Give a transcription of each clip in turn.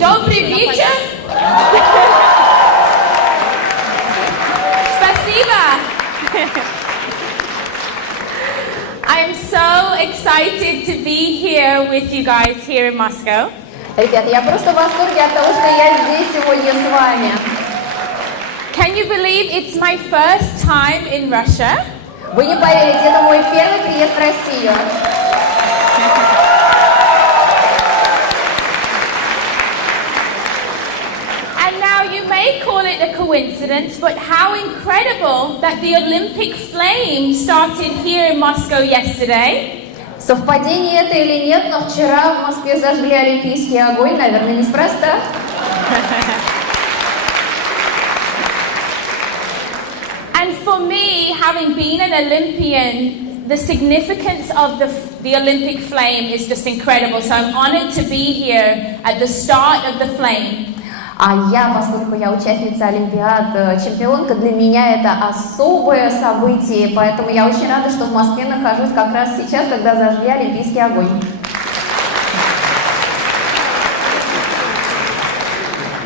Добрый вечер. Спасибо. I am so excited to be here with you guys here in Moscow. Ребята, я просто в восторге от того, что я здесь сегодня с вами. Can you believe it's my first time in Russia? Вы не поверите, это мой первый приезд в Россию. And now you may call it a coincidence, but how incredible that the Olympic flame started here in Moscow yesterday. Совпадение это или нет, но вчера в Москве зажгли олимпийский огонь, наверное, неспроста. And for me, having been an Olympian, the significance of the Olympic flame is just incredible. So I'm honored to be here at the start of the flame. А я, поскольку я участница Олимпиад, чемпионка, для меня это особое событие, поэтому я очень рада, что в Москве нахожусь как раз сейчас, когда зажгли олимпийский огонь.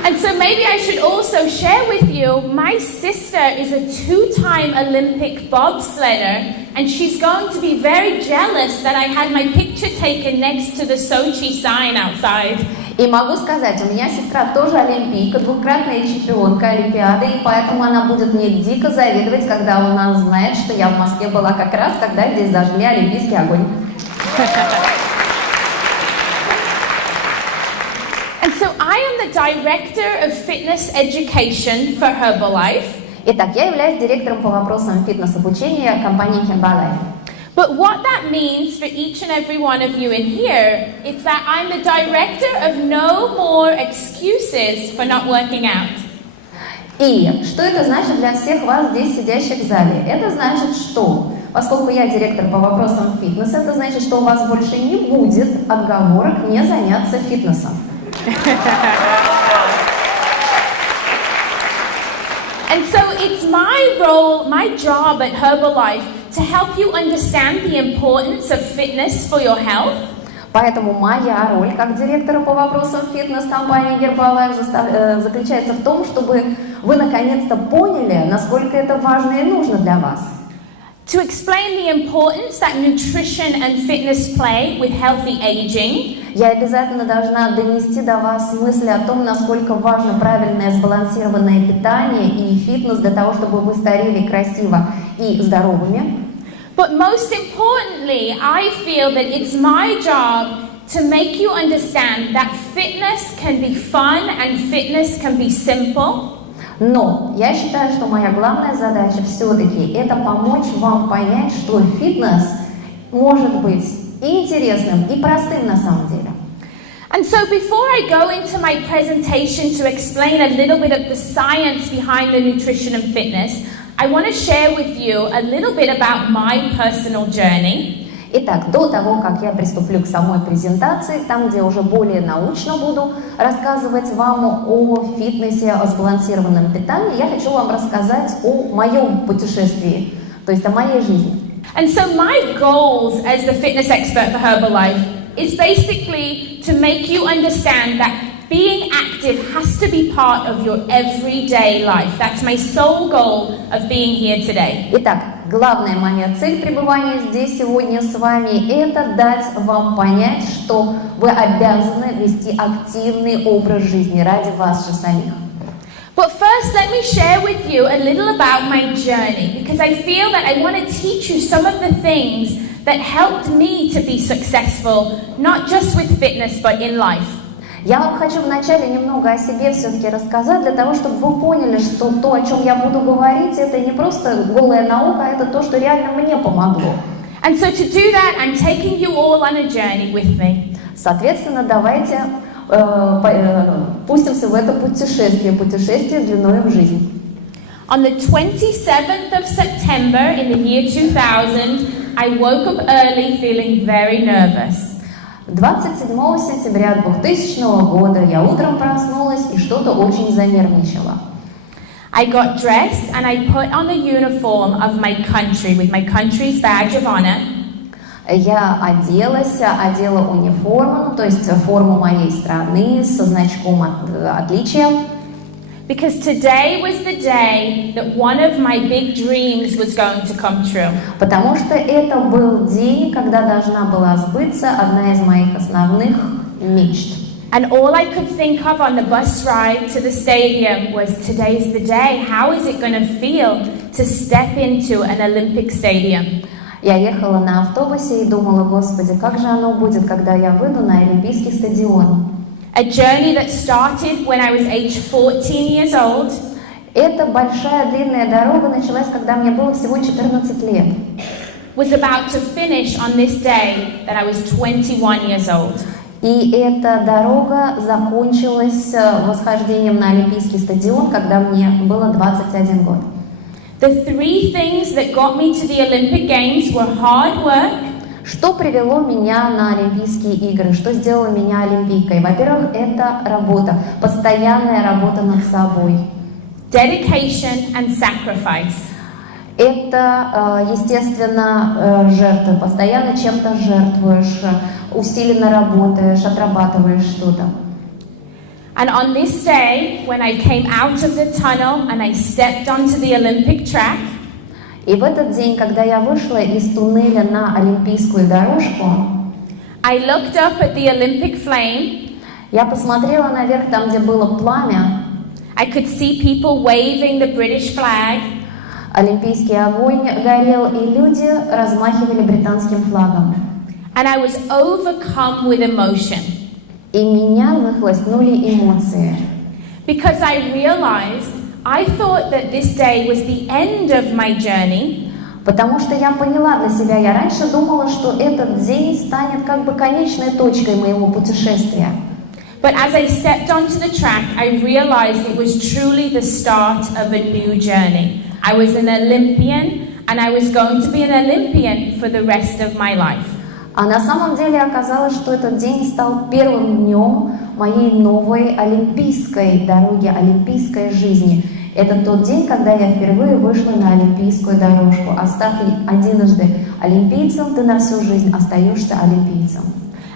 And so maybe I should also share with you, my sister is a two-time Olympic bobsledder, and she's going to be very jealous that I had my picture taken next to the Sochi sign outside. И могу сказать, у меня сестра тоже олимпийка, двукратная чемпионка Олимпиады, и поэтому она будет мне дико завидовать, когда она узнает, что я в Москве была как раз, когда здесь зажгли олимпийский огонь. And so I am the director of fitness education for Herbalife. Итак, я являюсь директором по вопросам фитнес-обучения компании Herbalife. But what that means for each and every one of you in here is that I'm the director of no more excuses for not working out. И что это значит для всех вас здесь сидящих в зале? Это значит, что, поскольку я директор по вопросам фитнеса, это значит, что у вас больше не будет отговорок не заняться фитнесом. And so it's my role, my job at Herbalife to help you understand the importance of fitness for your health. Поэтому моя роль как директора по вопросам фитнес-компании Herbalife заключается в том, чтобы вы наконец-то поняли, насколько это важно и нужно для вас. To explain the importance that nutrition and fitness play with healthy aging. Я обязательно должна донести до вас мысли о том, насколько важно правильное сбалансированное питание и фитнес для того, чтобы вы старели красиво и здоровыми. But most importantly, I feel that it's my job to make you understand that fitness can be fun and fitness can be simple. Но я считаю, что моя главная задача все-таки это помочь вам понять, что фитнес может быть и интересным, и простым на самом деле. And so before I go into my presentation to explain a little bit of the science behind the nutrition and fitness, I want to share with you a little bit about my personal journey. Итак, до того, как я приступлю к самой презентации, там, где уже более научно буду рассказывать вам о фитнесе, о сбалансированном питании, я хочу вам рассказать о моем путешествии, то есть о моей жизни. And so my goals as the fitness expert for Herbalife is basically to make you understand that being active has to be part of your everyday life. That's my sole goal of being here today. Итак, главная моя цель пребывания здесь сегодня с вами – это дать вам понять, что вы обязаны вести активный образ жизни ради вас же самих. But first, let me share with you a little about my journey, because I feel that I want to teach you some of the things that helped me to be successful, not just with fitness, but in life. Я вам хочу вначале немного о себе все-таки рассказать, для того, чтобы вы поняли, что то, о чем я буду говорить, это не просто голая наука, это то, что реально мне помогло. And so to do that, I'm taking you all on a journey with me. Соответственно, давайте пустимся в это путешествие длиной в жизнь. On the 27th of September in the year 2000, I woke up early feeling very nervous. 27 сентября 2000 года я утром проснулась и что-то очень занервничала. I got dressed and I put on the uniform of my country with my country's badge of honor. Я одела униформу, то есть форму моей страны со значком отличия. Because today was the day that one of my big dreams was going to come true. Потому что это был день, когда должна была сбыться одна из моих основных мечт. And all I could think of on the bus ride to the stadium was, today's the day. How is it going to feel to step into an Olympic stadium? Я ехала на автобусе и думала, Господи, как же оно будет, когда я выйду на Олимпийский стадион? A journey that started when I was age 14 years old. Эта большая длинная дорога началась, когда мне было всего 14 лет. Was about to finish on this day that I was 21 years old. И эта дорога закончилась восхождением на Олимпийский стадион, когда мне было 21 год. The three things that got me to the Olympic Games were hard work. Что привело меня на Олимпийские игры? Что сделало меня олимпийкой? Во-первых, это работа, постоянная работа над собой. Dedication and sacrifice. Это, естественно, жертвы. Постоянно чем-то жертвуешь, усиленно работаешь, отрабатываешь что-то. And on this day, when I came out of the tunnel and I stepped onto the Olympic track, и в этот день, когда я вышла из туннеля на олимпийскую дорожку, I looked up at the Olympic flame. Я посмотрела наверх, там, где было пламя. I could see people waving the British flag. Олимпийский огонь горел, и люди размахивали британским флагом. And I was overcome with emotion. И меня захлестнули эмоции. Because I realized I thought that this day was the end of my journey. Потому что я поняла для себя, я раньше думала, что этот день станет как бы конечной точкой моего путешествия. But as I stepped onto the track, I realized it was truly the start of a new journey. I was an Olympian, and I was going to be an Olympian for the rest of my life. А на самом деле оказалось, что этот день стал первым днем моей новой олимпийской дороги, олимпийской жизни. Это тот день, когда я впервые вышла на олимпийскую дорожку. А став единожды олимпийцем, ты на всю жизнь остаешься олимпийцем.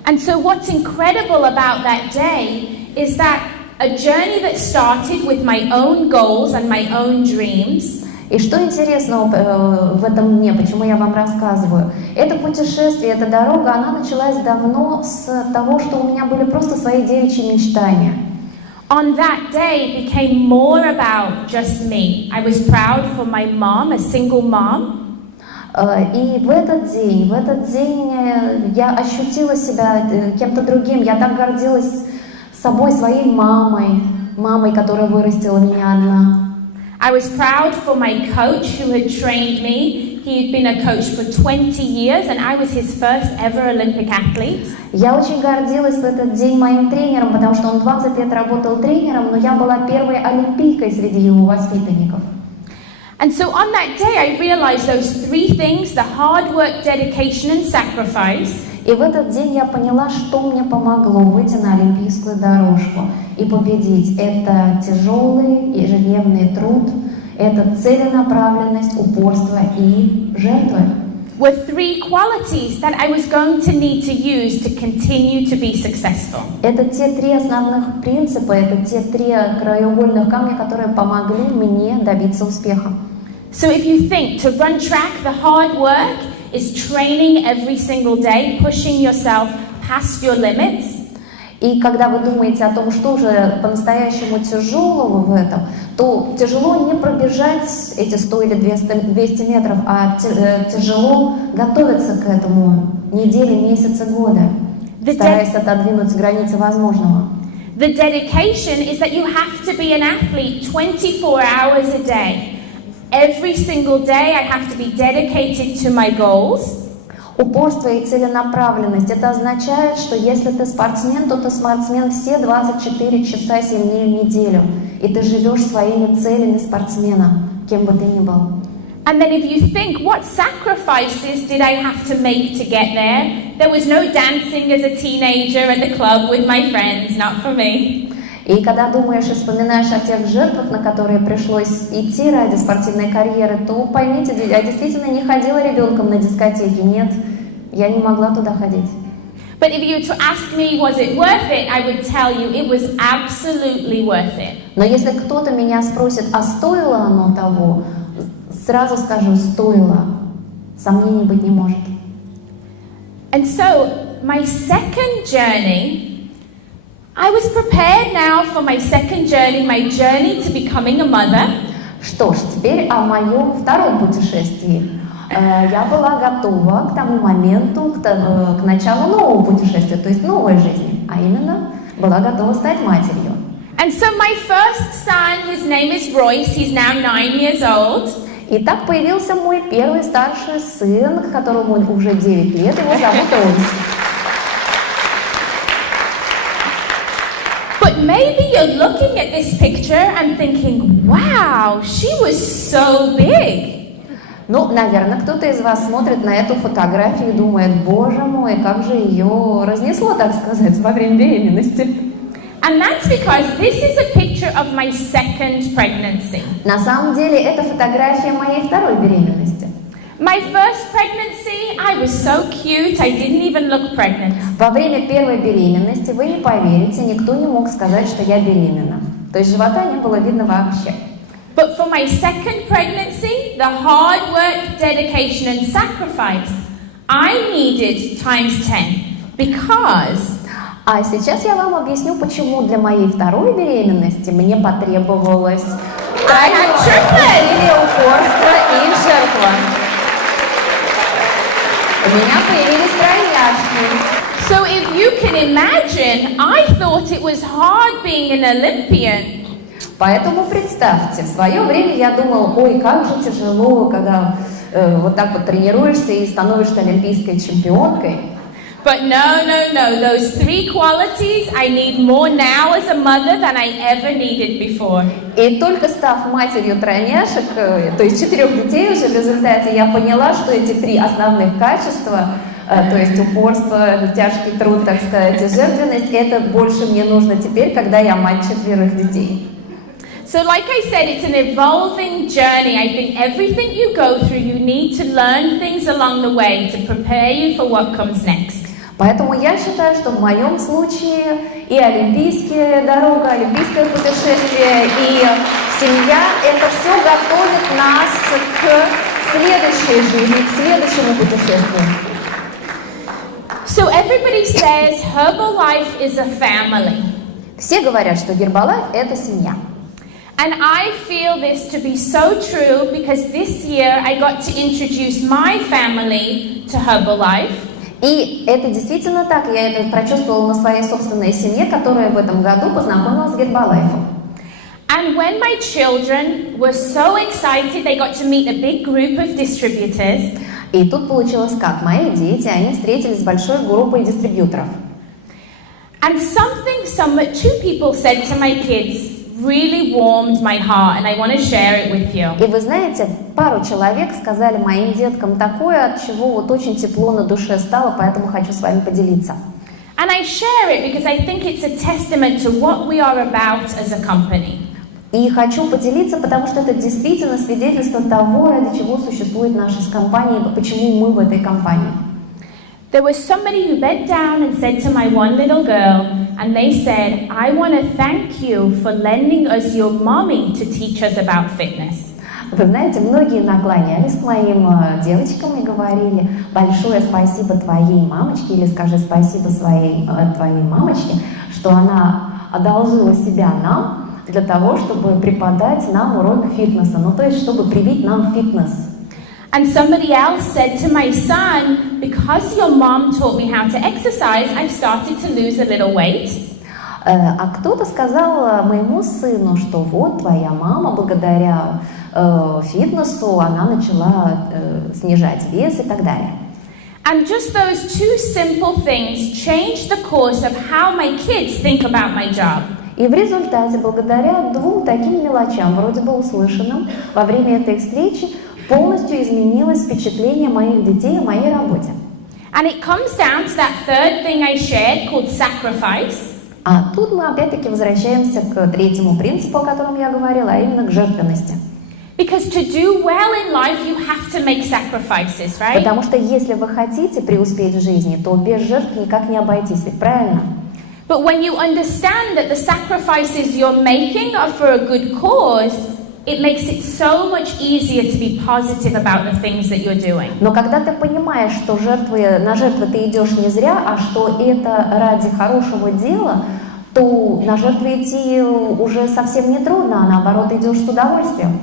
And so what's incredible about that day is that a journey that started with my own goals and my own dreams. И что интересного в этом дне, почему я вам рассказываю? Это путешествие, эта дорога, она началась давно с того, что у меня были просто свои девичьи мечтания. On that day it became more about just me. I was proud for my mom, a single mom. И в этот день я ощутила себя кем-то другим. Я так гордилась собой, своей мамой, которая вырастила меня одна. I was proud for my coach who had trained me. He had been a coach for 20 years and I was his first ever Olympic athlete. Я очень гордилась в этот день моим тренером, потому что он 20 лет работал тренером, но я была первой олимпийкой среди его воспитанников. And so on that day I realized those three things, the hard work, dedication and sacrifice. И в этот день я поняла, что мне помогло выйти на олимпийскую дорожку и победить. Это тяжелый ежедневный труд, это целенаправленность, упорство и жертвы. Were three qualities that I was going to need to use to continue to be successful. Это те три основных принципа, это те три краеугольных камня, которые помогли мне добиться успеха. So if you think to run track, the hard work is training every single day, pushing yourself past your limits. И когда вы думаете о том, что же по-настоящему тяжелого в этом, то тяжело не пробежать эти 100 или 200 метров, а тяжело готовиться к этому недели, месяцы, года, стараясь отодвинуть границы возможного. The dedication is that you have to be an athlete 24 hours a day. Every single day I have to be dedicated to my goals. Упорство и целенаправленность. Это означает, что если ты спортсмен, то ты спортсмен все 24 часа 7 дней в неделю. И ты живешь своими целями спортсмена, кем бы ты ни был. And then if you think, what sacrifices did I have to make to get there? There was no dancing as a teenager at the club with my friends, not for me. И когда думаешь и вспоминаешь о тех жертвах, на которые пришлось идти ради спортивной карьеры, то поймите, я действительно не ходила ребенком на дискотеки, нет. я не могла туда ходить. But if you were to ask me, was it worth it, I would tell you it was absolutely worth it. Но если кто-то меня спросит, а стоило оно того, сразу скажу, стоило. Сомнений быть не может. And so, my second journey, I was prepared now for my second journey, my journey to becoming a mother. Что ж, теперь о моем втором путешествии. Я была готова к тому моменту, к началу нового путешествия, то есть новой жизни, а именно была готова стать матерью. And so my first son, his name is Royce, he's now 9 years old. И так появился мой первый старший сын, которому уже 9 лет, его зовут Ройс. But maybe you're looking at this picture and thinking, wow, she was so big. Ну, наверное, кто-то из вас смотрит на эту фотографию и думает, боже мой, как же ее разнесло, так сказать, во время беременности. And that's because this is a picture of my second pregnancy. На самом деле, это фотография моей второй беременности. My first pregnancy, I was so cute, I didn't even look pregnant. Во время первой беременности, вы не поверите, никто не мог сказать, что я беременна. То есть живота не было видно вообще. But for my second pregnancy, the hard work, dedication and sacrifice, I needed times 10 because А сейчас я вам объясню, почему для моей второй беременности мне потребовалось усилие, упорство и жертва. У меня появились тройняшки. So if you can imagine, I thought it was hard being an Olympian. Поэтому представьте, в свое время я думала, ой, как же тяжело, когда вот так вот тренируешься и становишься олимпийской чемпионкой. But no, those three qualities I need more now as a mother than I ever needed before. И только став матерью тройняшек, то есть 4 детей уже в результате, я поняла, что эти 3 основных качества, то есть упорство, тяжкий труд, так сказать, и жертвенность, это больше мне нужно теперь, когда я мать 4 детей. So like I said, it's an evolving journey. I think everything you go through, you need to learn things along the way to prepare you for what comes next. Поэтому я считаю, что в моем случае и олимпийская дорога, олимпийское путешествие, и семья, это все готовит нас к следующей жизни, к следующему путешествию. So everybody says Herbalife is a family. Все говорят, что Herbalife – это семья. And I feel this to be so true because this year I got to introduce my family to Herbalife. И это действительно так, я это прочувствовала на своей собственной семье, которая в этом году познакомилась с Herbalife. And when my children were so excited, they got to meet a big group of distributors. И тут получилось как? Мои дети, они встретились с большой группой дистрибьюторов. And two people said to my kids, really warmed my heart, and I want to share it with you. И вы знаете, пару человек сказали моим деткам такое, от чего вот очень тепло на душе стало, поэтому хочу с вами поделиться. And I share it because I think it's a testament to what we are about as a company. И хочу поделиться, потому что это действительно свидетельство того, ради чего существует наша компания, почему мы в этой компании. There was somebody who bent down and said to my one little girl, and they said, I want to thank you for lending us your mommy to teach us about fitness. Вы знаете, многие наклонялись к моим девочкам и говорили, большое спасибо твоей мамочке, или скажи спасибо твоей мамочке, что она одолжила себя нам для того, чтобы преподать нам урок фитнеса, ну то есть, чтобы привить нам фитнес. And somebody else said to my son, because your mom taught me how to exercise, I've started to lose a little weight. А кто-то сказал моему сыну, что вот твоя мама благодаря фитнесу, она начала снижать вес и так далее. And just those two simple things changed the course of how my kids think about my job. И в результате, благодаря 2 таким мелочам, вроде бы услышанным, во время этой встречи, полностью изменилось впечатление моих детей о моей работе. And it comes down to that third thing I shared called sacrifice. А тут мы опять-таки возвращаемся к 3-му принципу, о котором я говорила, а именно к жертвенности. Because to do well in life, you have to make sacrifices, right? Потому что если вы хотите преуспеть в жизни, то без жертв никак не обойтись, ведь правильно? But when you understand that the sacrifices you're making are for a good cause, it makes it so much easier to be positive about the things that you're doing. Но когда ты понимаешь, что на жертвы ты идешь не зря, а что это ради хорошего дела, то на жертвы идти уже совсем не трудно, а наоборот идешь с удовольствием.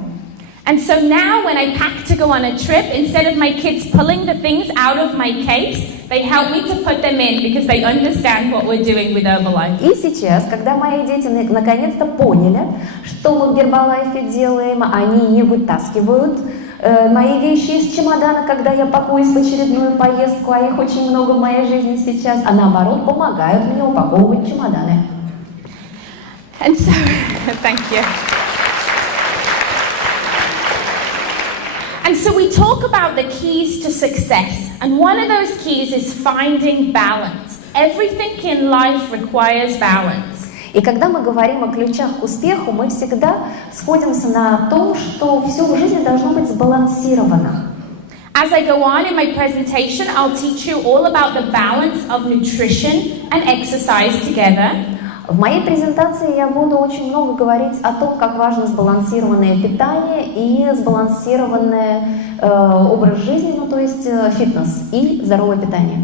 And so now when I pack to go on a trip, instead of my kids pulling the things out of my case, they help me to put them in because they understand what we're doing with Herbalife. И сейчас, когда мои дети наконец-то поняли, что мы в Herbalife делаем, они не вытаскивают мои вещи из чемодана, когда я пакуюсь в очередную поездку, а их очень много в моей жизни сейчас, а наоборот помогают мне упаковывать чемоданы. And so, thank you. And so we talk about the keys to success, and one of those keys is finding balance. Everything in life requires balance. И когда мы говорим о ключах к успеху, мы всегда сходимся на том, что все в жизни должно быть сбалансировано. As I go on in my presentation, I'll teach you all about the balance of nutrition and exercise together. В моей презентации я буду очень много говорить о том, как важно сбалансированное питание и сбалансированный образ жизни, то есть фитнес и здоровое питание.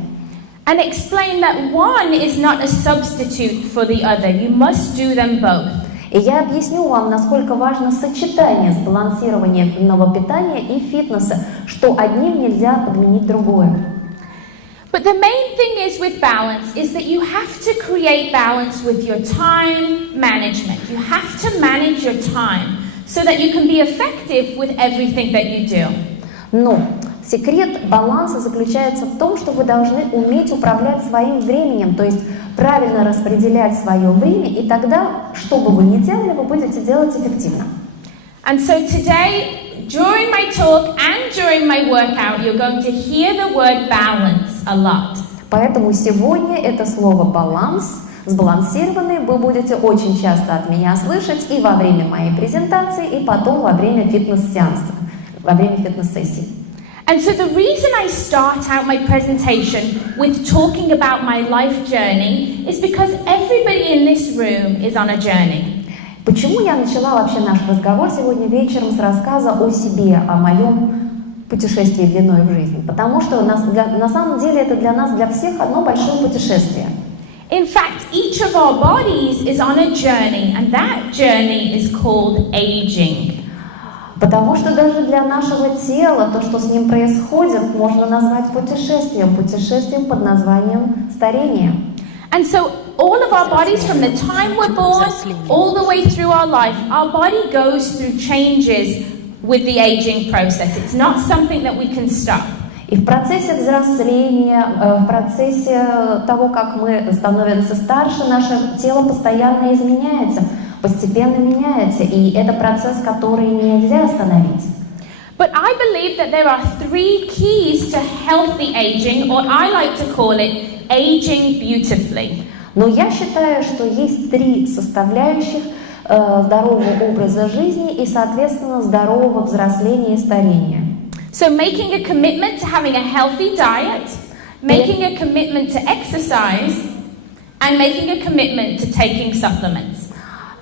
And explain that one is not a substitute for the other. You must do them both. И я объясню вам, насколько важно сочетание сбалансированного питания и фитнеса, что одним нельзя подменить другое. But the main thing is with balance is that you have to create balance with your time management. You have to manage your time so that you can be effective with everything that you do. Но секрет баланса заключается в том, что вы должны уметь управлять своим временем, то есть правильно распределять свое время, и тогда, что бы вы ни делали, вы будете делать эффективно. And so today, during my talk and during my workout, you're going to hear the word balance a lot. Поэтому сегодня это слово «баланс», «сбалансированный» вы будете очень часто от меня слышать и во время моей презентации, и потом во время фитнес-сеанса, во время фитнес-сессии. And so the reason I start out my presentation with talking about my life journey is because everybody in this room is on a journey. Почему я начала вообще наш разговор сегодня вечером с рассказа о себе, о моем путешествии длиной в жизнь? Потому что на самом деле это для нас, для всех, одно большое путешествие. In fact, each of our bodies is on a journey, and that journey is called aging. Потому что даже для нашего тела, то, что с ним происходит, можно назвать путешествием под названием старение. And so all of our bodies, from the time we're born all the way through our life, our body goes through changes with the aging process. It's not something that we can stop. И в процессе взросления, в процессе того, как мы становимся старше, наше тело постоянно изменяется, постепенно меняется, и это процесс, который нельзя остановить. But I believe that there are 3 keys to healthy aging, or I like to call it aging beautifully. Но я считаю, что есть 3 составляющих здорового образа жизни и, соответственно, здорового взросления и старения. So making a commitment to having a healthy diet, making a commitment to exercise, and making a commitment to taking supplements.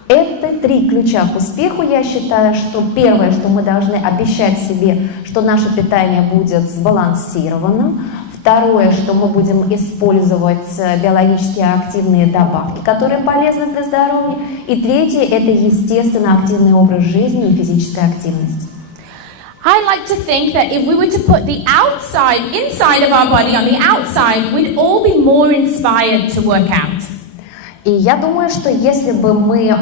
Это 3 ключа к успеху. Я считаю, что первое, что мы должны обещать себе, что наше питание будет сбалансированным. Второе, что мы будем использовать биологически активные добавки, которые полезны для здоровья. И третье, это естественно активный образ жизни и физическая активность. I like to think that if we were to put the inside of our body on the outside, we'd all be more inspired to work out. И я думаю, что если бы мы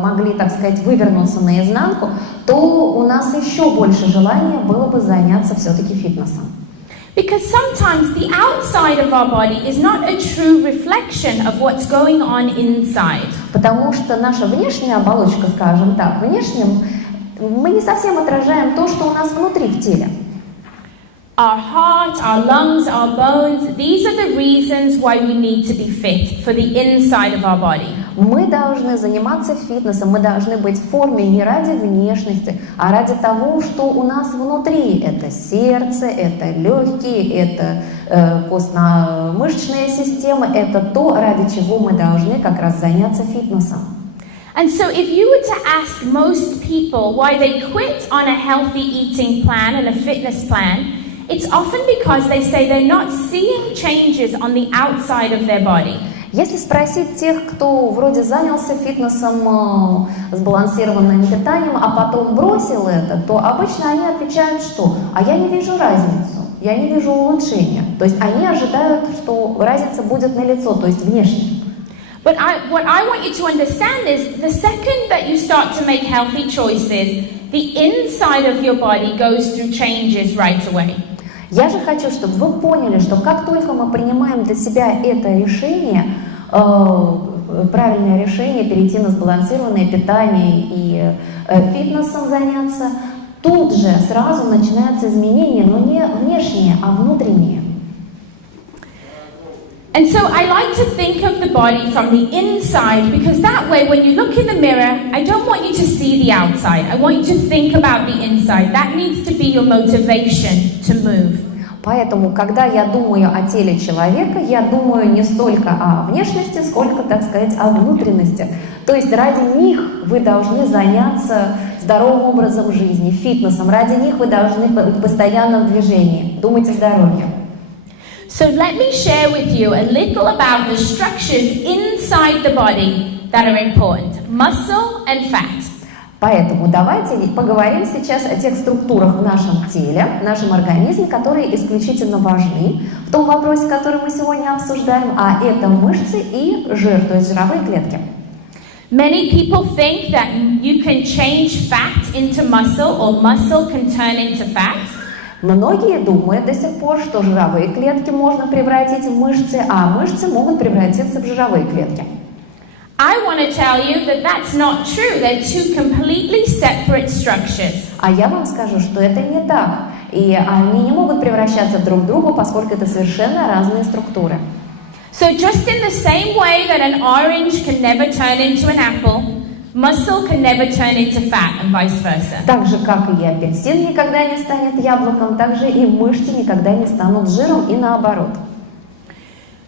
могли, так сказать, вывернуться наизнанку, то у нас еще больше желания было бы заняться все-таки фитнесом. Because sometimes the outside of our body is not a true reflection of what's going on inside. Потому что наша внешняя оболочка, скажем так, внешним, мы не совсем отражаем то, что у нас внутри в теле. our heart, our lungs, our bones, these are the reasons why we need to be fit for the inside of our body. Мы должны заниматься фитнесом, мы должны быть в форме не ради внешности, а ради того, что у нас внутри. Это сердце, это легкие, это костно-мышечная система, это то, ради чего мы должны как раз заняться фитнесом. And so if you were to ask most people why they quit on a healthy eating plan and a fitness plan, it's often because they say they're not seeing changes on the outside of their body. Если спросить тех, кто вроде занялся фитнесом, сбалансированным питанием, а потом бросил это, то обычно они отвечают, что «а я не вижу разницу, я не вижу улучшения». То есть они ожидают, что разница будет налицо, то есть внешне. But what I want you to understand is the second that you start to make healthy choices, the inside of your body goes through changes right away. Я же хочу, чтобы вы поняли, что как только мы принимаем для себя это решение, правильное решение перейти на сбалансированное питание и фитнесом заняться, тут же сразу начинаются изменения, но не внешние, а внутренние. And so I like to think of the body from the inside because that way when you look in the mirror, I don't want you to see the outside. I want you to think about the inside. That needs to be your motivation to move. Поэтому, когда я думаю о теле человека, я думаю не столько о внешности, сколько, так сказать, о внутренности. То есть ради них вы должны заняться здоровым образом жизни, фитнесом. Ради них вы должны быть постоянно в движении. Думайте о здоровье. So let me share with you a little about the structures inside the body that are important. Muscle and fat. Поэтому давайте поговорим сейчас о тех структурах в нашем теле, в нашем организме, которые исключительно важны в том вопросе, который мы сегодня обсуждаем, а это мышцы и жир, то есть жировые клетки. Many people think that you can change fat into muscle or muscle can turn into fat. Многие думают до сих пор, что жировые клетки можно превратить в мышцы, а мышцы могут превратиться в жировые клетки. I want to tell you that that's not true. They're two completely separate structures. А я вам скажу, что это не так. И они не могут превращаться друг в друга, поскольку это совершенно разные структуры. So just in the same way that an orange can never turn into an apple, muscle can never turn into fat and vice versa. Так же, как и апельсин никогда не станет яблоком, так же и мышцы никогда не станут жиром и наоборот.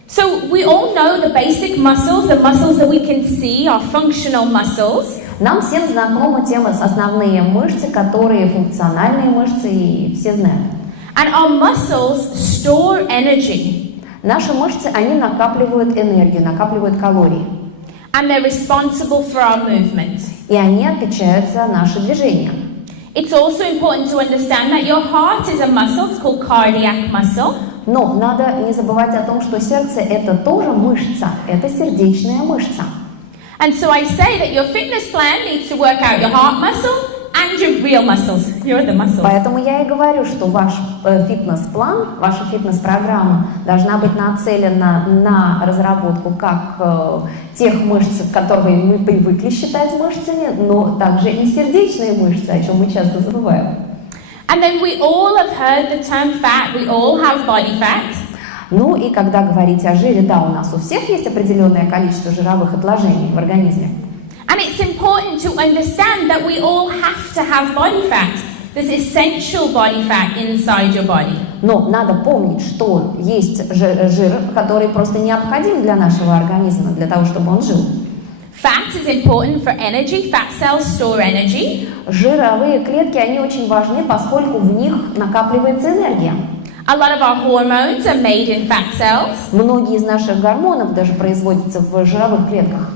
So we all know the basic muscles, the muscles that we can see are functional muscles. Нам всем знакомы темы основные мышцы, которые функциональные мышцы, и все знают. And our muscles store energy. Наши мышцы, они накапливают энергию, накапливают калории. And they're responsible for our movement. И они отвечают за наши движения. It's also important to understand that your heart is a muscle, it's called cardiac muscle. Но надо не забывать о том, что сердце это тоже мышца, это сердечная мышца. And so I say that your fitness plan needs to work out your heart muscle and your real muscles. You're the muscles. Поэтому я и говорю, что ваш фитнес-план, ваша фитнес-программа должна быть нацелена на разработку как тех мышц, которые мы привыкли считать мышцами, но также и сердечные мышцы, о чем мы часто забываем. And then we all have heard the term fat. We all have body fat. Ну и когда говорить о жире, да, у нас у всех есть определенное количество жировых отложений в организме. And it's important to understand that we all have to have body fat. There's essential body fat inside your body. Но надо помнить, что есть жир, который просто необходим для нашего организма, для того, чтобы он жил. Fat is important for energy. Fat cells store energy. Жировые клетки, они очень важны, поскольку в них накапливается энергия. A lot of our hormones are made in fat cells. Многие из наших гормонов даже производятся в жировых клетках.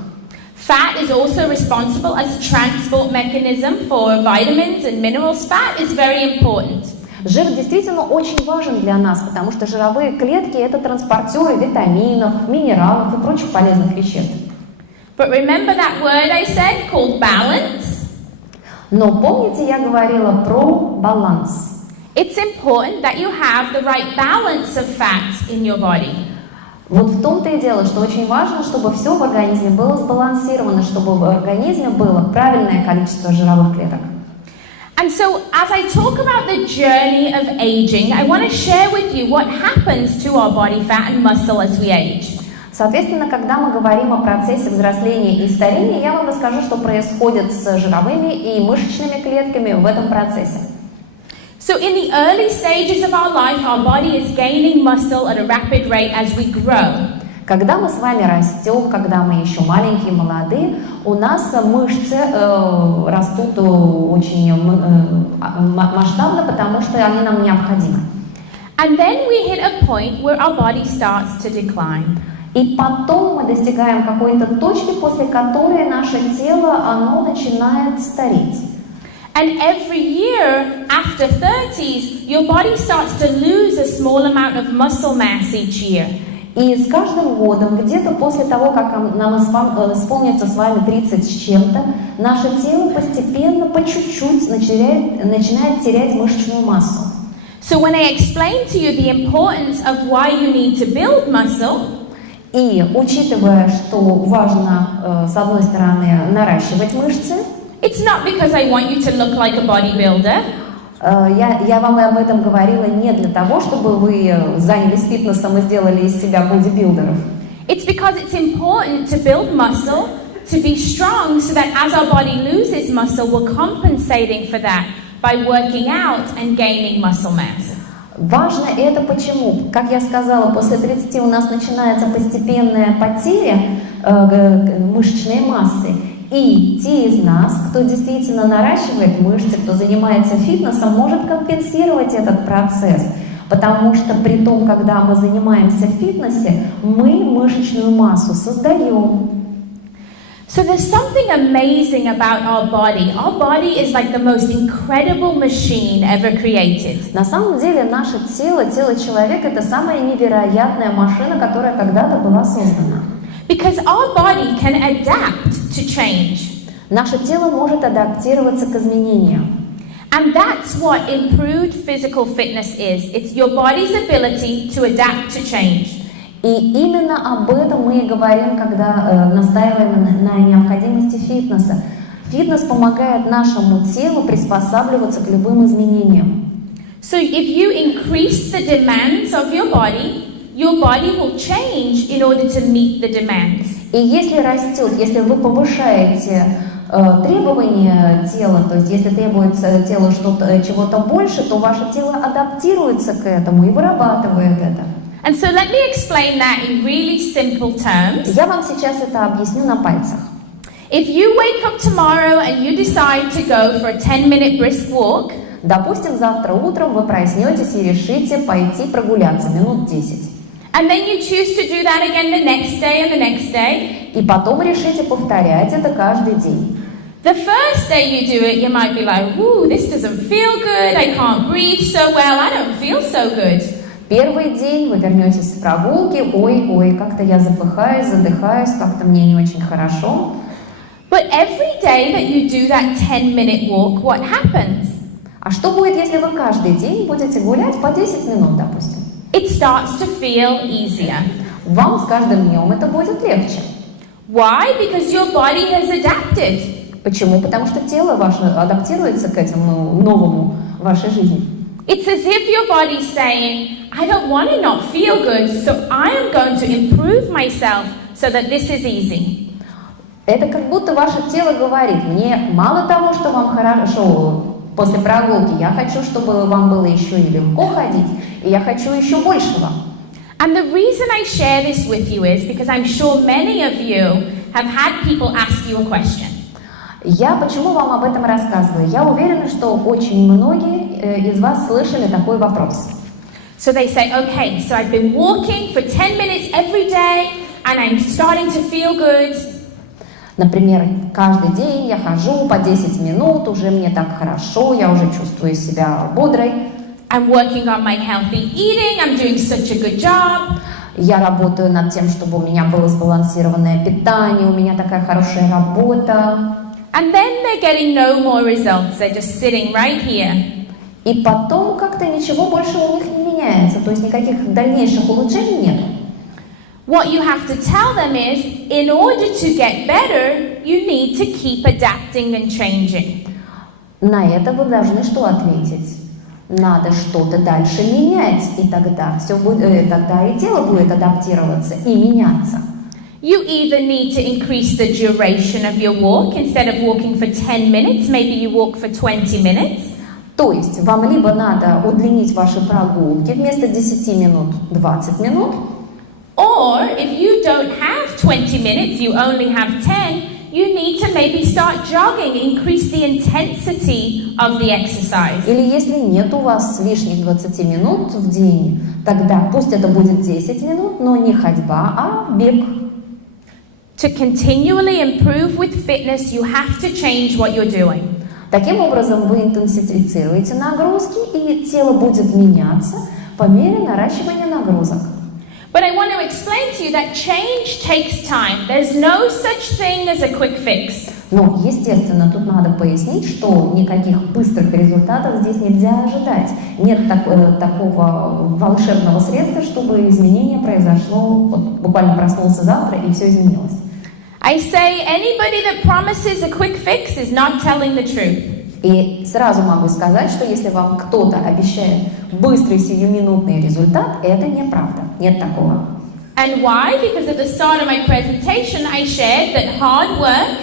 Fat is also responsible as a transport mechanism for vitamins and minerals. Fat is very important. Жир действительно очень важен для нас, потому что жировые клетки – это транспортеры витаминов, минералов и прочих полезных веществ. But remember that word I said called balance? Но помните, я говорила про баланс. It's important that you have the right balance of fat in your body. Вот в том-то и дело, что очень важно, чтобы все в организме было сбалансировано, чтобы в организме было правильное количество жировых клеток. And so, as I talk about the journey of aging, I want to share with you what happens to our body fat and muscle as we age. Соответственно, когда мы говорим о процессе взросления и старения, я вам расскажу, что происходит с жировыми и мышечными клетками в этом процессе. So in the early stages of our life, our body is gaining muscle at a rapid rate as we grow. Когда мы с вами растем, когда мы еще маленькие, молодые, у нас мышцы растут очень масштабно, потому что они нам необходимы. And then we hit a point where our body starts to decline. И потом мы достигаем какой-то точки, после которой наше тело, оно начинает стареть. And every year after 30s, your body starts to lose a small amount of muscle mass each year. И с каждым годом, где-то после того, как нам исполнится с вами 30 с чем-то, наше тело постепенно, по чуть-чуть начинает терять мышечную массу. So when I explain to you the importance of why you need to build muscle, и учитывая, что важно, с одной стороны, наращивать мышцы, it's not because I want you to look like a bodybuilder. Я вам об этом говорила не для того, чтобы вы занялись фитнесом и сделали из себя бодибилдеров. It's because it's important to build muscle, to be strong, so that as our body loses muscle, we're compensating for that by working out and gaining muscle mass. Важно это почему? Как я сказала, после 30 у нас начинается постепенная потеря мышечной массы. И те из нас, кто действительно наращивает мышцы, кто занимается фитнесом, может компенсировать этот процесс. Потому что при том, когда мы занимаемся в фитнесе, мы мышечную массу создаем. So there's something amazing about our body. Our body is like the most incredible machine ever created. На самом деле наше тело, тело человека, это самая невероятная машина, которая когда-то была создана. Because our body can adapt to change. Наше тело может адаптироваться к изменениям. And that's what improved physical fitness is. It's your body's ability to adapt to change. И именно об этом мы и говорим, когда настаиваем на необходимости фитнеса. Фитнес помогает нашему телу приспосабливаться к любым изменениям. So if you increase the demands of your body will change in order to meet the demands. И если растет, если вы повышаете требования тела, то есть если требуется телу чего-то больше, то ваше тело адаптируется к этому и вырабатывает это. And so let me explain that in really simple terms. Я вам сейчас это объясню на пальцах. If you wake up tomorrow and you decide to go for a 10-minute brisk walk, допустим, завтра утром вы проснетесь и решите пойти прогуляться минут 10. And then you choose to do that again the next day and the next day. И потом решите повторять это каждый день. The first day you do it, you might be like, "Ooh, this doesn't feel good. I can't breathe so well. I don't feel so good." Первый день вы вернетесь с прогулки, ой, как-то я запыхаюсь, задыхаюсь, как-то мне не очень хорошо. But every day that you do that 10-minute walk, what happens? А что будет, если вы каждый день будете гулять по 10 минут, допустим? It starts to feel easier. Вам с каждым днем это будет легче. Why? Because your body has adapted. Почему? Потому что тело ваше адаптируется к этому новому в вашей жизни. It's as if your body's saying, I don't want to not feel good, so I am going to improve myself so that this is easy. Это как будто ваше тело говорит, мне мало того, что вам хорошо после прогулки, я хочу, чтобы вам было еще и легко ходить, и я хочу еще большего. And the reason I share this with you is because I'm sure many of you have had people ask you a question. Я почему вам об этом рассказываю? Я уверена, что очень многие из вас слышали такой вопрос. So they say, okay, so I've been walking for 10 minutes every day and I'm starting to feel good. Например, каждый день я хожу по 10 минут, уже мне так хорошо, я уже чувствую себя бодрой. I'm working on my healthy eating, I'm doing such a good job. Я работаю над тем, чтобы у меня было сбалансированное питание, у меня такая хорошая работа. And then they're getting no more results. They're just sitting right here. И потом как-то ничего больше у них не меняется, то есть никаких дальнейших улучшений нет. What you have to tell them is, in order to get better, you need to keep adapting and changing. На это вы должны что ответить? Надо что-то дальше менять, и тогда тогда и тело будет адаптироваться и меняться. You either need to increase the duration of your walk. Instead of walking for 10 minutes, maybe you walk for 20 minutes. То есть вам либо надо удлинить ваши прогулки вместо 10 минут 20 минут, Or if you don't have 20 minutes, you only have 10, you need to maybe start jogging, increase the intensity of the exercise. или если нет у вас лишних 20 минут в день, тогда пусть это будет 10 минут, но не ходьба, а бег. To continually improve with fitness, you have to change what you're doing. Таким образом, вы интенсифицируете нагрузки, и тело будет меняться по мере наращивания нагрузок. But I want to explain to you that change takes time. There's no such thing as a quick fix. Но, естественно, тут надо пояснить, что никаких быстрых результатов здесь нельзя ожидать. Нет такого волшебного средства, чтобы изменение произошло, вот, буквально проснулся завтра и все изменилось. I say anybody that promises a quick fix is not telling the truth. И сразу могу сказать, что если вам кто-то обещает быстрый сиюминутный результат, это неправда. Нет такого. And why? Because at the start of my presentation, I shared that hard work,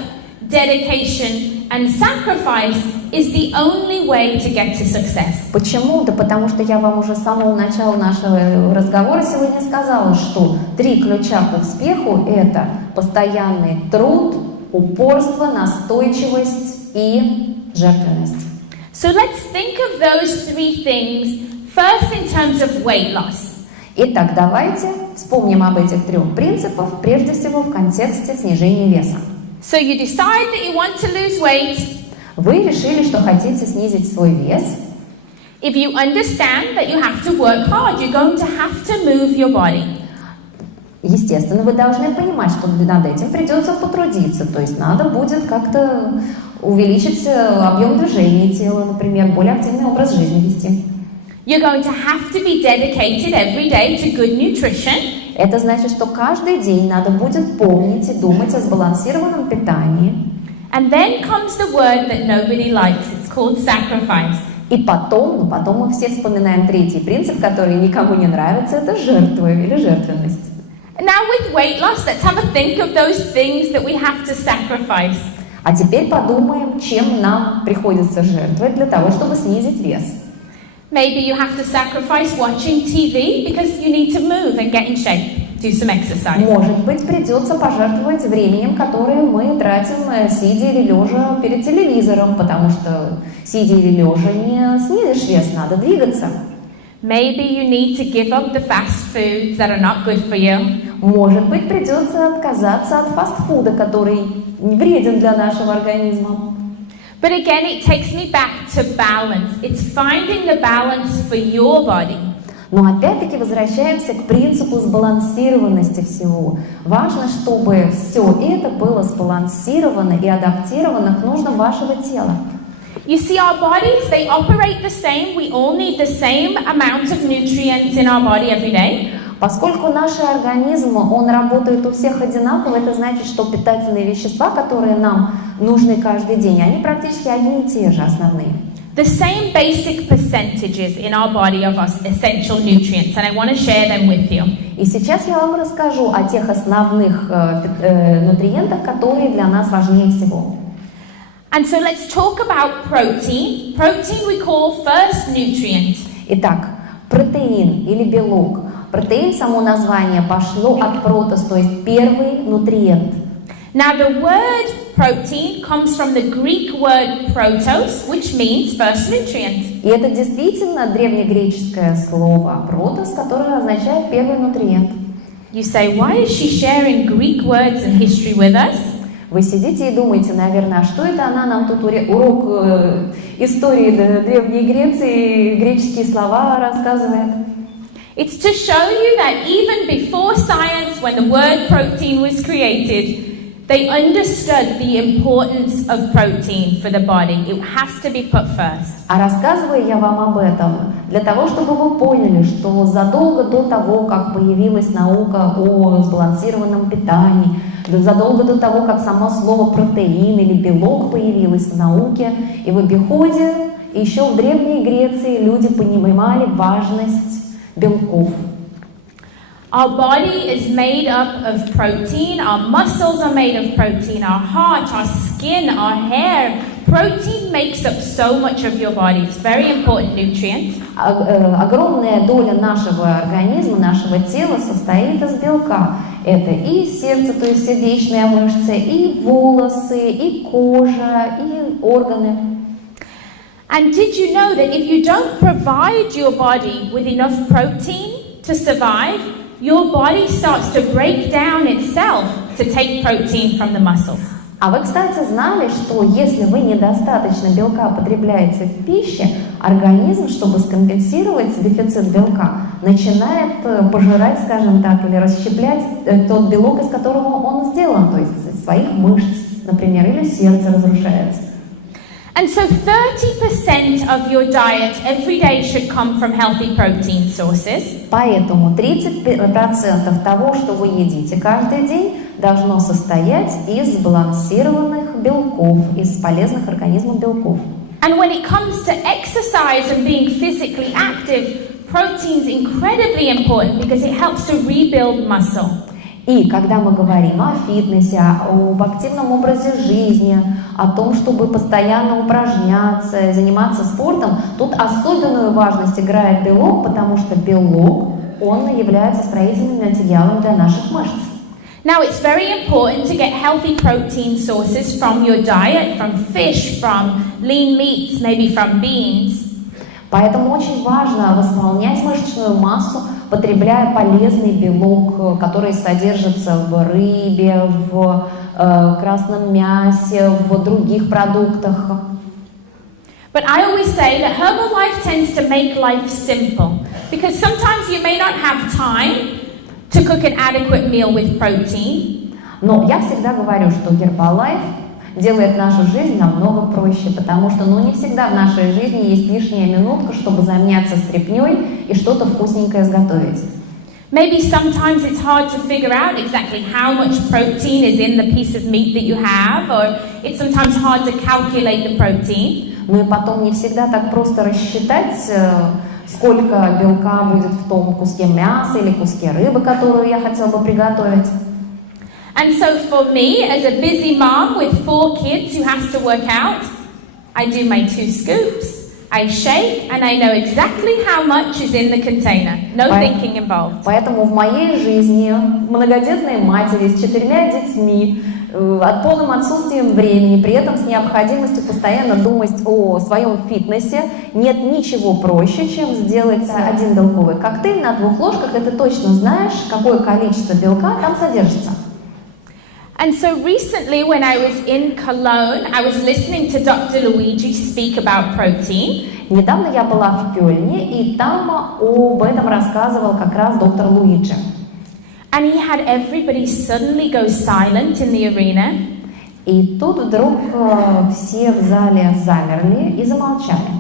dedication, and sacrifice is the only way to get to success. Почему? Да потому что я вам уже с самого начала нашего разговора сегодня сказала, что 3 ключа к успеху – это постоянный труд, упорство, настойчивость и жертвенность. So let's think of those 3 things first in terms of weight loss. Итак, давайте вспомним об этих 3 принципах, прежде всего в контексте снижения веса. So you decide that you want to lose weight. Вы решили, что хотите снизить свой вес. If you understand that you have to work hard, you're going to have to move your body. Естественно, вы должны понимать, что над этим придется потрудиться, то есть надо будет как-то увеличить объем движения тела, например, более активный образ жизни вести. You're going to have to be dedicated every day to good nutrition. Это значит, что каждый день надо будет помнить и думать о сбалансированном питании. And then comes the word that nobody likes. It's called sacrifice. И потом мы все вспоминаем 3-й принцип, который никому не нравится, это жертва или жертвенность. Now with weight loss, let's have a think of those things that we have to sacrifice. А теперь подумаем, чем нам приходится жертвовать для того, чтобы снизить вес. Maybe you have to sacrifice watching TV because you need to move and get in shape, do some exercise. Может быть, придется пожертвовать временем, которое мы тратим, сидя или лежа перед телевизором, потому что сидя или лежа не снизишь вес, надо двигаться. Maybe you need to give up the fast foods that are not good for you. Может быть, придется отказаться от фастфуда, который вреден для нашего организма. But again, it takes me back to balance. It's finding the balance for your body. Но опять-таки возвращаемся к принципу сбалансированности всего. Важно, чтобы все это было сбалансировано и адаптировано к нуждам вашего тела. You see, our bodies, they operate the same. We all need the same amount of nutrients in our body every day. Поскольку наш организм, он работает у всех одинаково, это значит, что питательные вещества, которые нам нужны каждый день, они практически одни и те же основные. The same basic percentages in our body of our essential nutrients, and I want to share them with you. И сейчас я вам расскажу о тех основных нутриентах, которые для нас важнее всего. And so let's talk about protein. Protein we call first nutrient. Итак, протеин или белок. Протеин, само название, пошло от протос, то есть первый нутриент. Now the word protein comes from the Greek word protos, which means first nutrient. И это действительно древнегреческое слово протос, которое означает первый нутриент. You say, why is she sharing Greek words and history with us? Вы сидите и думаете, наверное, а что это она нам тут урок истории Древней Греции, греческие слова рассказывает? It's to show you that even before science, when the word protein was created, they understood the importance of protein for the body. It has to be put first. А рассказываю я вам об этом для того, чтобы вы поняли, что задолго до того, как появилась наука о сбалансированном питании, задолго до того, как само слово протеин или белок появилось в науке и в обиходе, еще в Древней Греции люди понимали важность белков. Our body is made up of protein, our muscles are made of protein, our heart, our skin, our hair. Protein makes up so much of your body. It's a very important nutrient. Огромная доля нашего организма, нашего тела состоит из белка. Это и сердце, то есть сердечные мышцы, и волосы, и кожа, и органы. And did you know that if you don't provide your body with enough protein to survive, your body starts to break down itself to take protein from the muscles? А вы, кстати, знали, что если вы недостаточно белка потребляете в пище, организм, чтобы скомпенсировать дефицит белка, начинает пожирать, скажем так, или расщеплять тот белок, из которого он сделан, то есть из своих мышц, например, или сердце разрушается. And so 30% of your diet every day should come from healthy protein sources. Поэтому 30% того, что вы едите каждый день, должно состоять из сбалансированных белков, из полезных организму белков. And when it comes to exercise and being physically active, protein is incredibly important because it helps to rebuild muscle. И когда мы говорим о фитнесе, об активном образе жизни, о том, чтобы постоянно упражняться, заниматься спортом, тут особенную важность играет белок, потому что белок, он является строительным материалом для наших мышц. Now it's very important to get healthy protein sources from your diet, from fish, from lean meats, maybe from beans. Поэтому очень важно восполнять мышечную массу, потребляя полезный белок, который содержится в рыбе, в красном мясе, в других продуктах. But I always say that Herbalife tends to make life simple because sometimes you may not have time to cook an adequate meal with protein. Но я всегда говорю, что Herbalife делает нашу жизнь намного проще, потому что не всегда в нашей жизни есть лишняя минутка, чтобы заняться стряпнёй и что-то вкусненькое сготовить. Maybe sometimes it's hard to figure out exactly how much protein is in the piece of meat that you have, or it's sometimes hard to calculate the protein. Ну и потом не всегда так просто рассчитать, сколько белка будет в том куске мяса или куске рыбы, которую я хотела бы приготовить. And so for me, as a busy mom with 4 kids who has to work out, I do my 2 scoops, I shake, and I know exactly how much is in the container. No thinking involved. Поэтому в моей жизни многодетной матери с 4 детьми, от полным отсутствием времени, при этом с необходимостью постоянно думать о своем фитнесе, нет ничего проще, чем сделать один белковый коктейль на 2 ложках, и ты точно знаешь, какое количество белка там содержится. And so recently when I was in Cologne, I was listening to Dr. Luigi speak about protein. Недавно я была в Кёльне, и там об этом рассказывал как раз доктор Луиджи. And he had everybody suddenly go silent in the arena. И тут вдруг все в зале замерли и замолчали.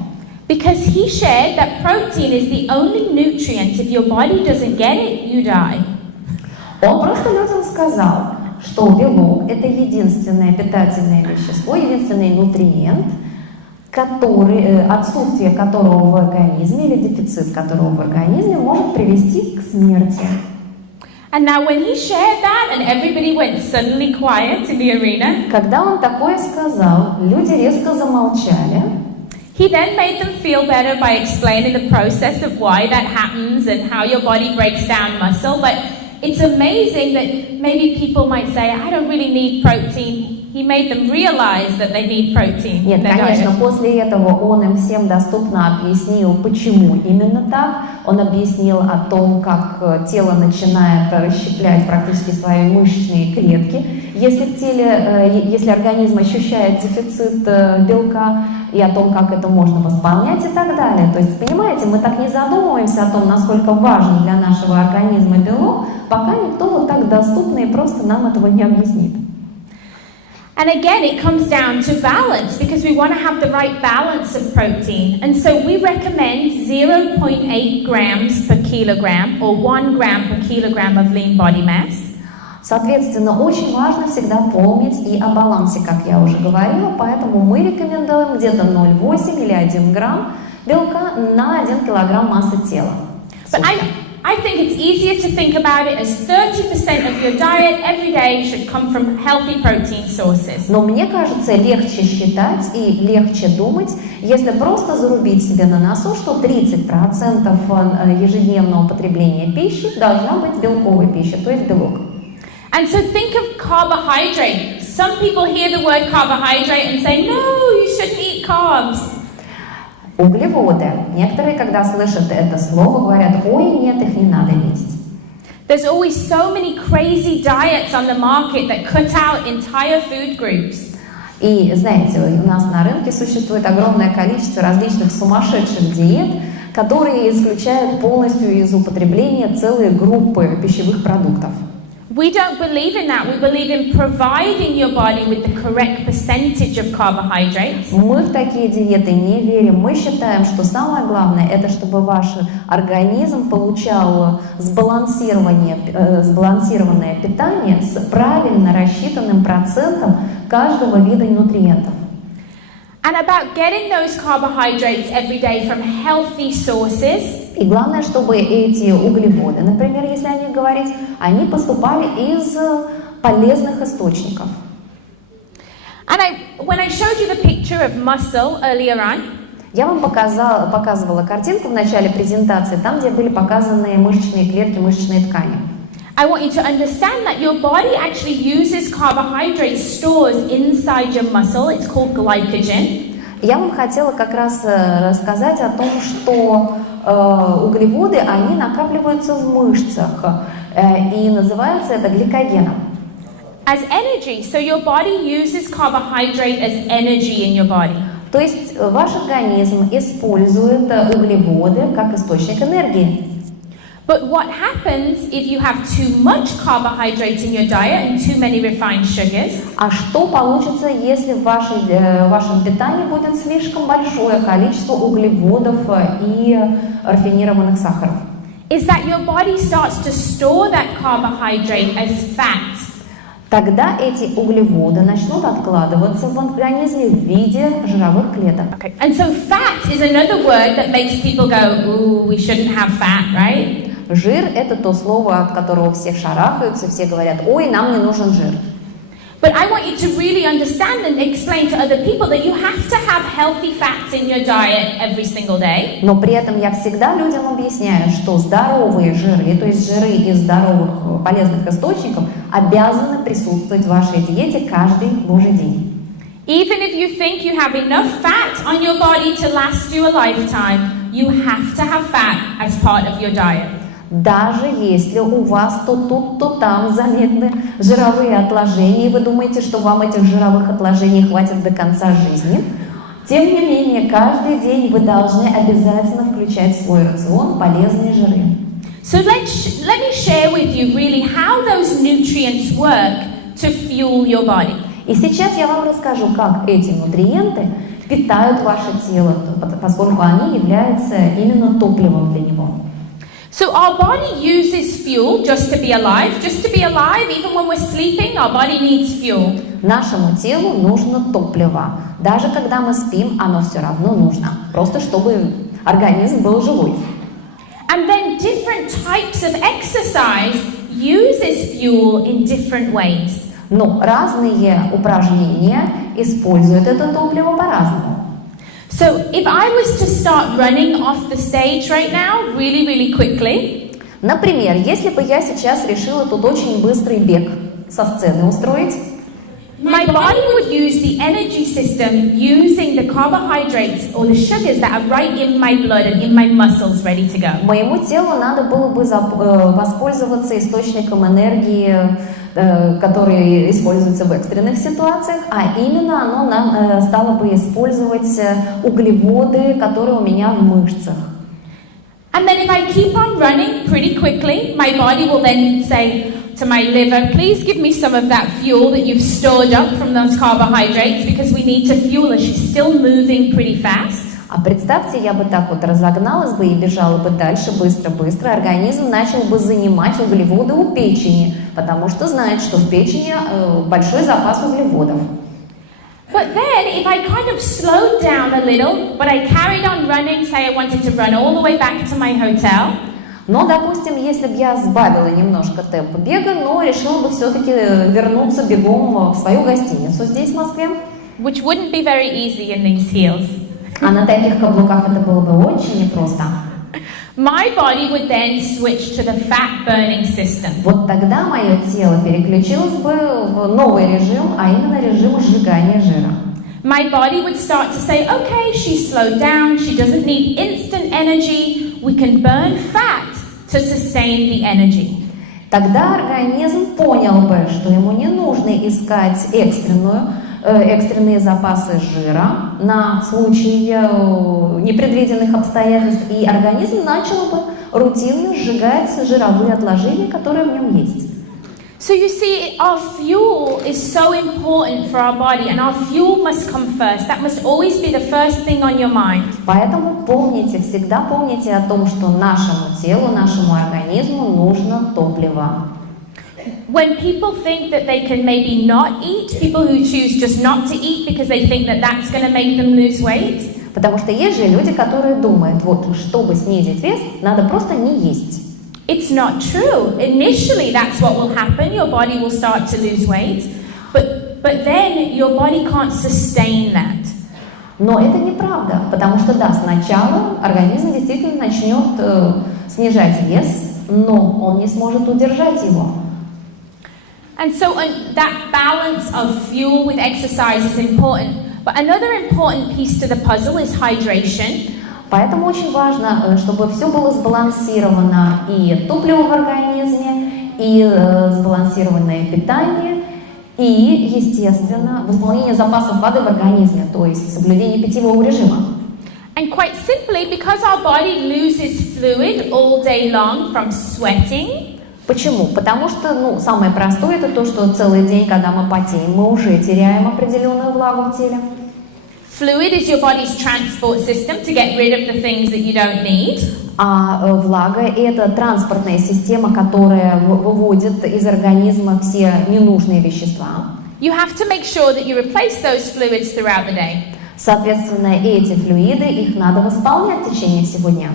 Because he shared that protein is the only nutrient, if your body doesn't get it, you die. Он просто людям сказал, что белок – это единственное питательное вещество, единственный нутриент, отсутствие которого в организме или дефицит которого в организме может привести к смерти. And now when he shared that and everybody went suddenly quiet in the arena, когда он такое сказал, люди резко замолчали. He then made them feel better by explaining the process of why that happens and how your body breaks down muscle. But it's amazing that maybe people might say, I don't really need protein. He made them realize that they need protein. Нет, конечно, после этого он им всем доступно объяснил, почему именно так. Он объяснил о том, как тело начинает расщеплять практически свои мышечные клетки, если организм ощущает дефицит белка, и о том, как это можно восполнять и так далее. То есть, понимаете, мы так не задумываемся о том, насколько важен для нашего организма белок, пока никто вот так доступно и просто нам этого не объяснит. And again, it comes down to balance because we want to have the right balance of protein. And so we recommend 0.8 grams per kilogram or 1 gram per kilogram of lean body mass. Соответственно, очень важно всегда помнить и о балансе, как я уже говорила, поэтому мы рекомендуем где-то 0,8 или 1 грамм белка на 1 килограмм массы тела. But I think it's easier to think about it as 30% of your diet every day should come from healthy protein sources. Но мне кажется, легче считать и легче думать, если просто зарубить себе на носу, что 30% ежедневного потребления пищи должна быть белковой пищей, то есть белок. And so think of carbohydrate. Some people hear the word carbohydrate and say, no, you shouldn't eat carbs. Углеводы. Некоторые, когда слышат это слово, говорят, ой, нет, их не надо есть. There's always so many crazy diets on the market that cut out entire food groups. И знаете, у нас на рынке существует огромное количество различных сумасшедших диет, которые исключают полностью из употребления целые группы пищевых продуктов. We don't believe in that. We believe in providing your body with the correct percentage of carbohydrates. Мы в такие диеты не верим. Мы считаем, что самое главное, это чтобы ваш организм получал сбалансированное питание с правильно рассчитанным процентом каждого вида нутриентов. And about getting those carbohydrates every day from healthy sources. И главное, чтобы эти углеводы, например, если о них говорить, они поступали из полезных источников. And when I showed you the picture of muscle earlier on, я вам показывала картинку в начале презентации, там, где были показаны мышечные клетки, мышечные ткани. I want you to understand that your body actually uses carbohydrate stores inside your muscle. It's called glycogen. Я вам хотела как раз рассказать о том, что углеводы, они накапливаются в мышцах, и называется это гликогеном. As energy, so your body uses carbohydrate as energy in your body. То есть ваш организм использует углеводы как источник энергии. But what happens if you have too much carbohydrates in your diet and too many refined sugars? А что получится, если в вашем питании будет слишком большое количество углеводов и рафинированных сахаров? Is that your body starts to store that carbohydrate as fat? Тогда эти углеводы начнут откладываться в организме в виде жировых клеток. Okay. And so fat is another word that makes people go, ooh, we shouldn't have fat, right? Жир – это то слово, от которого все шарахаются, все говорят, ой, нам не нужен жир. But I want you to really understand and explain to other people that you have to have healthy fats in your diet every single day. Но при этом я всегда людям объясняю, что здоровые жиры, то есть жиры из здоровых полезных источников, обязаны присутствовать в вашей диете каждый божий день. Even if you think you have enough fat on your body to last you a lifetime, you have to have fat as part of your diet. Даже если у вас то тут, то там заметны жировые отложения, и вы думаете, что вам этих жировых отложений хватит до конца жизни, тем не менее, каждый день вы должны обязательно включать в свой рацион полезные жиры. So let me share with you really how those nutrients work to fuel your body. И сейчас я вам расскажу, как эти нутриенты питают ваше тело, поскольку они являются именно топливом для него. So our body uses fuel just to be alive. Just to be alive, even when we're sleeping, our body needs fuel. Нашему телу нужно топливо. Даже когда мы спим, оно все равно нужно. Просто чтобы организм был живой. And then different types of exercise uses fuel in different ways. Но разные упражнения используют это топливо по-разному. So if I was to start running off the stage right now, really quickly. Например, если бы я сейчас решила тут очень быстрый бег со сцены устроить, my body would use the energy system using the carbohydrates or the sugars that are right in my blood and in my muscles ready to go. Моему телу надо было бы воспользоваться источником энергии, который используется в экстренных ситуациях, а именно оно стало бы использовать углеводы, которые у меня в мышцах. And then if I keep on running pretty quickly, my body will then say to my liver, please give me some of that fuel that you've stored up from those carbohydrates because we need to fuel her. She's still moving pretty fast. А представьте, я бы так вот разогналась бы и бежала бы дальше быстро-быстро, организм начал бы занимать углеводы у печени, потому что знает, что в печени большой запас углеводов. But then, if I kind of slowed down a little, but I carried on running, say I wanted to run all the way back to my hotel. Но, допустим, если бы я сбавила немножко темп бега, но решила бы все-таки вернуться бегом в свою гостиницу здесь, в Москве. Which wouldn't be very easy in these heels. А на таких каблуках это было бы очень непросто. My body would then switch to the fat-burning system. Вот тогда мое тело переключилось бы в новый режим, а именно режим сжигания жира. My body would start to say, okay, she's slowed down, she doesn't need instant energy, we can burn fat to sustain the energy. Тогда организм понял бы, что ему не нужно искать экстренные запасы жира на случай непредвиденных обстоятельств, и организм начал бы рутинно сжигать жировые отложения, которые в нем есть. So you see, our fuel is so important for our body, and our fuel must come first. That must always be the first thing on your mind. Поэтому помните, всегда помните о том, что нашему телу, нашему организму нужно топливо. When people think that they can maybe not eat, people who choose just not to eat because they think that that's going to make them lose weight. Потому что есть же люди, которые думают, вот, чтобы снизить вес, надо просто не есть. It's not true. Initially, that's what will happen. Your body will start to lose weight, but then your body can't sustain that. Но это неправда, потому что да, сначала организм действительно начнет снижать вес, но он не сможет удержать его. And so that balance of fuel with exercise is important. But another important piece to the puzzle is hydration. Поэтому очень важно, чтобы все было сбалансировано, и топливо в организме, и сбалансированное питание, и, естественно, восполнение запасов воды в организме, то есть соблюдение питьевого режима. And quite simply, because our body loses fluid all day long from sweating. Почему? Потому что, самое простое, это то, что целый день, когда мы потеем, мы уже теряем определенную влагу в теле. Fluid is your body's transport system to get rid of the things that you don't need. А влага – это транспортная система, которая выводит из организма все ненужные вещества. You have to make sure that you replace those fluids throughout the day. Соответственно, эти флюиды, их надо восполнять в течение всего дня.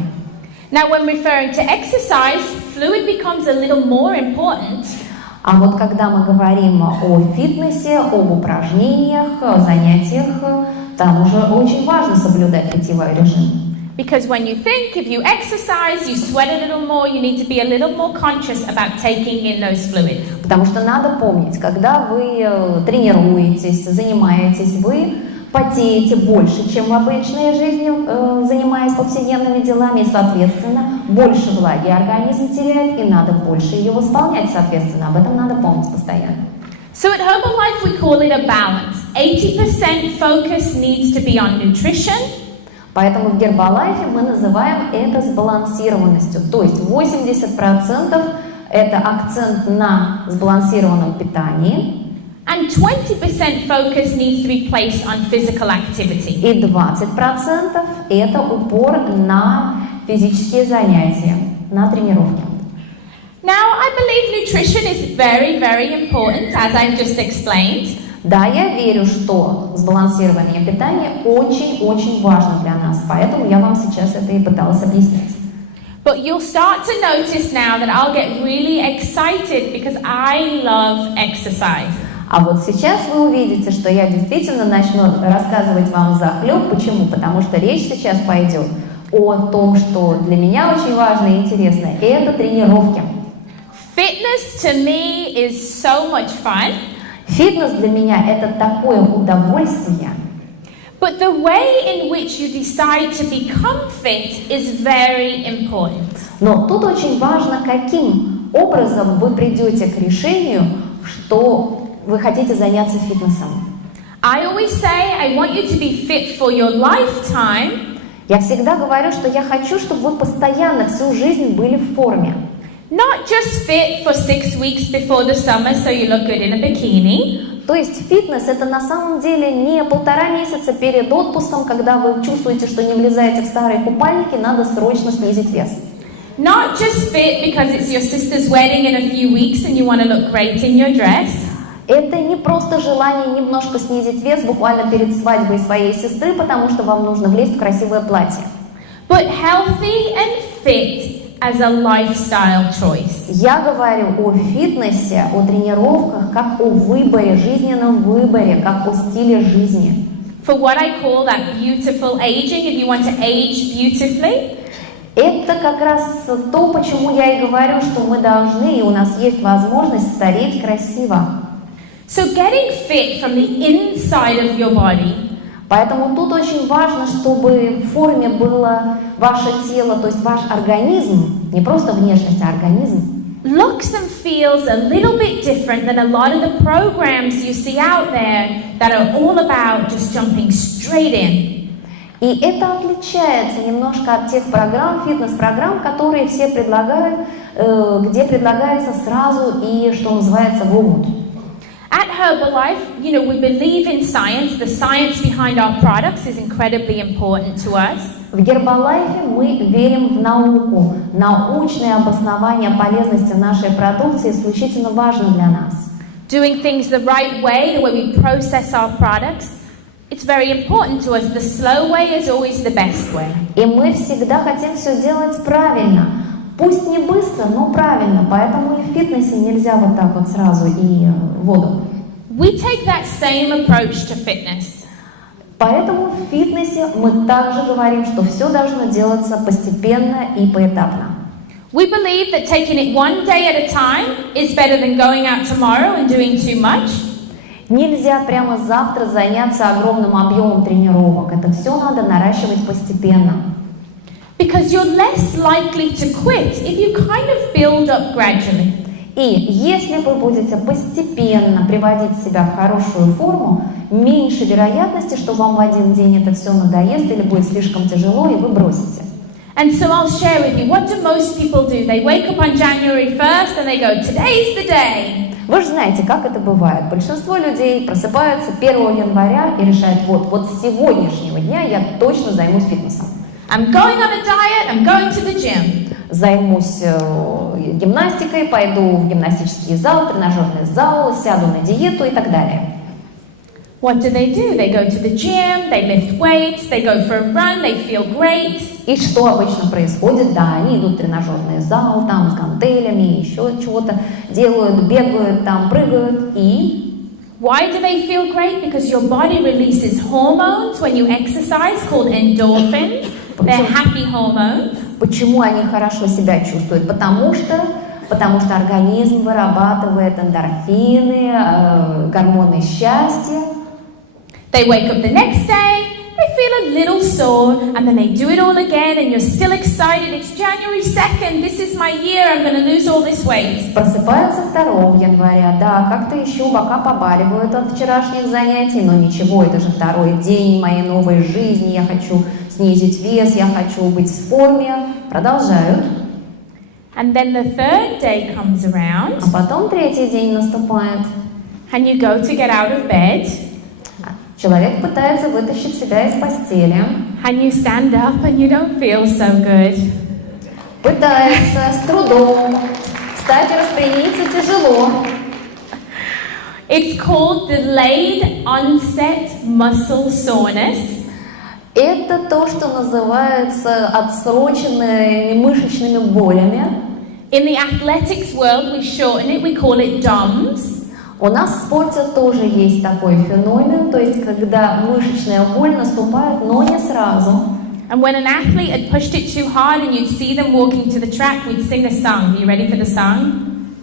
Now, when referring to exercise, fluid becomes a little more important. А вот когда мы говорим о фитнесе, об упражнениях, о занятиях, там уже очень важно соблюдать питьевой режим. Because when you think, if you exercise, you sweat a little more, you need to be a little more conscious about taking in those fluids. Потому что надо помнить, когда вы тренируетесь, занимаетесь, вы потеете больше, чем в обычной жизни, занимаясь повседневными делами, и, соответственно, больше влаги организм теряет, и надо больше ее восполнять, соответственно. Об этом надо помнить постоянно. So at Herbalife we call it a balance. 80% focus needs to be on nutrition. Поэтому в Herbalife мы называем это сбалансированностью. То есть 80% это акцент на сбалансированном питании. And 20% focus needs to be placed on physical activity. И 20% это упор на физические занятия, на тренировки. Now, I believe nutrition is very, very important, as I've just explained. Да, я верю, что сбалансирование питания очень-очень важно для нас, поэтому я вам сейчас это и пыталась объяснить. But you'll start to notice now that I'll get really excited because I love exercise. А вот сейчас вы увидите, что я действительно начну рассказывать вам взахлеб. Почему? Потому что речь сейчас пойдет о том, что для меня очень важно и интересно, это тренировки. Fitness to me is so much fun. Фитнес для меня это такое удовольствие. But the way in which you decide to become fit is very important. Но тут очень важно, каким образом вы придете к решению, что вы хотите заняться фитнесом. I always say I want you to be fit for your lifetime. Я всегда говорю, что я хочу, чтобы вы постоянно всю жизнь были в форме. Not just fit for 6 weeks before the summer so you look good in a bikini. То есть фитнес это на самом деле не 1,5 месяца перед отпуском, когда вы чувствуете, что не влезаете в старые купальники, надо срочно снизить вес. Not just fit because it's your sister's wedding in a few weeks and you want to look great in your dress. Это не просто желание немножко снизить вес буквально перед свадьбой своей сестры, потому что вам нужно влезть в красивое платье. But healthy and fit as a lifestyle choice. Я говорю о фитнесе, о тренировках, как о выборе, жизненном выборе, как о стиле жизни. For what I call that beautiful aging, if you want to age beautifully. Это как раз то, почему я и говорю, что мы должны, и у нас есть возможность стареть красиво. So getting fit from the inside of your body. Поэтому тут очень важно, чтобы в форме было ваше тело, то есть ваш организм, не просто внешность, а организм. Looks and feels a little bit different than a lot of the programs you see out there that are all about just jumping straight in. И это отличается немножко от тех программ, фитнес-программ, которые все предлагают, где предлагается сразу и, что называется, в омут. At Herbalife, you know, we believe in science. The science behind our products is incredibly important to us. В Herbalife мы верим в науку. Научное обоснование полезности нашей продукции исключительно важно для нас. Doing things the right way, the way we process our products, it's very important to us. The slow way is always the best way. И мы всегда хотим все делать правильно. Пусть не быстро, но правильно. Поэтому и в фитнесе нельзя вот так вот сразу и в воду. We take that same approach to fitness. Поэтому в фитнесе мы также говорим, что все должно делаться постепенно и поэтапно. We believe that taking it one day at a time is better than going out tomorrow and doing too much. Нельзя прямо завтра заняться огромным объемом тренировок. Это все надо наращивать постепенно. Because you're less likely to quit if you kind of build up gradually. И если вы будете постепенно приводить себя в хорошую форму, меньше вероятности, что вам в один день это все надоест или будет слишком тяжело, и вы бросите. And so I'll share with you, what do most people do? They wake up on January 1st and they go, today's the day. Вы же знаете, как это бывает. Большинство людей просыпаются 1 января и решают, вот с сегодняшнего дня я точно займусь фитнесом. I'm going on a diet, I'm going to the gym. Займусь гимнастикой, пойду в гимнастический зал, тренажерный зал, сяду на диету и так далее. What do? They go to the gym, they lift weights, they go for a run, they feel great. И что обычно происходит? Да, они идут в тренажерный зал, там с гантелями, еще чего-то делают, бегают, там прыгают и... Why do they feel great? Because your body releases hormones when you exercise called endorphins. They're happy hormones. Почему они хорошо себя чувствуют? Потому что организм вырабатывает эндорфины, гормоны счастья. They wake up the next day, they feel a little sore, and then they do it all again, and you're still excited. It's January 2nd, this is my year, I'm going to lose all this weight. Просыпаются 2 января, да, как-то еще бока побаливают от вчерашних занятий, но ничего, это же 2-й день моей новой жизни, я хочу снизить вес, я хочу быть в форме. Продолжают. And then the 3rd day comes around. А потом 3-й день наступает. And you go to get out of bed. Человек пытается вытащить себя из постели. And you stand up and you don't feel so good. Пытается с трудом. Встать и распрямиться тяжело. It's called delayed onset muscle soreness. Это то, что называется отсроченными мышечными болями. In the athletics world, we shorten it, we call it DOMS. У нас в спорте тоже есть такой феномен, то есть когда мышечная боль наступает, но не сразу. And when an athlete had pushed it too hard and you'd see them walking to the track, we'd sing a song. Are you ready for the song?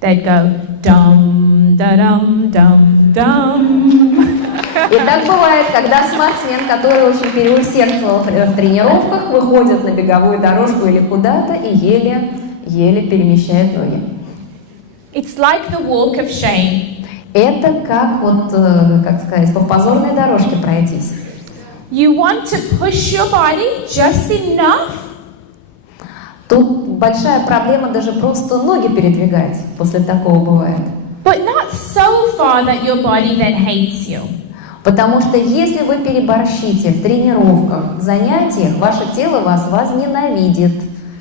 They'd go dum da dum dum dum. И так бывает, когда спортсмен, который очень переусердствовал в тренировках, выходит на беговую дорожку или куда-то и еле перемещает ноги. It's like the walk of shame. Это как как сказать, по позорной дорожке пройтись. You want to push your body just enough. Тут большая проблема даже просто ноги передвигать после такого бывает. but not so far that your body then hates you. Потому что если вы переборщите в тренировках, в занятиях, ваше тело вас возненавидит.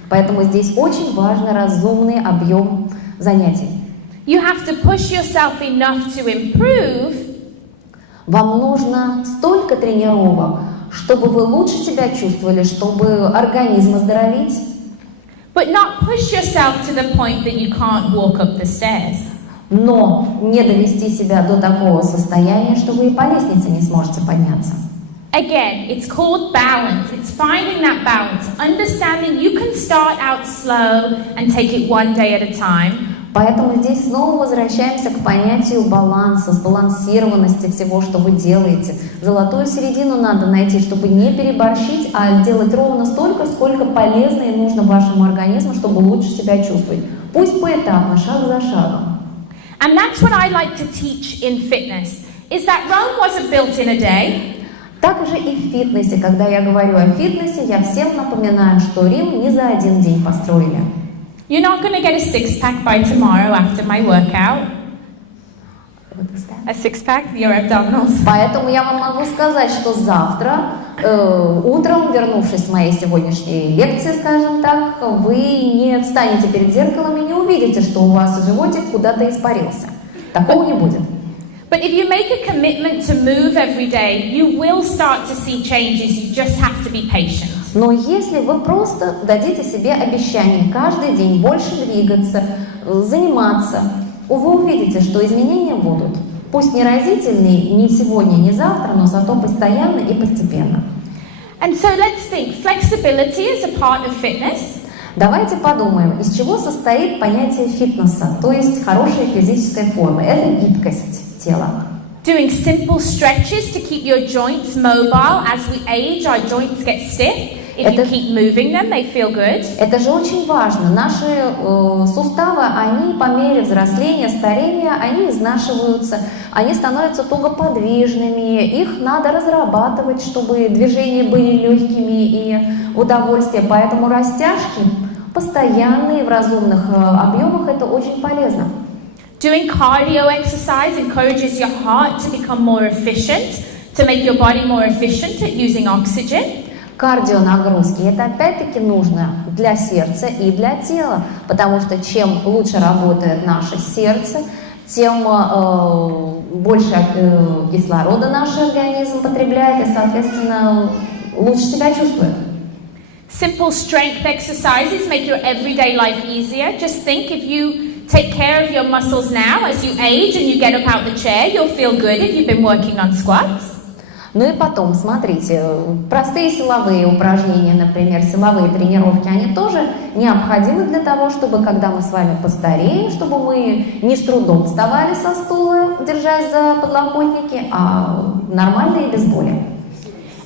Поэтому здесь очень важен разумный объем занятий. You have to push yourself enough to improve, Вам нужно столько тренировок, чтобы вы лучше себя чувствовали, чтобы организм оздоровить, but not push yourself to the point that you can't walk up the stairs. но не довести себя до такого состояния, что вы и по лестнице не сможете подняться. Again, it's called balance. It's finding that balance, understanding you can start out slow and take it one day at a time. Поэтому здесь снова возвращаемся к понятию баланса, сбалансированности всего, что вы делаете. Золотую середину надо найти, чтобы не переборщить, а сделать ровно столько, сколько полезно и нужно вашему организму, чтобы лучше себя чувствовать. Пусть поэтапно, шаг за шагом. And that's what I like to teach in fitness, is that Rome wasn't built in a day. Так же и в фитнесе. Когда я говорю о фитнесе, я всем напоминаю, что Рим не за один день построили. You're not going to get a six-pack by tomorrow after my workout. A six-pack, your abdominals. Поэтому я вам могу сказать, что завтра, утром, вернувшись с моей сегодняшней лекции, скажем так, вы не встанете перед зеркалом и не увидите, что у вас животик куда-то испарился. Такого не будет. But if you make a commitment to move every day, you will start to see changes. You just have to be patient. Но если вы просто дадите себе обещание каждый день больше двигаться, заниматься, вы увидите, что изменения будут. Пусть не разительные, ни сегодня, ни завтра, но зато постоянно и постепенно. And so let's think, flexibility is a part of fitness. Давайте подумаем, из чего состоит понятие фитнеса, то есть хорошая физическая форма. Это гибкость тела. Doing simple stretches to keep your joints mobile. As we age, our joints get stiff. If you keep moving them, they feel good. Это же очень важно. Наши суставы, они по мере взросления, старения, они изнашиваются, они становятся тугоподвижными, их надо разрабатывать, чтобы движения были легкими и удовольствие. Поэтому растяжки постоянные в разумных объемах это очень полезно. Doing cardio exercise encourages your heart to become more efficient, to make your body more efficient at using oxygen. Кардионагрузки это опять-таки нужно для сердца и для тела, потому что чем лучше работает наше сердце, тем больше кислорода наш организм потребляет и, соответственно, лучше себя чувствует. Simple strength exercises make your everyday life easier. Just think, if you take care of your muscles now as you age and you get up out the chair, you'll feel good if you've been working on squats. Ну и потом, смотрите, простые силовые упражнения, например, силовые тренировки, они тоже необходимы для того, чтобы, когда мы с вами постареем, чтобы мы не с трудом вставали со стула, держась за подлокотники, а нормально и без боли.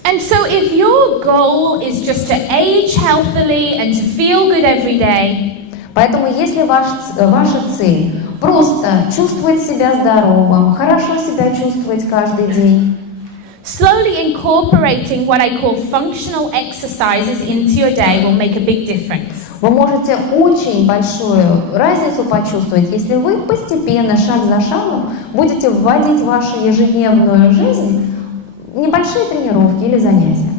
And so if your goal is just to age healthily and to feel good every day, поэтому если ваша цель просто чувствовать себя здоровым, хорошо себя чувствовать каждый день, slowly incorporating what I call functional exercises into your day will make a big difference. Вы можете очень большую разницу почувствовать, если вы постепенно, шаг за шагом, будете вводить в вашу ежедневную жизнь небольшие тренировки или занятия.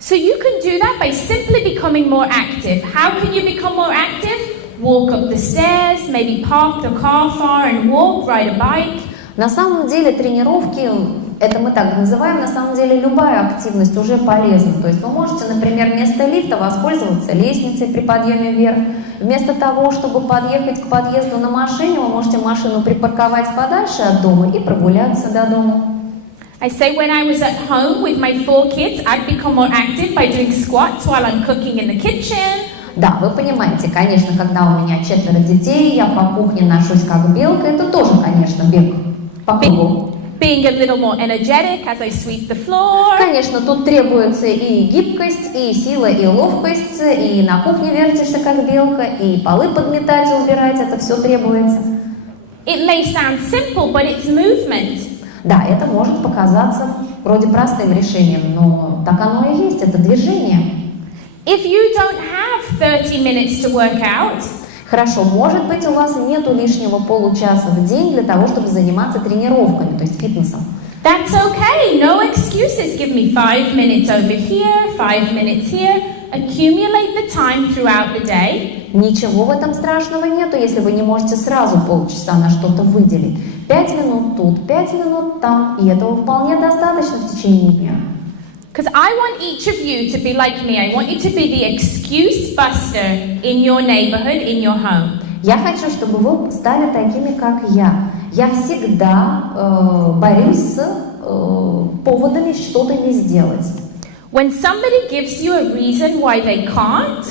So you can do that by simply becoming more active. How can you become more active? Walk up the stairs, maybe park the car far and walk, ride a bike. На самом деле тренировки, это мы так называем, на самом деле любая активность уже полезна. То есть вы можете, например, вместо лифта воспользоваться лестницей при подъеме вверх. Вместо того, чтобы подъехать к подъезду на машине, вы можете машину припарковать подальше от дома и прогуляться до дома. I say when I was at home with my 4 kids, I'd become more active by doing squats while I'm cooking in the kitchen. Да, вы понимаете, конечно, когда у меня 4 детей, я по кухне ношусь как белка, это тоже, конечно, бег по кругу. Being a little more energetic as I sweep the floor. Конечно, тут требуется и гибкость, и сила, и ловкость, и на кухне вертишься как белка, и полы подметать и убирать, это все требуется. It may sound simple, but it's movement. Да, это может показаться вроде простым решением, но так оно и есть, это движение. If you don't have 30 minutes to work out, Хорошо, может быть, у вас нету лишнего получаса в день для того, чтобы заниматься тренировками, то есть фитнесом. That's okay. No excuses. Give me 5 minutes over here, 5 minutes here. Accumulate the time throughout the day. Ничего в этом страшного нету, если вы не можете сразу полчаса на что-то выделить. 5 минут тут, 5 минут там, и этого вполне достаточно в течение дня. Because I want each of you to be like me. I want you to be the excuse buster in your neighborhood, in your home. Я хочу, чтобы вы стали такими, как я. Я всегда борюсь с поводами что-то не сделать. When somebody gives you a reason why they can't,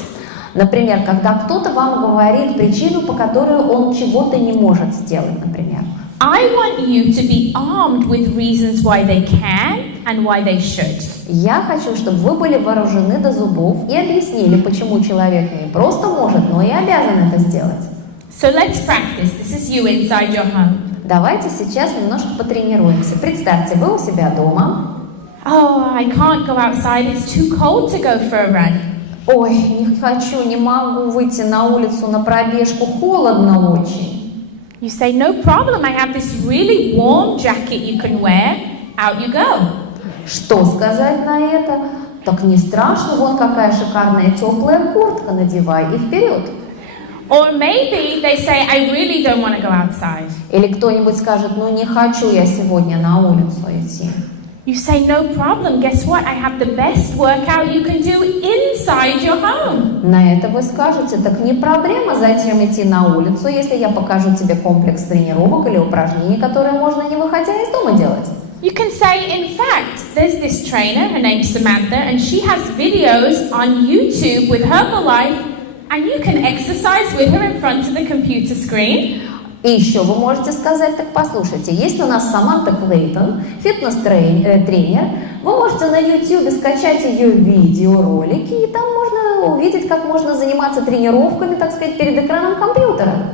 например, когда кто-то вам говорит причину, по которой он чего-то не может сделать, например. I want you to be armed with reasons why they can and why they should. Я хочу, чтобы вы были вооружены до зубов и объяснили, почему человек не просто может, но и обязан это сделать. So let's practice. This is you inside your home. Давайте сейчас немножко потренируемся. Представьте, вы у себя дома. Oh, I can't go outside. It's too cold to go for a run. Ой, не хочу, не могу выйти на улицу на пробежку, холодно очень. You say, no problem. I have this really warm jacket you can wear. Out you go. Что сказать на это? Так не страшно, вон какая шикарная теплая куртка, надевай и вперед. Or maybe they say, I really don't want to go outside. Или кто-нибудь скажет, ну не хочу я сегодня на улицу идти. You say, no problem. Guess what? I have the best workout you can do inside your home. На это вы скажете, так не проблема затем идти на улицу, если я покажу тебе комплекс тренировок или упражнений, которые можно не выходя из дома делать. You can say, in fact, there's this trainer, her name's Samantha, and she has videos on YouTube with Herbalife, and you can exercise with her in front of the computer screen. И еще вы можете сказать, так послушайте, есть у нас Саманты Клейтон, фитнес-тренер, вы можете на YouTube скачать ее видеоролики, и там можно увидеть, как можно заниматься тренировками, так сказать, перед экраном компьютера.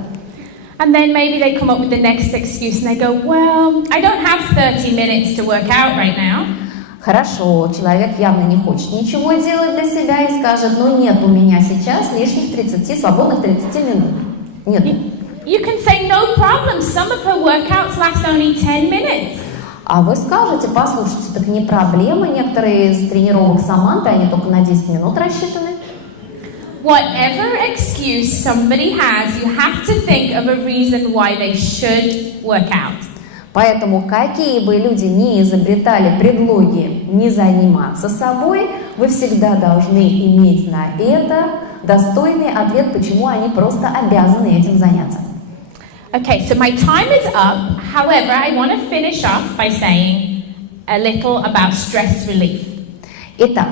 And then maybe they come up with the next excuse and they go, well, I don't have 30 minutes to work out right now. Хорошо, человек явно не хочет ничего делать для себя и скажет, ну нет у меня сейчас лишних 30, свободных 30 минут. Нет. You can say, no problem, some of her workouts last only 10 minutes. А вы скажете, послушайте, так не проблема, некоторые из тренировок Саманты, они только на 10 минут рассчитаны. Whatever excuse somebody has, you have to think of a reason why they should work out. Поэтому, какие бы люди ни изобретали предлоги не заниматься собой, вы всегда должны иметь на это достойный ответ, почему они просто обязаны этим заняться. Okay, so my time is up. However, I want to finish off by saying a little about stress relief. Итак,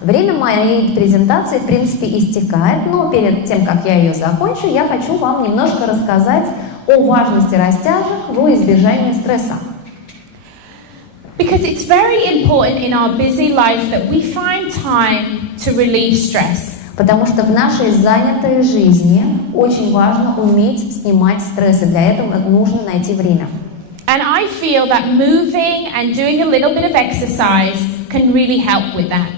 время моей презентации, в принципе, истекает, но перед тем, как я ее закончу, я хочу вам немножко рассказать о важности растяжек во избежание стресса. Because it's very important in our busy life that we find time to relieve stress. Потому что в нашей занятой жизни очень важно уметь снимать стресс, и для этого нужно найти время. And I feel that moving and doing a little bit of exercise can really help with that.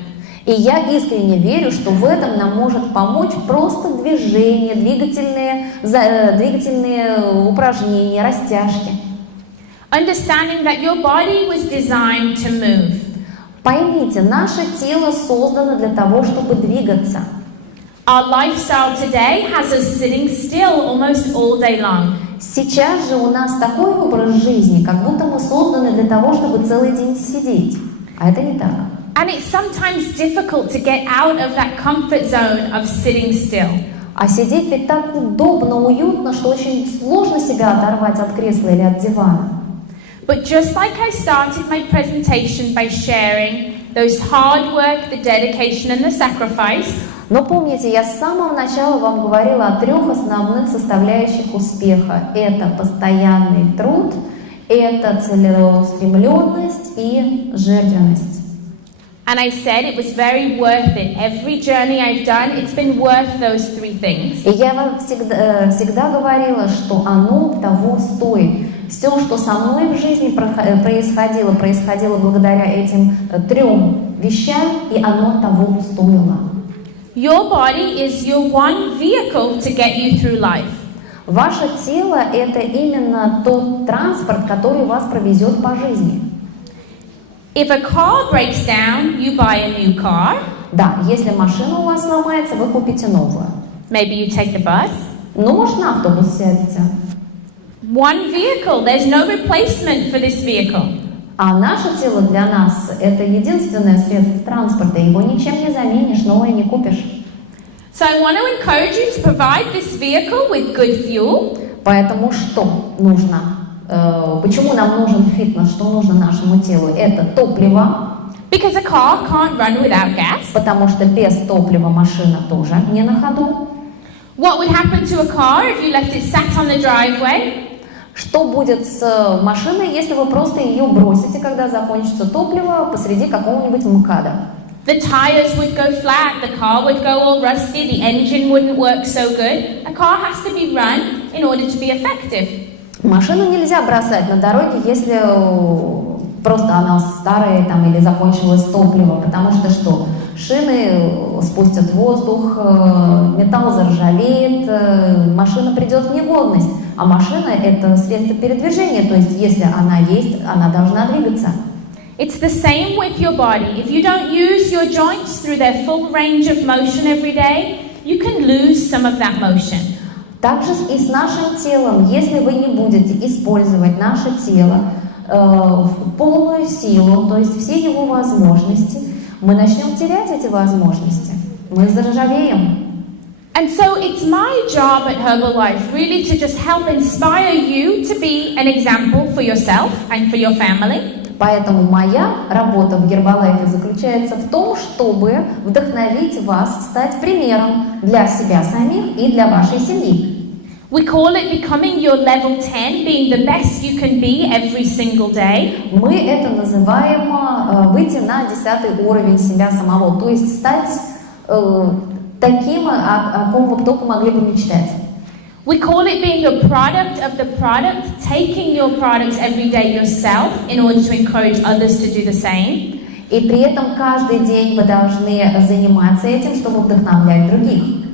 И я искренне верю, что в этом нам может помочь просто движение, двигательные упражнения, растяжки. Understanding that your body was designed to move. Поймите, наше тело создано для того, чтобы двигаться. Our lifestyle today has us sitting still almost all day long. Сейчас же у нас такой образ жизни, как будто мы созданы для того, чтобы целый день сидеть. А это не так. And it's sometimes difficult to get out of that comfort zone of sitting still. А сидеть ведь так удобно, уютно, что очень сложно себя оторвать от кресла или от дивана. But just like I started my presentation by sharing those hard work, the dedication and the sacrifice. Но помните, я с самого начала вам говорила о 3 основных составляющих успеха. Это постоянный труд, это целеустремленность и жертвенность. And I said it was very worth it. Every journey I've done, it's been worth those 3 things. И я вам всегда говорила, что оно того стоит. Все, что со мной в жизни происходило благодаря этим 3 вещам, и оно того стоило. Your body is your one vehicle to get you through life. Ваше тело – это именно тот транспорт, который вас провезет по жизни. If a car breaks down, you buy a new car. Да, если машина у вас сломается, вы купите новую. Maybe you take the bus. Ну, может, на автобус сядете. One vehicle, there's no replacement for this vehicle. А наше тело для нас – это единственное средство транспорта, его ничем не заменишь, новое не купишь. So I want to encourage you to provide this vehicle with good fuel. Поэтому что нужно? Почему нам нужен фитнес? Что нужно нашему телу? Это топливо. Because a car can't run without gas. Потому что без топлива машина тоже не на ходу. What would happen to a car if you left it sat on the driveway? Что будет с машиной, если вы просто ее бросите, когда закончится топливо, посреди какого-нибудь МКАДа? The tires would go flat, the car would go all rusty, the engine wouldn't work so good. A car has to be run in order to be effective. Машину нельзя бросать на дороге, если просто она старая там, или закончилось топливо, потому что шины спустят воздух, металл заржавеет, машина придет в негодность. А машина – это средство передвижения, то есть если она есть, она должна двигаться. It's the same with your body. If you don't use your joints through their full range of motion every day, you can lose some of that motion. Также и с нашим телом. Если вы не будете использовать наше тело в полную силу, то есть все его возможности, мы начнем терять эти возможности. Мы заржавеем. And so it's my job at Herbalife really to just help inspire you to be an example for yourself and for your family. Поэтому моя работа в Herbalife заключается в том, чтобы вдохновить вас стать примером для себя самих и для вашей семьи. We call it becoming your level 10, being the best you can be every single day. Мы это называем выйти на 10 уровень себя самого, то есть стать таким, о ком вы только могли бы мечтать. We call it being a product of the product, taking your products every day yourself in order to encourage others to do the same. И при этом каждый день вы должны заниматься этим, чтобы вдохновлять других.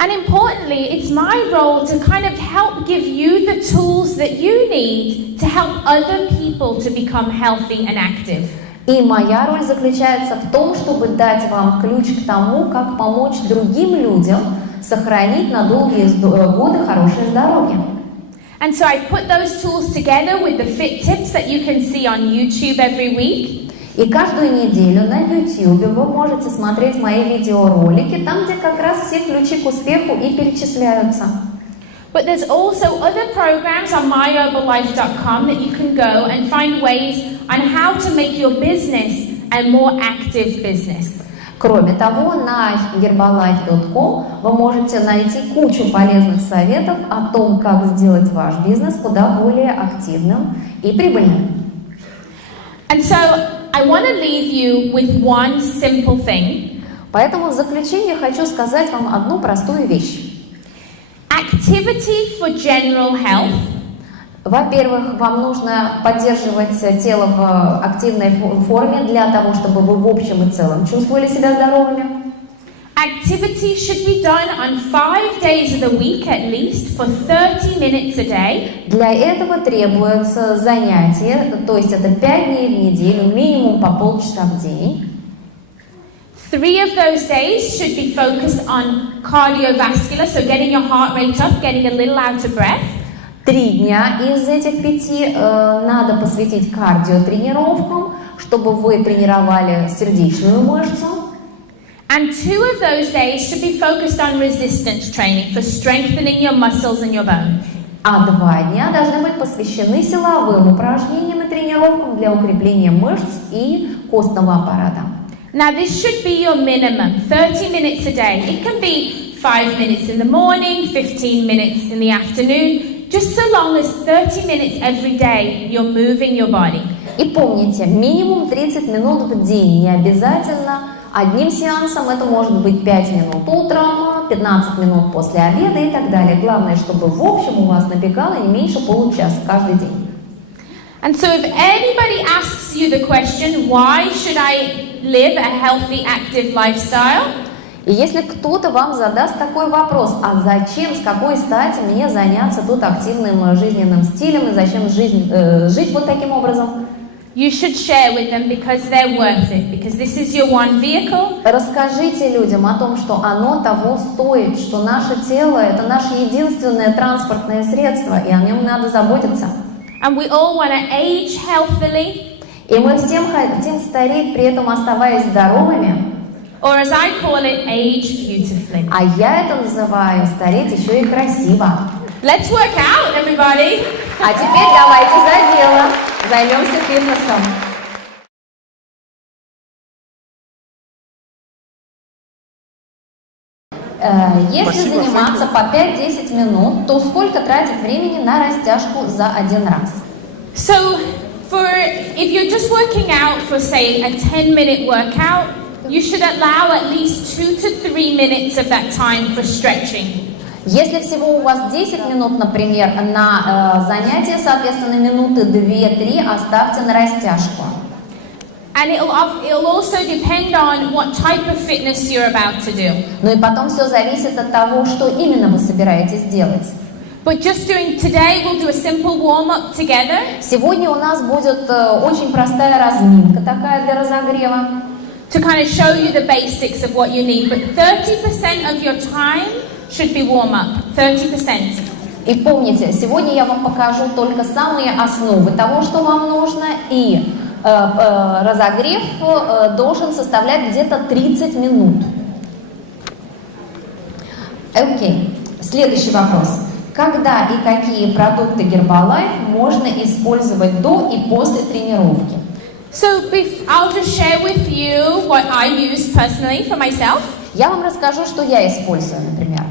And importantly, it's my role to kind of help give you the tools that you need to help other people to become healthy and active. И моя роль заключается в том, чтобы дать вам ключ к тому, как помочь другим людям сохранить на долгие годы хорошее здоровье. And so I've put those tools together with the fit tips that you can see on YouTube every week. И каждую неделю на YouTube вы можете смотреть мои видеоролики, там, где как раз все ключи к успеху и перечисляются. But there's also other programs on myherbalife.com that you can go and find ways on how to make your business a more active business. Кроме того, на herbalife.com вы можете найти кучу полезных советов о том, как сделать ваш бизнес куда более активным и прибыльным. And so I want to leave you with one simple thing. Поэтому в заключение хочу сказать вам одну простую вещь. Activity for general health. Во-первых, вам нужно поддерживать тело в активной форме для того, чтобы вы в общем и целом чувствовали себя здоровыми. Activity should be done on 5 days of the week at least for 30 minutes a day. Для этого требуется занятие, то есть это 5 дней в неделю, минимум по полчаса в день. 3 of those days should be focused on cardiovascular, so getting your heart rate up, getting a little out of breath. 3 дня из этих 5 надо посвятить кардиотренировкам, чтобы вы тренировали сердечную мышцу. And 2 of those days should be focused on resistance training for strengthening your muscles and your bones. А 2 дня должны быть посвящены силовым упражнениям и тренировкам для укрепления мышц и костного аппарата. Now this should be your minimum, 30 minutes a day. It can be 5 minutes in the morning, 15 minutes in the afternoon, just so long as 30 minutes every day you're moving your body. И помните, минимум 30 минут в день, не обязательно. Одним сеансом это может быть 5 минут утром, 15 минут после обеда и так далее. Главное, чтобы в общем у вас набегало не меньше получаса каждый день. And so if anybody asks you the question, why should I live a healthy, active lifestyle? И если кто-то вам задаст такой вопрос, а зачем, с какой стати мне заняться тут активным жизненным стилем и зачем жить вот таким образом, you should share with them because they're worth it, because this is your one vehicle. расскажите людям о том, что оно того стоит, что наше тело – это наше единственное транспортное средство, и о нем надо заботиться. And we all want to age healthily, И мы всем хотим стареть, при этом оставаясь здоровыми, or as I call it, age beautifully. а я это называю стареть еще и красиво. Let's work out, everybody. А теперь давайте за дело, займемся фитнесом. Если заниматься по 5-10 минут, то сколько тратить времени на растяжку за один раз? So, if you're just working out for, say, a 10-minute workout, you should allow at least 2 to 3 minutes of that time for stretching. Если всего у вас 10 минут, например, на занятие, соответственно, минуты 2-3 оставьте на растяжку. And it'll also depend on what type of fitness you're about to do. Ну и потом все зависит от того, что именно вы собираетесь делать. But just today, we'll do a simple warm-up together. Сегодня у нас будет очень простая разминка такая для разогрева. To kind of show you the basics of what you need. But 30% of your time should be warm-up. 30%. И помните, сегодня я вам покажу только самые основы того, что вам нужно, и разогрев должен составлять где-то 30 минут. Окей. Следующий вопрос. Когда и какие продукты Herbalife можно использовать до и после тренировки? So I'll just share with you what I use personally for myself. Я вам расскажу, что я использую, например.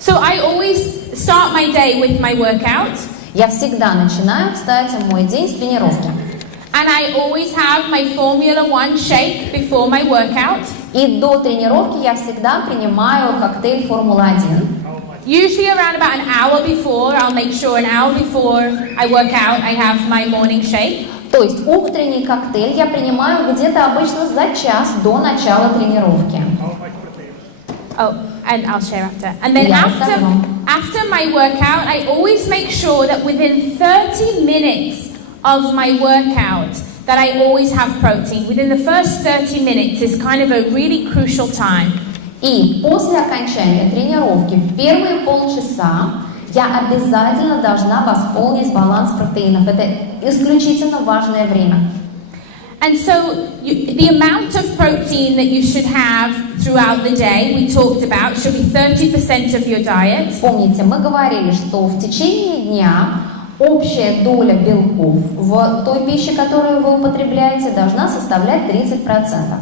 So I always start my day with my workout. Я всегда начинаю, кстати, мой день с тренировки. And I always have my Formula 1 shake before my workout. И до тренировки я всегда принимаю коктейль Формула-1. Usually around about an hour before, I'll make sure an hour before I work out, I have my morning shake. То есть утренний коктейль я принимаю где-то обычно за час до начала тренировки. Oh, and I'll share after. And then after my workout, I always make sure that within 30 minutes of my workout, that I always have protein. Within the first 30 minutes is kind of a really crucial time. И после окончания тренировки в первые полчаса я обязательно должна восполнить баланс протеинов. Это исключительно важное время. And so the amount of protein that you should have throughout the day, we talked about, should be 30% of your diet. Помните, мы говорили, что в течение дня общая доля белков в той пище, которую вы употребляете, должна составлять 30%.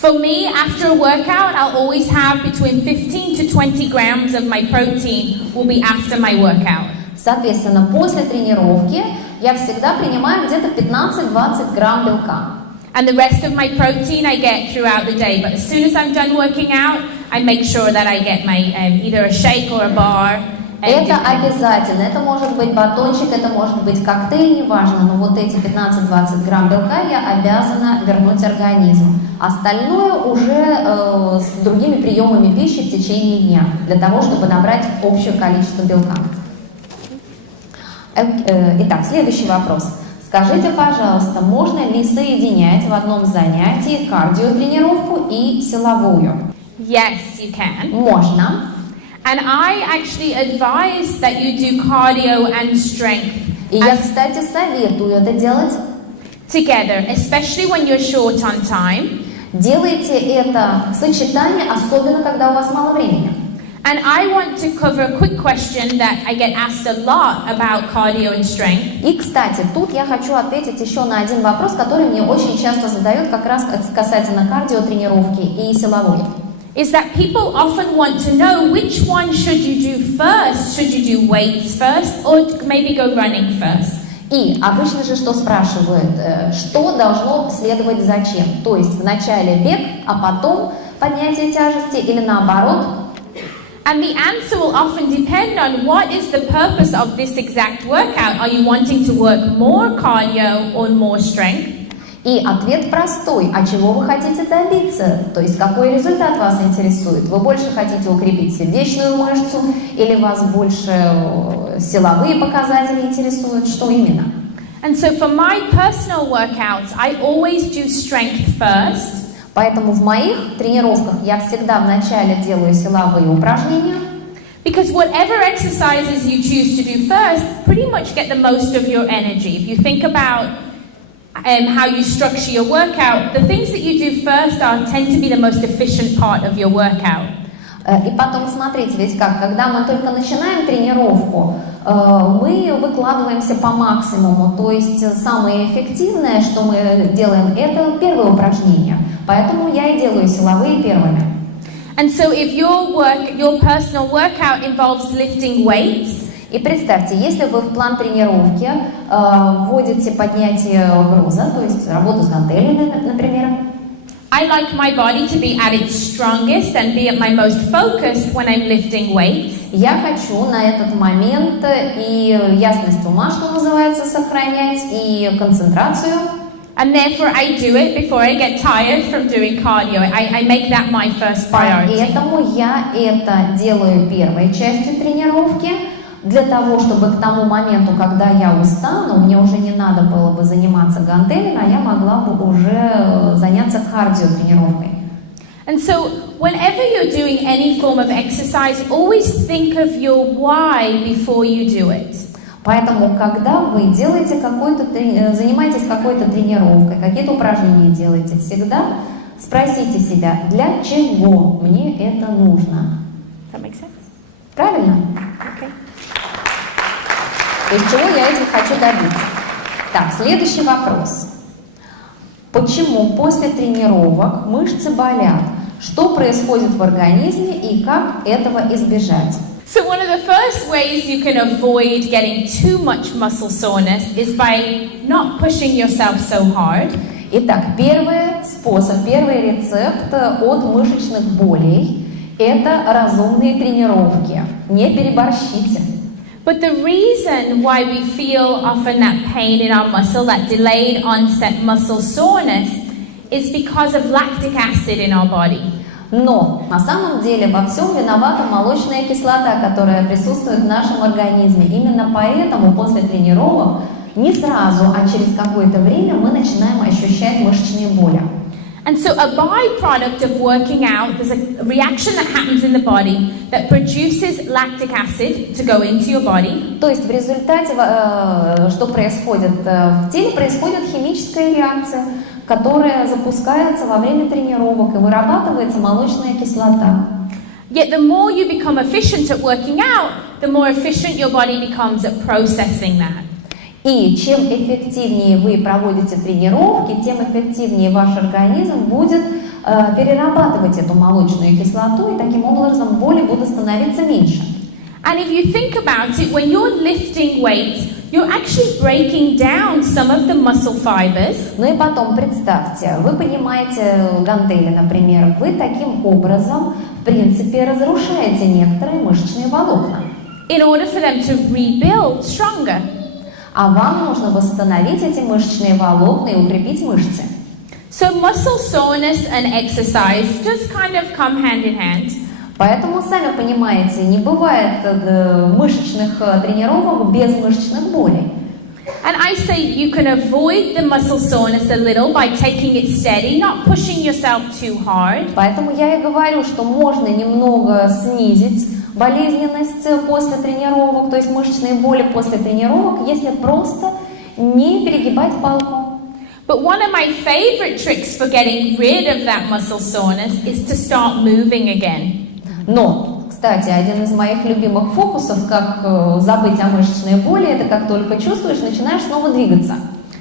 For me, after a workout, I'll always have between 15 to 20 grams of my protein will be after my workout. Соответственно, после тренировки я всегда принимаю где-то 15-20 грамм белка. And the rest of my protein I get throughout the day. But as soon as I'm done working out, I make sure that I get my either a shake or a bar. Это обязательно. Это может быть батончик, это может быть коктейль, неважно. Но вот эти 15-20 грамм белка я обязана вернуть организму. Остальное уже с другими приемами пищи в течение дня, для того, чтобы набрать общее количество белка. Итак, следующий вопрос. Скажите, пожалуйста, можно ли соединять в одном занятии кардиотренировку и силовую? Yes, you can. Можно. And I actually advise that you do cardio and strength. И я, кстати, советую это делать together, especially when you're short on time. Делайте это в сочетании, особенно когда у вас мало времени. And I want to cover a quick question that I get asked a lot about cardio and strength. И, кстати, тут я хочу ответить еще на один вопрос, который мне очень часто задают как раз касательно кардиотренировки и силовой. Is that people often want to know which one should you do first? Should you do weights first or maybe go running first? И обычно же что спрашивают, что должно следовать зачем? То есть вначале бег, а потом поднятие тяжести или наоборот? And the answer will often depend on what is the purpose of this exact workout. Are you wanting to work more cardio or more strength? И ответ простой. А чего вы хотите добиться? То есть какой результат вас интересует? Вы больше хотите укрепить сердечную мышцу или вас больше силовые показатели интересуют? Что именно? And so for my personal workouts, I always do strength first. Поэтому в моих тренировках я всегда вначале делаю силовые упражнения. Because whatever exercises you choose to do first pretty much get the most of your energy. If you think about how you structure your workout, the things that you do first tend to be the most efficient part of your workout. И потом смотрите, ведь как, когда мы только начинаем тренировку, мы выкладываемся по максимуму, то есть самое эффективное, что мы делаем, это первое упражнение. Поэтому я и делаю силовые первыми. And so if your personal workout involves lifting weights, и представьте, если вы в план тренировки вводите поднятие груза, то есть работу с гантелями, например, I like my body to be at its strongest and be at my most focused when I'm lifting weights. Я хочу на этот момент и ясность ума, что называется, сохранять, и концентрацию. And therefore I do it before I get tired from doing cardio. I make that my first priority. Поэтому я это делаю первой частью тренировки, для того, чтобы к тому моменту, когда я устану, мне уже не надо было бы заниматься гантелями, а я могла бы уже заняться кардиотренировкой. And so whenever you're doing any form of exercise, always think of your why before you do it. Поэтому, когда вы делаете занимаетесь какой-то тренировкой, какие-то упражнения делаете, всегда спросите себя, для чего мне это нужно. That makes sense? Правильно? Okay. То есть чего я этим хочу добиться? Так, следующий вопрос. Почему после тренировок мышцы болят? Что происходит в организме и как этого избежать? So one of the first ways you can avoid getting too much muscle soreness is by not pushing yourself so hard. Итак, первый способ, первый рецепт от мышечных болей – это разумные тренировки. Не переборщите. But the reason why we feel often that pain in our muscle, that delayed onset muscle soreness, is because of lactic acid in our body. Но на самом деле во всем виновата молочная кислота, которая присутствует в нашем организме. Именно поэтому после тренировок не сразу, а через какое-то время мы начинаем ощущать мышечные боли. And so a byproduct of working out, there's a reaction that happens in the body that produces lactic acid to go into your body. То есть в результате, что происходит в теле, происходит химическая реакция, которая запускается во время тренировок и вырабатывается молочная кислота. Yet the more you become efficient at working out, the more efficient your body becomes at processing that. И чем эффективнее вы проводите тренировки, тем эффективнее ваш организм будет перерабатывать эту молочную кислоту, и таким образом боли будут становиться меньше. And if you think about it, when you're lifting weights, you're actually breaking down some of the muscle fibers. Ну и потом представьте, вы поднимаете гантели, например, вы таким образом, в принципе, разрушаете некоторые мышечные волокна. In order for them to rebuild stronger. А вам нужно восстановить эти мышечные волокна и укрепить мышцы. So muscle soreness and exercise just kind of come hand in hand. Поэтому, сами понимаете, не бывает мышечных тренировок без мышечных болей. And I say you can avoid the muscle soreness a little by taking it steady, not pushing yourself too hard. Поэтому я и говорю, что можно немного снизить болезненность после тренировок, то есть мышечные боли после тренировок, если просто не перегибать палку. But one of my favorite tricks for getting rid of that muscle soreness is to start moving again. Но, кстати, один из моих любимых фокусов, как забыть о мышечной боли, это как только чувствуешь, начинаешь снова двигаться.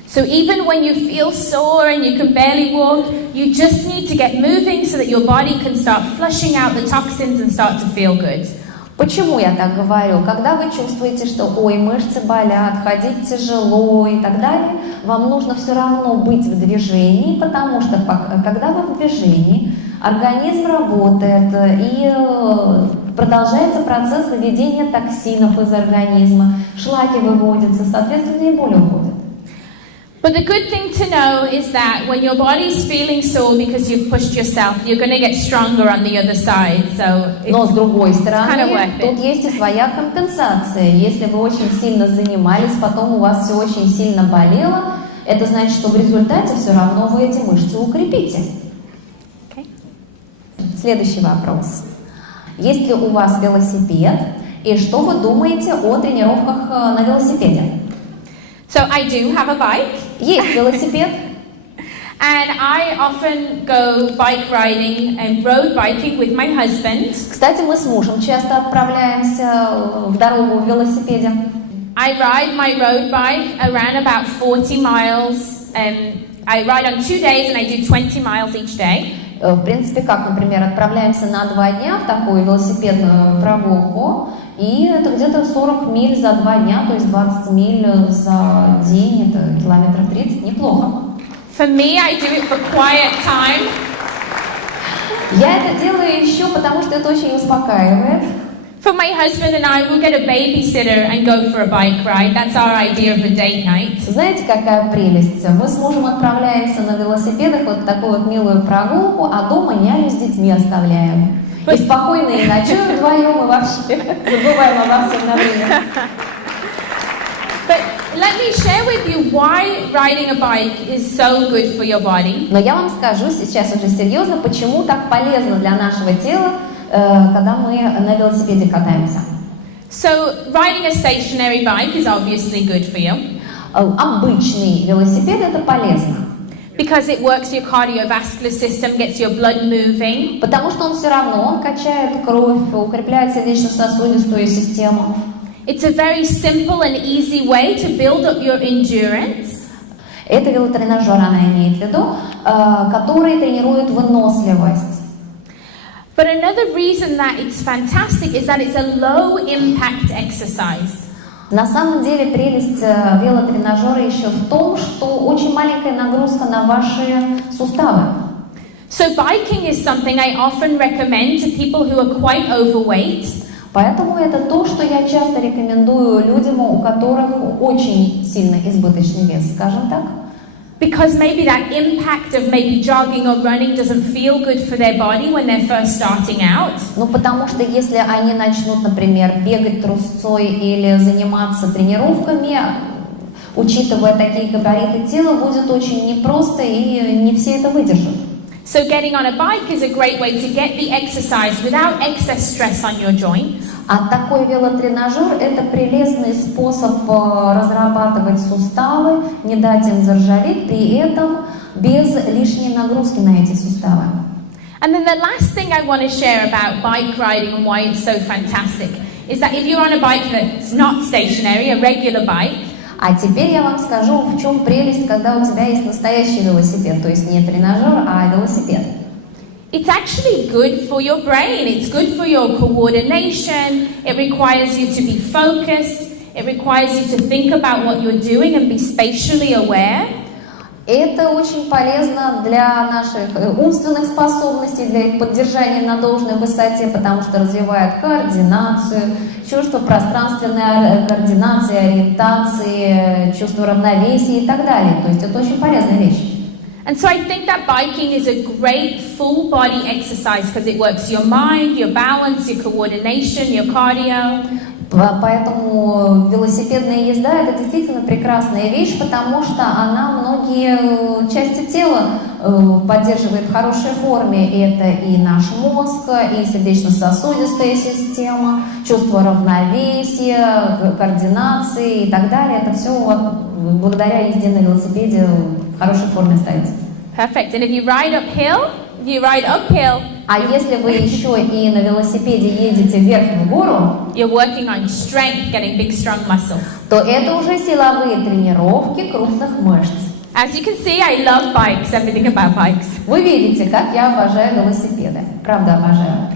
So even when you feel sore and you can barely walk, you just need to get moving so that your body can start flushing out the toxins and start to feel good. Почему я так говорю? Когда вы чувствуете, что ой, мышцы болят, ходить тяжело и так далее, вам нужно все равно быть в движении, потому что когда вы в движении, организм работает и продолжается процесс выведения токсинов из организма, шлаки выводятся, соответственно, и боли уходят. But the good thing to know is that when your body's feeling sore because you've pushed yourself, you're going to get stronger on the other side. So Но с другой kind of стороны, worth it. тут есть и своя компенсация. Если вы очень сильно занимались, потом у вас все очень сильно болело, это значит, что в результате все равно вы эти мышцы укрепите. Okay. Следующий вопрос. Есть ли у вас велосипед? И что вы думаете о тренировках на велосипеде? So I do have a bike. Есть велосипед. And I often go bike riding and road biking with my husband. Кстати, мы с мужем часто отправляемся в дорогу в велосипеде. I ride my road bike around about 40 miles. I ride on 2 days and I do 20 miles each day. В принципе, как, например, отправляемся на 2 дня в такую велосипедную прогулку, и это где-то 40 миль за 2 дня, то есть 20 миль за день, это километров 30, неплохо. For me, I do it for quiet time. Я это делаю еще потому, что это очень успокаивает. For my husband and I, we'll get a babysitter and go for a bike ride. That's our idea of a date night. Знаете, какая прелесть? Мы с мужем отправляемся на велосипедах вот в такую вот милую прогулку, а дома няню с детьми оставляем. И спокойно и ночуем вдвоем, и вообще забываем обо всем на время. But let me share with you why riding a bike is so good for your body. Но я вам скажу сейчас уже серьезно, почему так полезно для нашего тела, когда мы на велосипеде катаемся. So riding a stationary bike is obviously good for you. Обычный велосипед это полезно. Because it works your cardiovascular system, gets your blood moving. Потому что он все равно, он качает кровь, укрепляет сердечно-сосудистую систему. It's a very simple and easy way to build up your endurance. Это велотренажер, она имеет в виду, который тренирует выносливость. But another reason that it's fantastic is that it's a low impact exercise. На самом деле прелесть велотренажера еще в том, что очень маленькая нагрузка на ваши суставы. So biking is something I often recommend to people who are quite overweight. Поэтому это то, что я часто рекомендую людям, у которых очень сильно избыточный вес, скажем так. Because maybe that impact of maybe jogging or running doesn't feel good for their body when they're first starting out. Ну, потому что если они начнут, например, бегать трусцой или заниматься тренировками, учитывая такие габариты тела, будет очень непросто, и не все это выдержат. So getting on a bike is a great way to get the exercise without excess stress on your joints. А такой велотренажер – это прелестный способ разрабатывать суставы, не дать им заржаветь, при этом без лишней нагрузки на эти суставы. And then the last thing I want to share about bike riding and why it's so fantastic is that if you're on a bike that's not stationary, a regular bike, А теперь я вам скажу, в чем прелесть, когда у тебя есть настоящий велосипед, то есть не тренажер, а велосипед. it's actually good for your brain. It's good for your coordination. It requires you to be focused. It requires you to think about what you're doing and be spatially aware. Это очень полезно для наших умственных способностей, для их поддержания на должной высоте, потому что развивает координацию, чувство пространственной координации, ориентации, чувство равновесия и так далее. То есть это очень полезная вещь. And so I think that biking is a great full body exercise because it works your mind, your balance, your coordination, your cardio. Поэтому велосипедная езда – это действительно прекрасная вещь, потому что она многие части тела поддерживает в хорошей форме. Это и наш мозг, и сердечно-сосудистая система, чувство равновесия, координации и так далее. Это все благодаря езде на велосипеде в хорошей форме остается. Perfect. And if you ride uphill, А если вы еще и на велосипеде едете вверх в гору, you're working on strength, getting big, strong muscles. то это уже силовые тренировки крупных мышц. As you can see, I love bikes, everything about bikes. Вы видите, как я обожаю велосипеды. Правда, обожаю.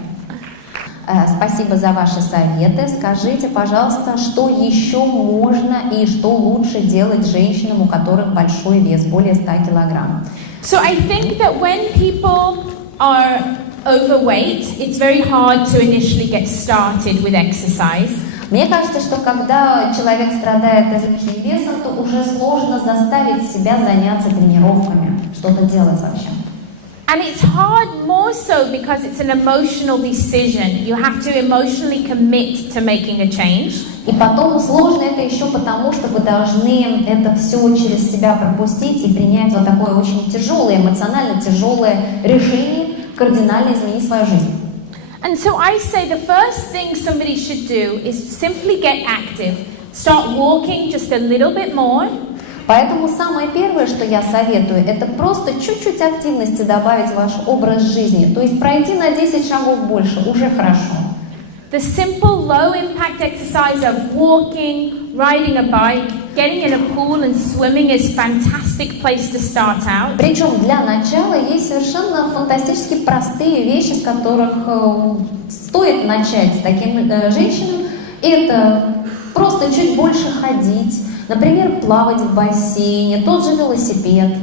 Спасибо за ваши советы. Скажите, пожалуйста, что еще можно и что лучше делать женщинам, у которых большой вес, более 100 килограмм? So I think that when people are overweight, it's very hard to initially get started with exercise. Мне кажется, что когда человек страдает излишним весом, то уже сложно заставить себя заняться тренировками, что-то делать вообще. And it's hard more so because it's an emotional decision. You have to emotionally commit to making a change. И потом сложно это еще потому, что вы должны это все через себя пропустить и принять вот такое очень тяжелое, эмоционально тяжелое решение, кардинально изменить свою жизнь. And so I say the first thing somebody should do is simply get active. Start walking just a little bit more. Поэтому самое первое, что я советую, это просто чуть-чуть активности добавить в ваш образ жизни. То есть пройти на 10 шагов больше уже хорошо. The simple low-impact exercise of walking, riding a bike, getting in a pool and swimming is a fantastic place to start out. Причем для начала есть совершенно фантастически простые вещи, с которых стоит начать с таким женщинам. Это просто чуть больше ходить. Например, плавать в бассейне, тот же велосипед.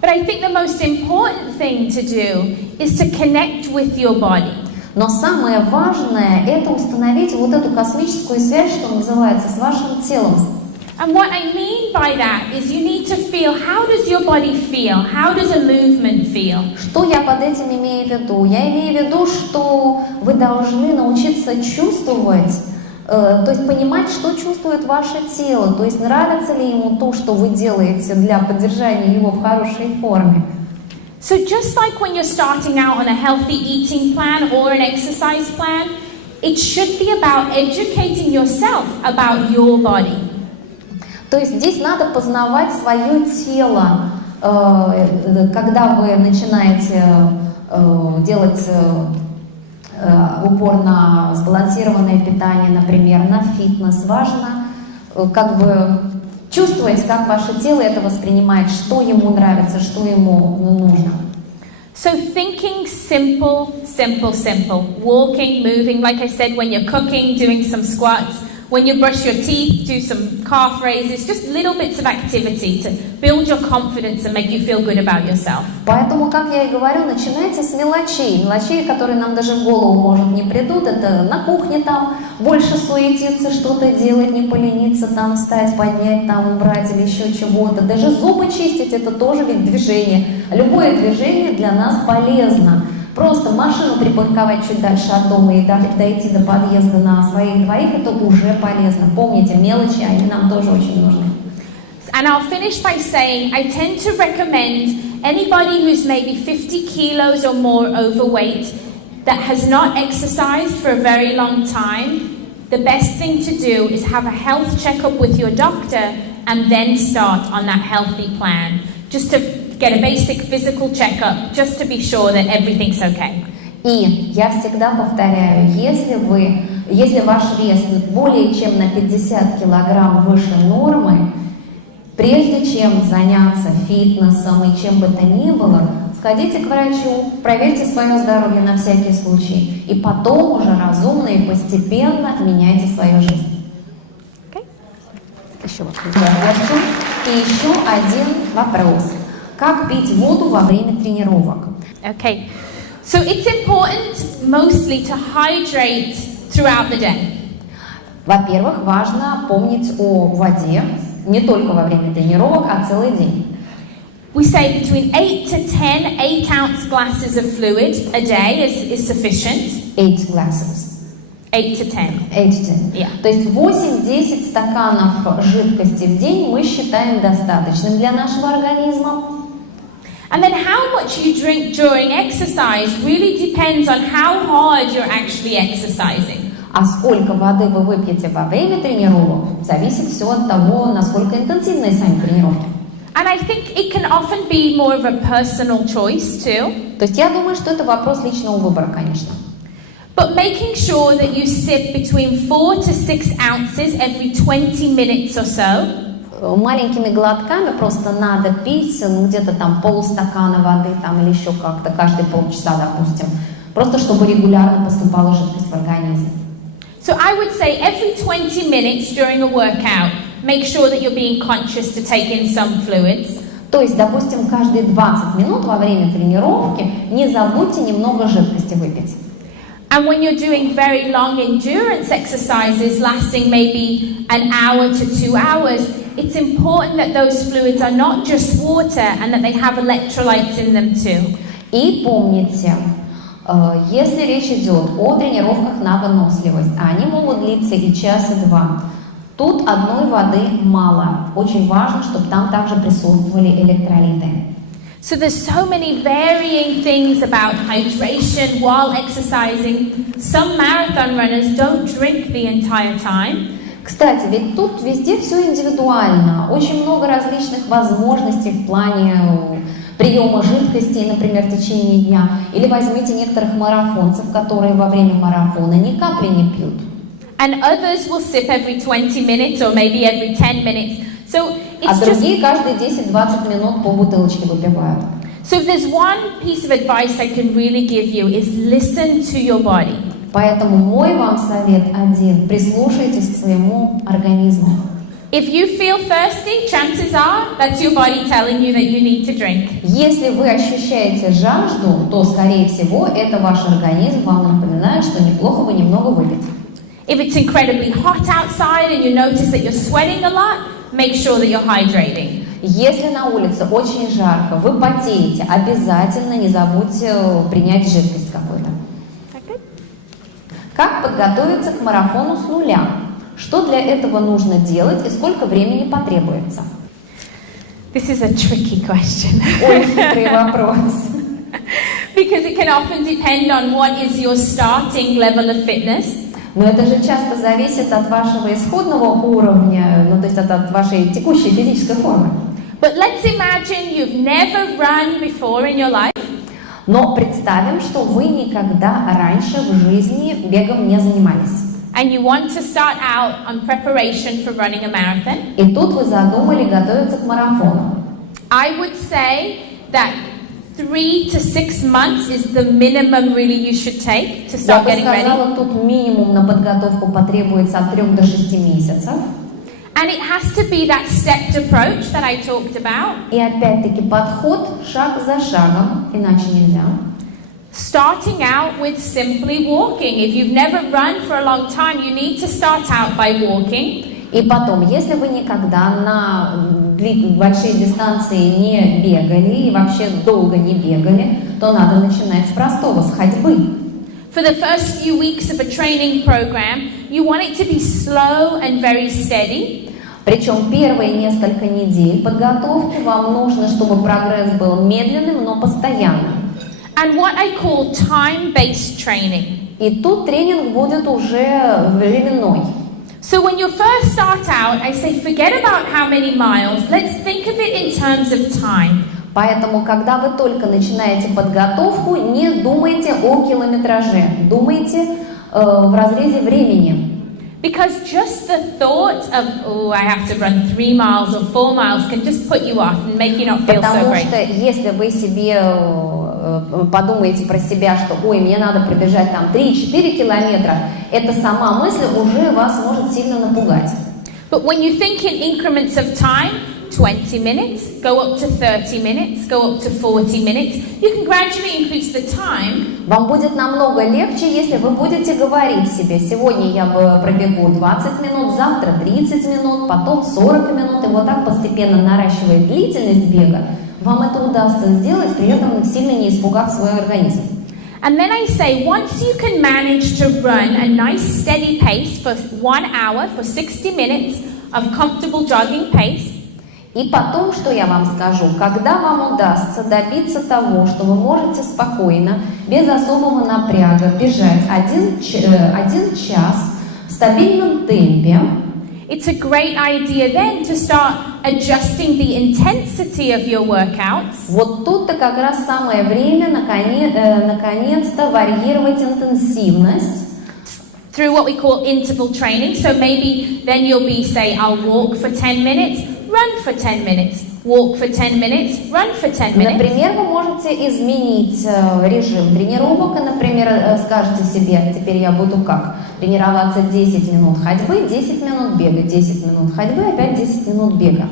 But I think the most important thing to do is to connect with your body. Но самое важное – это установить вот эту космическую связь, что называется, с вашим телом. And what I mean by that is you need to feel, how does your body feel? How does a movement feel? Что я под этим имею в виду? Я имею в виду, что вы должны научиться чувствовать, то есть понимать, что чувствует ваше тело, то есть нравится ли ему то, что вы делаете для поддержания его в хорошей форме. So just like when you're starting out on a healthy eating plan or an exercise plan, it should be about educating yourself about your body. То есть здесь надо познавать свое тело, когда вы начинаете делать упор на сбалансированное питание, например, на фитнес. Важно как бы чувствовать, как ваше тело это воспринимает, что ему нравится, что ему нужно. So thinking simple, simple, simple. Walking, moving, like I said, when you're cooking, doing some squats. When you brush your teeth, do some calf raises, just little bits of activity to build your confidence and make you feel good about yourself. Поэтому, как я и говорю, начинайте с мелочей. Мелочей, которые нам даже в голову, может, не придут. Это на кухне там больше суетиться, что-то делать, не полениться, там встать, поднять, там убрать или еще чего-то. Даже зубы чистить, это тоже ведь движение. Любое движение для нас полезно. Просто машину припарковать чуть дальше от дома и дойти до подъезда на своих двоих, это уже полезно. Помните, мелочи, они нам тоже очень нужны. And I'll finish by saying I tend to recommend anybody who's maybe 50 kilos or more overweight that has not exercised for a very long time, the best thing to do is have a health checkup with your doctor and then start on that healthy plan. Just to get a basic physical checkup, just to be sure that everything's okay. И я всегда повторяю, если ваш вес более чем на 50 килограмм выше нормы, прежде чем заняться фитнесом и чем бы то ни было, сходите к врачу, проверьте свое здоровье на всякий случай, и потом уже разумно и постепенно меняйте свою жизнь. Еще И еще один вопрос. Как пить воду во время тренировок? Okay, so it's important mostly to hydrate throughout the day. Во-первых, важно помнить о воде не только во время тренировок, а целый день. We say between 8 to 10 8-ounce glasses of fluid a day is sufficient. 8 glasses. 8 to 10. 8 to 10. Yeah. То есть 8-10 стаканов жидкости в день мы считаем достаточным для нашего организма. And then how much you drink during exercise really depends on how hard you're actually exercising. А сколько воды вы выпьете во время тренировок, зависит все от того, насколько интенсивные сами тренировки. And I think it can often be more of a personal choice too. То есть я думаю, что это вопрос личного выбора, конечно. But making sure that you sip between 4 to 6 ounces every 20 minutes or so. Маленькими глотками просто надо пить, где-то там полстакана воды там, или еще как-то каждые полчаса, допустим, просто чтобы регулярно поступала жидкость в организм. So I would say every 20 minutes during a workout, make sure that you're being conscious to take in some fluids. То есть, допустим, каждые 20 минут во время тренировки не забудьте немного жидкости выпить. And when you're doing very long endurance exercises lasting maybe an hour to 2 hours, it's important that those fluids are not just water and that they have electrolytes in them too. И помните, если речь идет о тренировках на выносливость, а они могут длиться и час, и два, тут одной воды мало. Очень важно, чтобы там также присутствовали электролиты. So there's so many varying things about hydration while exercising. Some marathon runners don't drink the entire time. Кстати, ведь тут везде все индивидуально. Очень много различных возможностей в плане приема жидкостей, например, в течение дня. Или возьмите некоторых марафонцев, которые во время марафона ни капли не пьют. And others will sip every 20 minutes or maybe every 10 minutes. So А it's другие каждые 10-20 минут по бутылочке выпивают. So if there's one piece of advice I can really give you is listen to your body. Поэтому мой вам совет один: прислушайтесь к своему организму. If you feel thirsty, chances are that's your body telling you that you need to drink. Если вы ощущаете жажду, то, скорее всего, это ваш организм вам напоминает, что неплохо бы немного выпить. If it's incredibly hot outside and you notice that you're sweating a lot, make sure that you're hydrating. Если на улице очень жарко, вы потеете, обязательно не забудьте принять жидкость какую-то. Как подготовиться к марафону с нуля? Что для этого нужно делать и сколько времени потребуется? This is a tricky question. Ой, хитрый вопрос. Because it can often depend on what is your starting level of fitness. Но это же часто зависит от вашего исходного уровня, то есть от вашей текущей физической формы. But let's imagine you've never run before in your life. Но представим, что вы никогда раньше в жизни бегом не занимались. And you want to start out on preparation for running a marathon. И тут вы задумали готовиться к марафону. I would say that 3 to 6 months is the minimum really you should take to Я start бы getting ready. сказала, тут минимум на подготовку потребуется от 3 до 6 месяцев. And it has to be that stepped approach that I talked about. И опять-таки подход шаг за шагом, иначе нельзя. Starting out with simply walking. If you've never run for a long time, you need to start out by walking. И потом, если вы никогда на большие дистанции не бегали и вообще долго не бегали, то надо начинать с простого, с ходьбы. For the first few weeks of a training program, you want it to be slow and very steady. Причем первые несколько недель подготовки вам нужно, чтобы прогресс был медленным, но постоянным. And what I call time-based training. И тут тренинг будет уже временной. So when you first start out, I say forget about how many miles. Let's think of it in terms of time. Поэтому, когда вы только начинаете подготовку, не думайте о километраже, думайте в разрезе времени. Because just the thought of, oh, I have to run 3 miles or 4 miles can just put you off and make you not feel so Потому great. что если вы себе подумаете про себя, что ой, мне надо пробежать там 3-4 километра, эта сама мысль уже вас может сильно напугать. But when you think in increments of time, 20 minutes, go up to 30 minutes, go up to 40 minutes, you can gradually increase the time. Вам будет намного легче, если вы будете говорить себе: сегодня я пробегу 20 минут, завтра 30 минут, потом 40 минут, и вот так постепенно наращивая длительность бега, вам это удастся сделать, при этом сильно не испугав свой организм. And then I say, once you can manage to run a nice steady pace for 1 hour, for 60 minutes of comfortable jogging pace. И потом, что я вам скажу, когда вам удастся добиться того, что вы можете спокойно, без особого напряга бежать 1 час в стабильном темпе, It's a great idea then to start adjusting the intensity of your workouts. вот тут-то как раз самое время наконец-то варьировать интенсивность. Through what we call interval training. So maybe then you'll be, say, I'll walk for 10 minutes, run for 10 minutes, walk for 10 minutes, run for 10 minutes. Например, вы можете изменить режим тренировок и, например, скажете себе: теперь я буду как? Тренироваться 10 минут ходьбы, 10 минут бега, 10 минут ходьбы, опять 10 минут бега.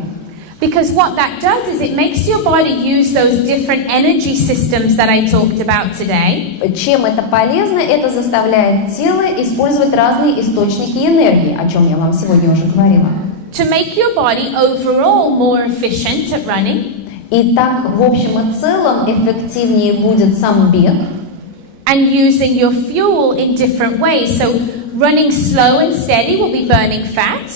Because what that does is it makes your body use those different energy systems that I talked about today. Чем это полезно? Это заставляет тело использовать разные источники энергии, о чем я вам сегодня уже говорила. to make your body overall more efficient at running. И так, в общем и целом, эффективнее будет сам бег. And using your fuel in different ways. So running slow and steady will be burning fat.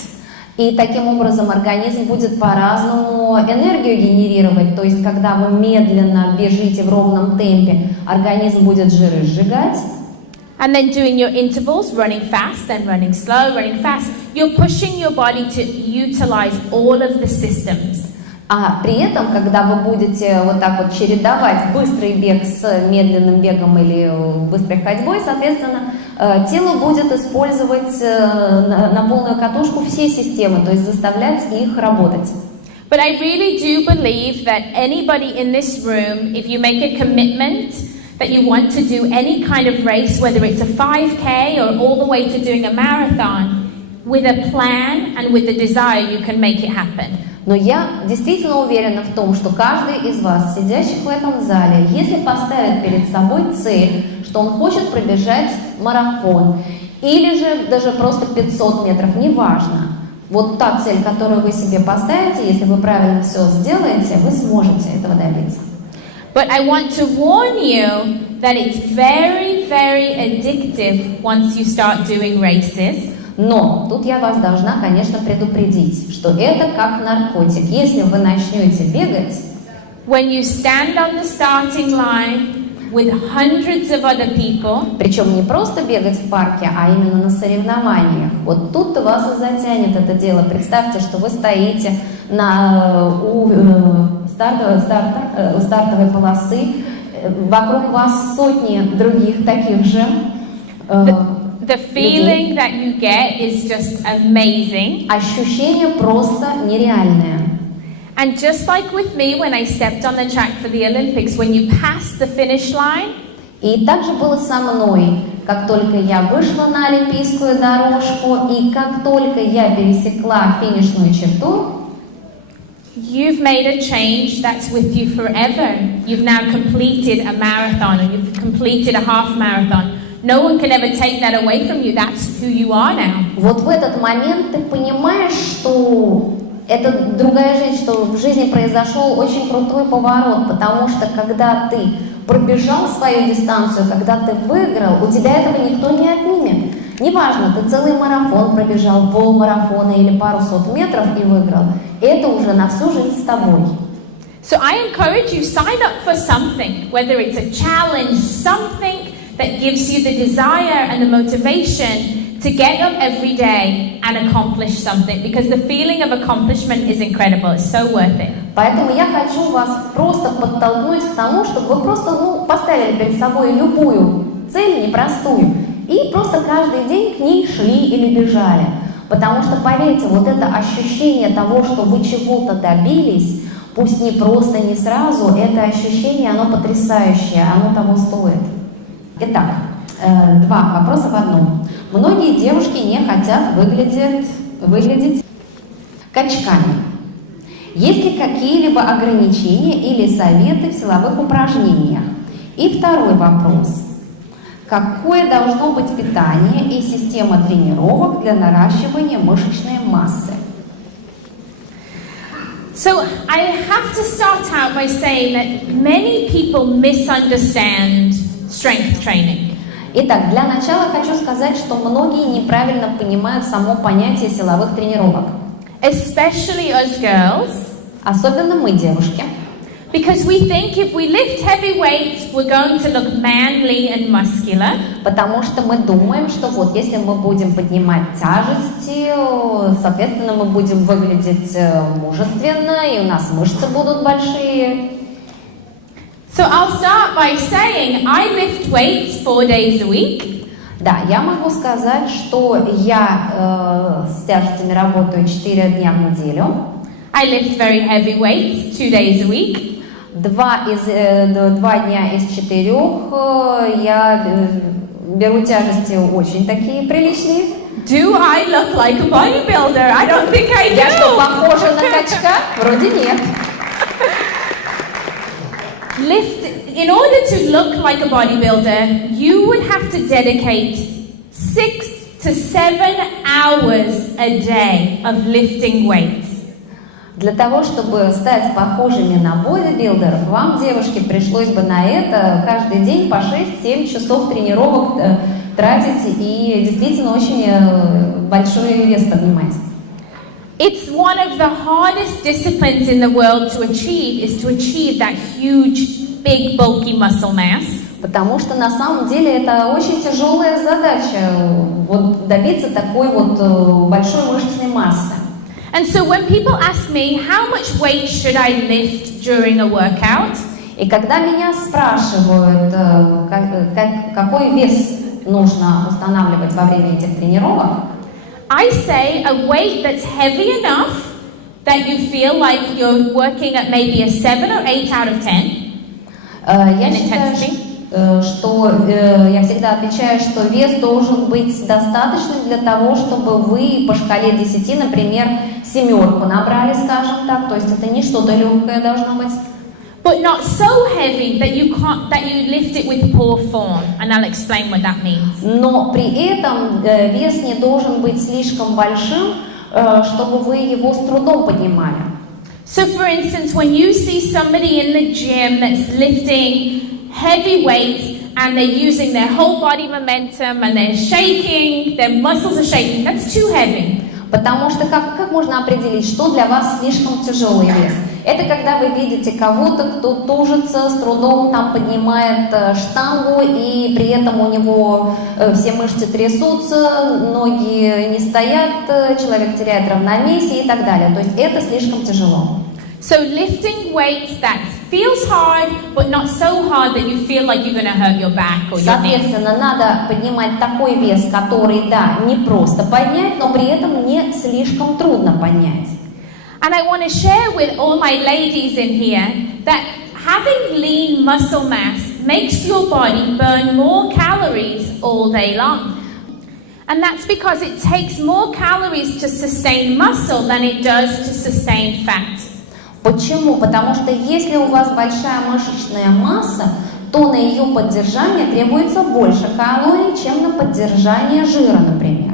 И таким образом организм будет по-разному энергию генерировать. То есть, когда вы медленно бежите в ровном темпе, организм будет жиры сжигать. And then doing your intervals, running fast, then running slow, running fast. You're pushing your body to utilize all of the systems. А при этом, когда вы будете вот так вот чередовать быстрый бег с медленным бегом или быстрой ходьбой, соответственно, тело будет использовать на полную катушку все системы, то есть заставлять их работать. But I really do believe that anybody in this room, if you make a commitment that you want to do any kind of race, whether it's a 5K or all the way to doing a marathon, with a plan and with the desire, you can make it happen. Но я действительно уверена в том, что каждый из вас, сидящих в этом зале, если поставит перед собой цель, что он хочет пробежать марафон, или же даже просто 500 метров, неважно, вот та цель, которую вы себе поставите, если вы правильно все сделаете, вы сможете этого добиться. But I want to warn you that it's very, very addictive once you start doing races. Но тут я вас должна, конечно, предупредить, что это как наркотик. Если вы начнете бегать, when you stand on the starting line with hundreds of other people, причем не просто бегать в парке, а именно на соревнованиях, вот тут-то вас и затянет это дело. Представьте, что вы стоите у стартовой полосы, вокруг вас сотни других таких же. The feeling that you get is just amazing. Ощущение просто нереальное. And just like with me when I stepped on the track for the Olympics, when you pass the finish line, и так же было со мной, как только я вышла на олимпийскую дорожку и как только я пересекла финишную черту, you've made a change that's with you forever. You've now completed a marathon, or you've completed a half marathon. No one can ever take that away from you. That's who you are now. Вот в этот момент ты понимаешь, что это другая жизнь, что в жизни произошел очень крутой поворот, потому что когда ты пробежал свою дистанцию, когда ты выиграл, у тебя этого никто не отнимет. Неважно, ты целый марафон пробежал, полмарафона или пару сот метров и выиграл. Это уже на всю жизнь с тобой. So I encourage you, sign up for something, whether it's a challenge, something that gives you the desire and the motivation to get up every day and accomplish something, because the feeling of accomplishment is incredible. It's so worth it. Поэтому я хочу вас просто подтолкнуть к тому, чтобы вы просто поставили перед собой любую цель, непростую, и просто каждый день к ней шли или бежали. Потому что, поверьте, вот это ощущение того, что вы чего-то добились, пусть не просто, не сразу, это ощущение, оно потрясающее, оно того стоит. Итак, два вопроса в одном. Многие девушки не хотят выглядеть качками. Есть ли какие-либо ограничения или советы в силовых упражнениях? И второй вопрос. Какое должно быть питание и система тренировок для наращивания мышечной массы? So I have to start out by saying that many people misunderstand strength training. Итак, для начала хочу сказать, что многие неправильно понимают само понятие силовых тренировок. Especially us girls. Особенно мы, девушки. Because we think if we lift heavy weights, we're going to look manly and muscular. Потому что мы думаем, что вот если мы будем поднимать тяжести, соответственно, мы будем выглядеть мужественно, и у нас мышцы будут большие. So I'll start by saying I lift weights 4 days a week. Да, я могу сказать, что я с тяжестями работаю 4 дня в неделю. I lift very heavy weights 2 days a week. 2 дня из 4 я беру тяжести очень такие приличные. Do I look like a bodybuilder? I don't think I do. Я что, похожа на качка? Вроде нет. In order to look like a bodybuilder, you would have to dedicate to 7 hours a day of lifting weights. Для того, чтобы стать похожими на бодибилдеров, вам, девушки, пришлось бы на это каждый день по 6-7 часов тренировок тратить и действительно очень большой вес поднимать. It's one of the hardest disciplines in the world to achieve that huge, big, bulky muscle mass. Потому что на самом деле это очень тяжелая задача, вот добиться такой вот большой мышечной массы. And so when people ask me how much weight should I lift during a workout, и когда меня спрашивают, какой вес нужно устанавливать во время этих тренировок, I say a weight that's heavy enough that you feel like you're working at maybe a 7 or 8 out of 10. Я считаю, что я всегда отвечаю, что вес должен быть достаточным для того, чтобы вы по шкале 10, например, 7 набрали, скажем так, то есть это не что-то легкое должно быть. But not so heavy that you lift it with poor form, and I'll explain what that means. Но при этом вес не должен быть слишком большим, чтобы вы его с трудом поднимали. So, for instance, when you see somebody in the gym that's lifting heavy weights and they're using their whole body momentum and they're shaking, their muscles are shaking, that's too heavy. Потому что как можно определить, что для вас слишком тяжелый вес? Это когда вы видите кого-то, кто тужится, с трудом там поднимает штангу, и при этом у него все мышцы трясутся, ноги не стоят, человек теряет равновесие и так далее. То есть это слишком тяжело. So lifting weights that feels hard, but not so hard that you feel like you're going to hurt your back or your knee. Соответственно, надо поднимать такой вес, который, да, не просто поднять, но при этом не слишком трудно поднять. And I want to share with all my ladies in here that having lean muscle mass makes your body burn more calories all day long. And that's because it takes more calories to sustain muscle than it does to sustain fat. Почему? Потому что если у вас большая мышечная масса, то на ее поддержание требуется больше калорий, чем на поддержание жира, например.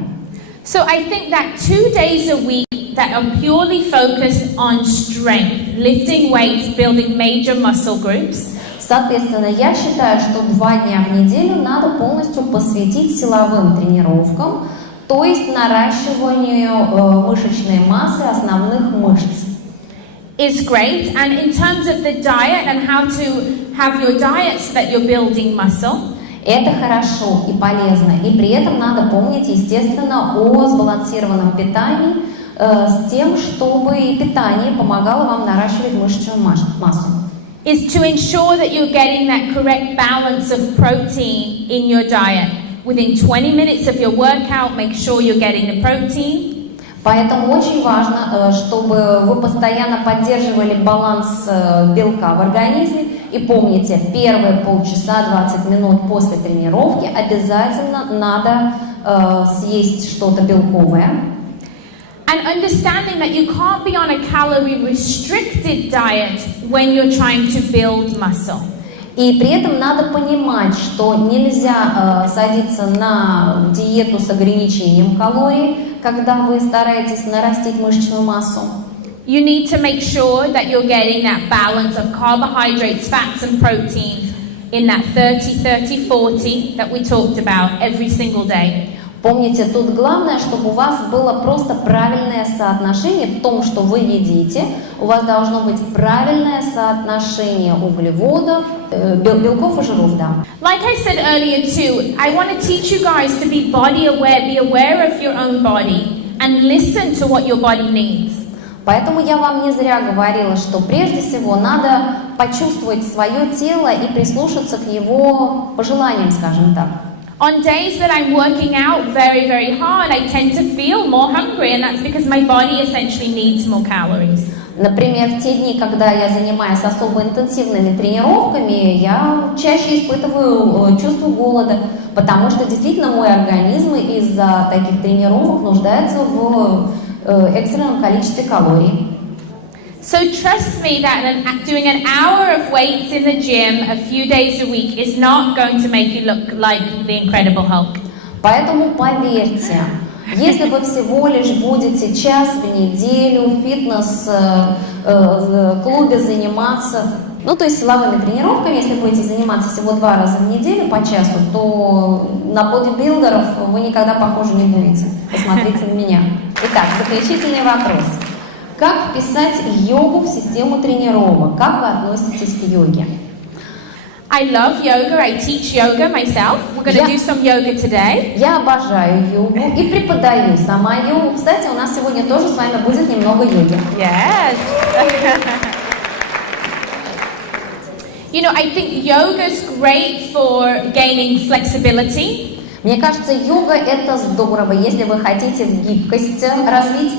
So I think that 2 days a week that are purely focused on strength, lifting weights, building major muscle groups. Соответственно, я считаю, что 2 дня в неделю надо полностью посвятить силовым тренировкам, то есть наращиванию мышечной массы основных мышц. Is great, and in terms of the diet and how to have your diet so that you're building muscle. Это хорошо и полезно, и при этом надо помнить, естественно, о сбалансированном питании, с тем, чтобы и питание помогало вам наращивать мышечную массу. Is to ensure that you're getting that correct balance of protein in your diet. Within 20 minutes of your workout, make sure you're getting the protein. Поэтому очень важно, чтобы вы постоянно поддерживали баланс белка в организме. И помните, первые полчаса, 20 минут после тренировки обязательно надо съесть что-то белковое. And understanding that you can't be on a calorie-restricted diet when you're trying to build muscle. И при этом надо понимать, что нельзя садиться на диету с ограничением калорий, когда вы стараетесь нарастить мышечную массу. You need to make sure that you're getting that balance of carbohydrates, fats and proteins in that 30-30-40 that we talked about every single day. Помните, тут главное, чтобы у вас было просто правильное соотношение в том, что вы едите. У вас должно быть правильное соотношение углеводов, белков и жиров, да. Like I said earlier too, I want to teach you guys to be body aware, be aware of your own body and listen to what your body needs. Поэтому я вам не зря говорила, что прежде всего надо почувствовать свое тело и прислушаться к его пожеланиям, скажем так. On days that I'm working out very, very hard, I tend to feel more hungry, and that's because my body essentially needs more calories. Например, в те дни, когда я занимаюсь особо интенсивными тренировками, я чаще испытываю чувство голода, потому что действительно мой организм из-за таких тренировок нуждается в экстренном количестве калорий. So trust me that doing an hour of weights in the gym a few days a week is not going to make you look like the Incredible Hulk. Поэтому поверьте, если вы всего лишь будете час в неделю в фитнес-клубе заниматься, ну то есть силовыми тренировками, если будете заниматься всего 2 раза в неделю по часу, то на бодибилдеров вы никогда похожи не будете. Посмотрите на меня. Итак, заключительный вопрос. Как вписать йогу в систему тренировок? Как вы относитесь к йоге? I love yoga. I teach yoga myself. We're going to do some yoga today. Я обожаю йогу и преподаю сама йогу. Кстати, у нас сегодня тоже с вами будет немного йоги. Yes. You know, I think yoga is great for gaining flexibility. Мне кажется, йога это здорово, если вы хотите гибкость развить.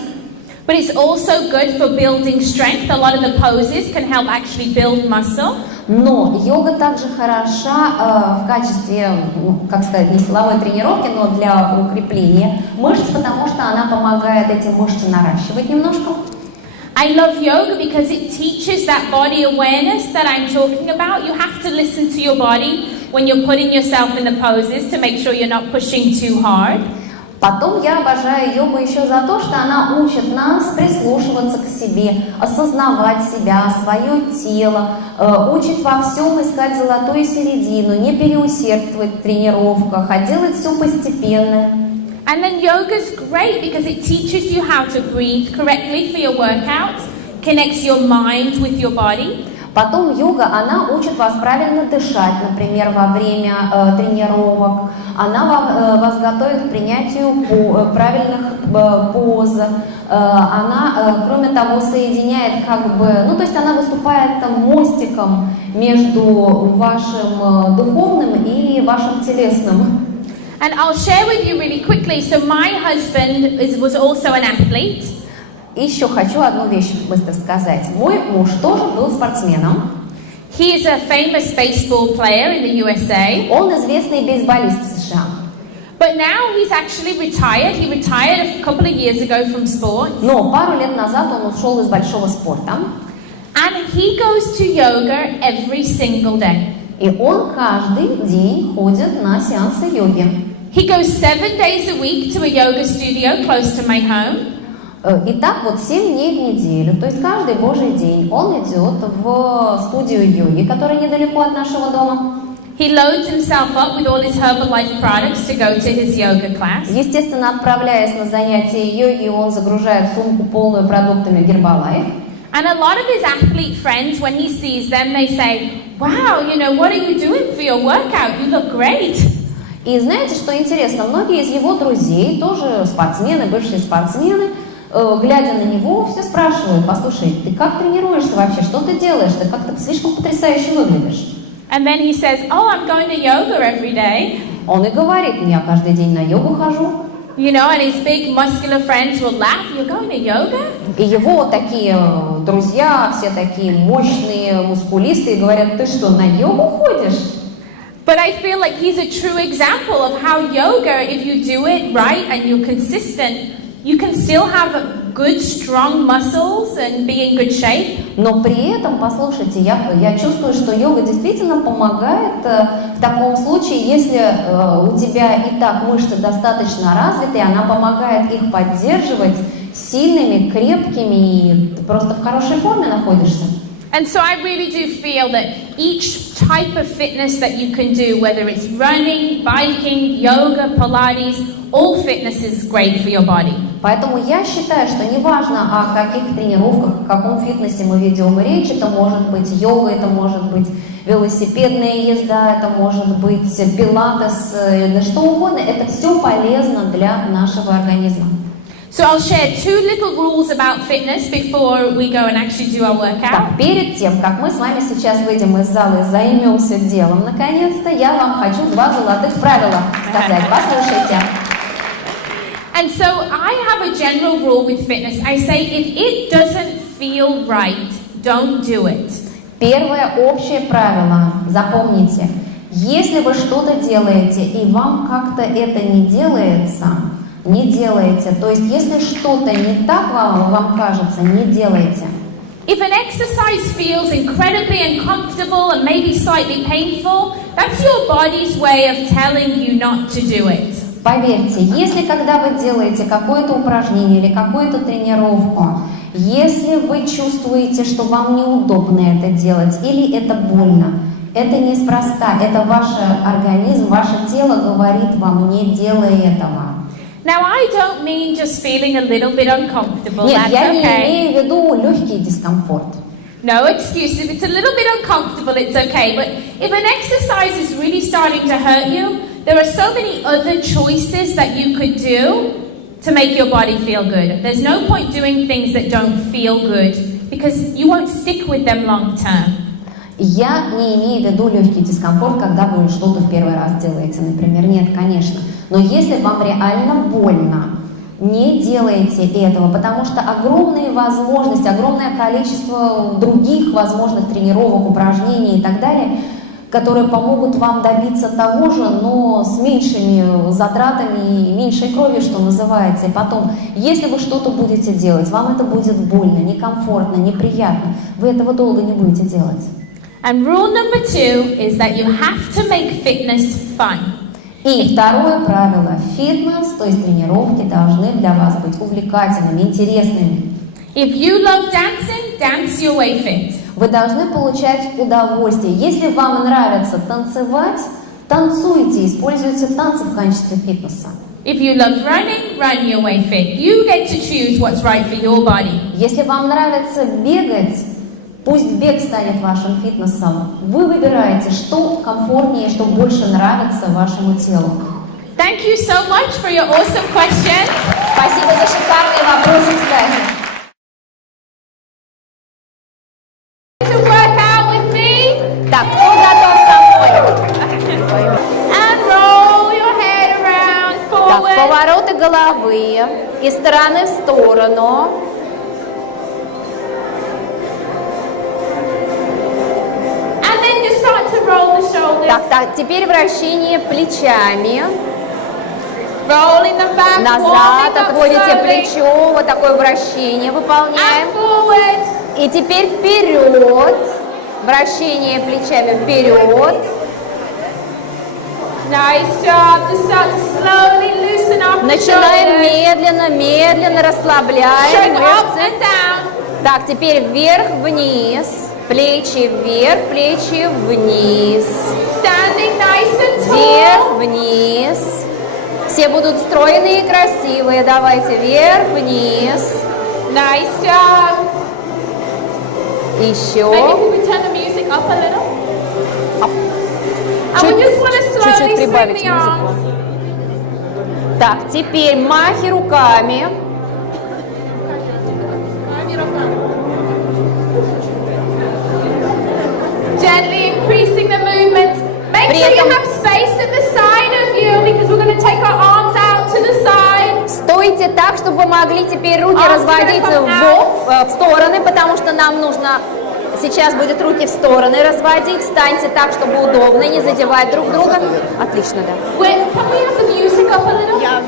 But it's also good for building strength. A lot of the poses can help actually build muscle. Но йога также хороша в качестве, как сказать, не силовой тренировки, но для укрепления мышц, потому что она помогает эти мышцы наращивать немножко. I love yoga because it teaches that body awareness that I'm talking about. You have to listen to your body when you're putting yourself in the poses to make sure you're not pushing too hard. Потом я обожаю йогу еще за то, что она учит нас прислушиваться к себе, осознавать себя, свое тело, учит во всем искать золотую середину, не переусердствовать в тренировках, а делать все постепенно. And then yoga's great because it teaches you how to breathe correctly for your workouts, connects your mind with your body. Потом йога, она учит вас правильно дышать, например, во время тренировок. Она вас готовит к принятию правильных поз. Она, кроме того, соединяет ну то есть она выступает там мостиком между вашим духовным и вашим телесным. And I'll share with you really quickly. So my husband was also an athlete. Еще хочу одну вещь быстро сказать. Мой муж тоже был спортсменом. He is a famous baseball player in the USA. Он известный бейсболист в США. But now he's actually retired. He retired a couple of years ago from sports. Но пару лет назад он ушел из большого спорта. And he goes to yoga every single day. И он каждый день ходит на сеансы йоги. He goes 7 days a week to a yoga studio close to my home. Итак, вот 7 дней в неделю, то есть каждый божий день он идет в студию йоги, которая недалеко от нашего дома. He loads himself up with all his Herbalife products to go to his yoga class. Естественно, отправляясь на занятия йоги, он загружает сумку полную продуктами Herbalife. And a lot of his athlete friends, when he sees them, they say, "Wow, you know, what are you doing for your workout? You look great." И знаете, что интересно? Многие из его друзей, тоже спортсмены, бывшие спортсмены, глядя на него, все спрашивают: послушай, ты как тренируешься вообще? Что ты делаешь? Ты как-то слишком потрясающе выглядишь. And then he says, "Oh, I'm going to yoga every day." Он и говорит: я каждый день на йогу хожу. You know, and his big muscular friends will laugh. You're going to yoga? И его такие друзья, все такие мощные, мускулистые, говорят: ты что, на йогу ходишь? But I feel like he's a true example of how yoga, if you do it right and you're consistent, you can still have good, strong muscles and be in good shape. Но при этом, послушайте, я чувствую, что йога действительно помогает в таком случае, если у тебя и так мышцы достаточно развиты, она помогает их поддерживать сильными, крепкими, и ты просто в хорошей форме находишься. And so I really do feel that each type of fitness that you can do, whether it's running, biking, yoga, Pilates, all fitness is great for your body. Поэтому я считаю, что неважно, о каких тренировках, о каком фитнесе мы ведем речь, это может быть йога, это может быть велосипедная езда, это может быть пилатес, что угодно, это все полезно для нашего организма. So I'll share 2 little rules about fitness before we go and actually do our workout. Так, перед тем, как мы с вами сейчас выйдем из зала и займемся делом, наконец-то, я вам хочу 2 золотых правила сказать. Послушайте. And so I have a general rule with fitness. I say if it doesn't feel right, don't do it. Первое общее правило, запомните. Если вы что-то делаете, и вам как-то это не делается, не делайте. То есть, если что-то не так вам кажется, не делайте. If an exercise feels incredibly uncomfortable and maybe slightly painful, that's your body's way of telling you not to do it. Поверьте, если когда вы делаете какое-то упражнение или какую-то тренировку, если вы чувствуете, что вам неудобно это делать или это больно, это неспроста, это ваш организм, ваше тело говорит вам: не делай этого. Now, I don't mean just feeling a little bit uncomfortable. Нет, That's я не okay. имею в виду легкий дискомфорт. No excuse. If it's a little bit uncomfortable, it's okay. But if an exercise is really starting to hurt you, there are so many other choices that you could do to make your body feel good. There's no point doing things that don't feel good because you won't stick with them long term. Я не имею в виду легкий дискомфорт, когда вы что-то в первый раз делаете, например. Нет, конечно. Но если вам реально больно, не делайте этого, потому что огромные возможности, огромное количество других возможных тренировок, упражнений и так далее, которые помогут вам добиться того же, но с меньшими затратами и меньшей кровью, что называется. И потом, если вы что-то будете делать, вам это будет больно, некомфортно, неприятно, вы этого долго не будете делать. And rule number 2 is that you have to make fitness fun. И второе правило. Фитнес, то есть тренировки, должны для вас быть увлекательными, интересными. If you love dancing, dance your way fit. Вы должны получать удовольствие. Если вам нравится танцевать, танцуйте, используйте танцы в качестве фитнеса. If you love running, run your way fit. You get to choose what's right for your body. Если вам нравится бегать, пусть бег станет вашим фитнесом. Вы выбираете, что комфортнее, что больше нравится вашему телу. Thank you so much for your awesome questions. Спасибо за шикарные вопросы, кстати. To work out with me. Так, кто готов со мной? And roll your head around Так, forward. повороты головы из стороны в сторону. And then just start to roll the shoulders. Так, теперь вращение плечами. Rolling them back. Назад warming up отводите slowly. плечо, вот такое вращение выполняем. And forward. И теперь вперед. Вращение плечами вперед. Nice job. Just start to slowly loosen up the Начинаем shoulders. медленно, медленно расслабляем Shake up мышцы. and down. Так, теперь вверх-вниз. Плечи вверх, плечи вниз. Standing nice and tall. Вверх-вниз. Все будут стройные и красивые. Давайте вверх-вниз. Nice job. Еще. Maybe if we turn the music up a little. And we just want to slowly Чуть-чуть swing прибавить the музыку. arms. Так, теперь махи руками. Gently increasing the movement. Make При sure you этом- have space at the side of you because we're going to take our arms out to the side. Стойте так, чтобы вы могли теперь руки Arms разводить gonna come в стороны, потому что нам нужно сейчас будет руки в стороны разводить. Встаньте так, чтобы удобно, не задевать друг друга. Отлично, да. Wait, can we have the music up a little? Yeah.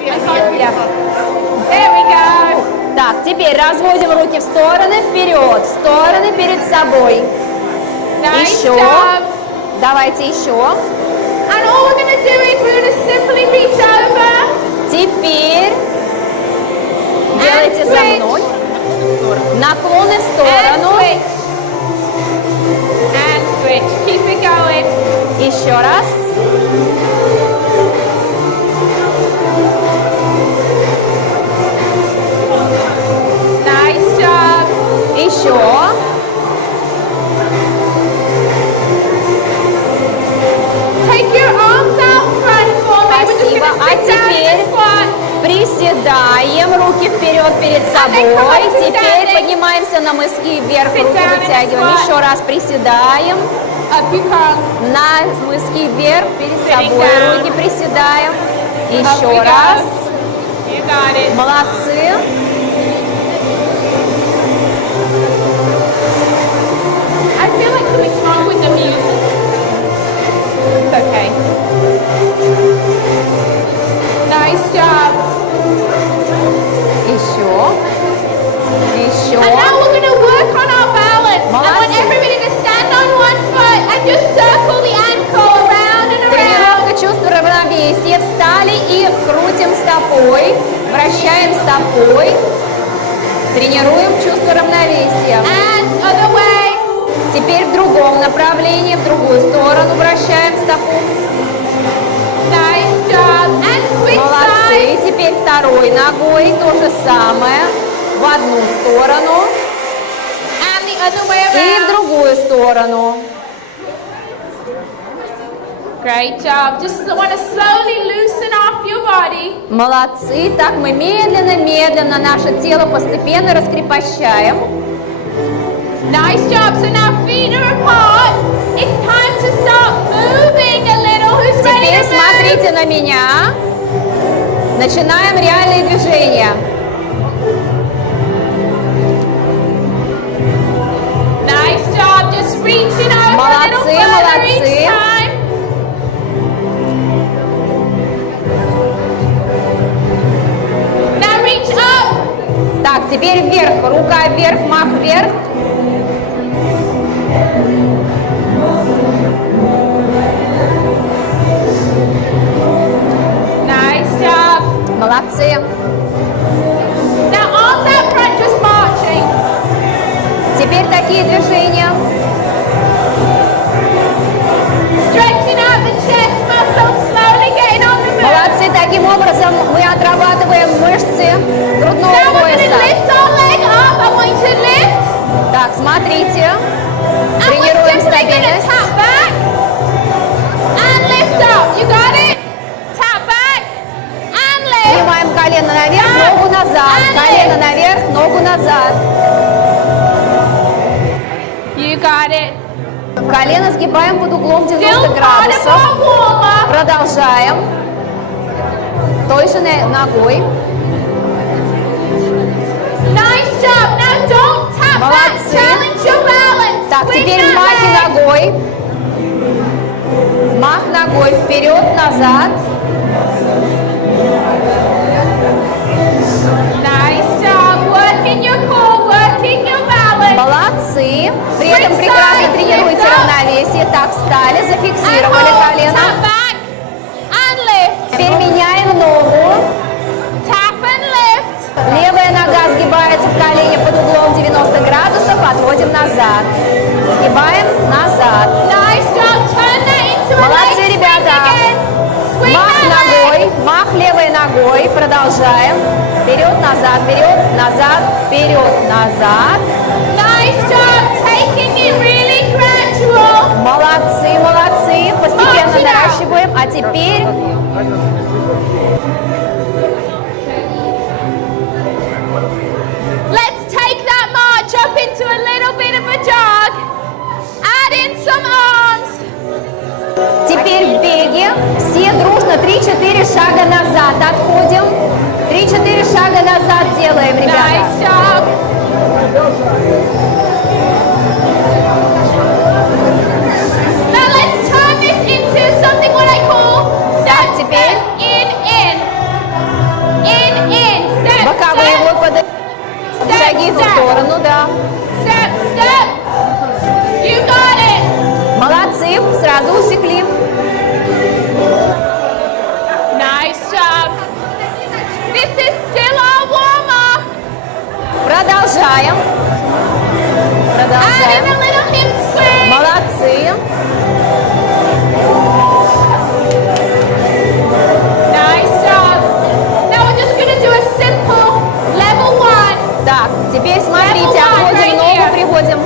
There we go. Так, теперь разводим руки в стороны, вперед, в стороны перед собой. Nice Еще. job. Давайте еще. And all we're going to do is we're going to simply reach over. Теперь делайте за switch. мной. Наклоны в And сторону. switch. And switch. Keep it going. Еще раз. Nice job. Еще. Take your arms out front for me. We're just Спасибо. going to А sit down in теперь a squat. приседаем, руки вперед перед собой. Теперь поднимаемся на мыски вверх, руки вытягиваем. Еще раз приседаем. Up you come. На мыски вверх перед Sitting собой. down. Руки приседаем. Up we Еще go. раз. You got it. Молодцы. I feel like something's wrong with the music. It's okay. Nice job. Еще. Еще. And now we're going to work on our balance. I want Молодцы. everybody to stand on one foot and just circle the ankle around and around. Тренировка чувства равновесия. Встали и крутим ногой. Тренируем чувство равновесия. And other way. Теперь в другом направлении, в другую сторону вращаем стопу. Nice job. And switch Молодцы. sides. Теперь второй ногой то же самое. В одну сторону And the other way и в around. другую сторону. Great job. Just want to slowly loosen off your body. Молодцы. Так мы медленно наше тело постепенно раскрепощаем. Nice job. So now feet are apart. It's time to start moving a little. Who's ready Теперь to move? смотрите на меня. Начинаем реальные движения. Nice job. Just reaching over a little Молодцы, further молодцы. each time. Now reach up. Так, теперь вверх. Рука вверх, мах вверх. Nice job. Молодцы. Now arms out front, just marching. Теперь такие движения. Stretching out the chest muscle, slowly getting on the move. Молодцы. Таким образом мы отрабатываем мышцы грудного Now we're going to пояса. lift our leg up. I want you to lift. Так, смотрите. And we're Тренируем simply going to стабильность. tap back and lift up. You got it? Tap back and lift. Поднимаем колено наверх, ногу назад. Колено наверх, ногу назад. You got it. Колено сгибаем под углом 90 Still part of градусов. our warm-up. Продолжаем. Той же ногой. Nice job. Now don't tap back. Молодцы. Challenge your balance. Так, Swing теперь that махи leg. ногой. Мах ногой вперед, назад. Nice job. Working your core, working your balance. Молодцы. При этом прекрасно тренируйте равновесие. Так, встали, And зафиксировали hold. колено. Tap back and lift. Теперь меняем ногу. Tap and lift. Левая нога сгибается в колене под углом 90 градусов. Отводим назад. Сгибаем назад. Nice job. Turn that into a Молодцы, leg swing ребята. again. Swing Мах that leg. ногой, мах левой ногой. Продолжаем. Вперед, назад, вперед, назад, вперед, назад. Nice job. Taking it really gradual. Молодцы, молодцы. Постепенно March it out. наращиваем. А теперь Let's take that march up into a little bit of a jog. Add in some arms. теперь в беге. Все дружно 3-4 шага назад. Отходим. 3-4 шага назад делаем, ребята. Nice job. Now let's turn this into something what I call Так, step, теперь step, in, step, боковые step, выпады. Шаги в сторону, да. step, step. You got it. Молодцы, сразу усекли. Nice job. This is still our warm-up. Продолжаем. Add in Продолжаем. a little hip swing. Молодцы. Nice job. Now we're just going to do a simple level 1. Так, теперь смотрите, Level one, отводим right ногу, here. приводим.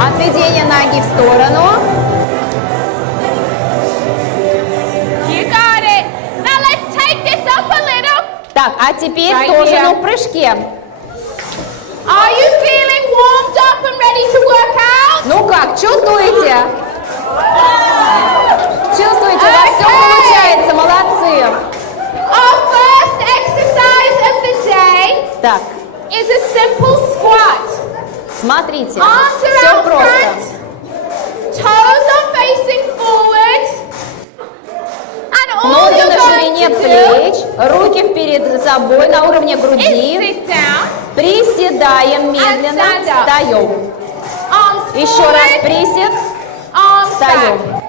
Отведение ноги в сторону. You got it. Now let's take this up a little. Так, а теперь Right тоже, here. но в прыжке. Are you feeling warmed up and ready to work out? Ну как, чувствуете? Чувствуете, у вас все Okay. получается, молодцы. Our first exercise of the day Так, is a simple squat. смотрите, Arms все around просто. front, toes are facing forward, and all Ноги you're на going ширине to do плеч, руки перед собой на уровне is груди. sit down, Приседаем медленно, stand up. встаем. arms Еще раз forward, присед, arms встаем. back.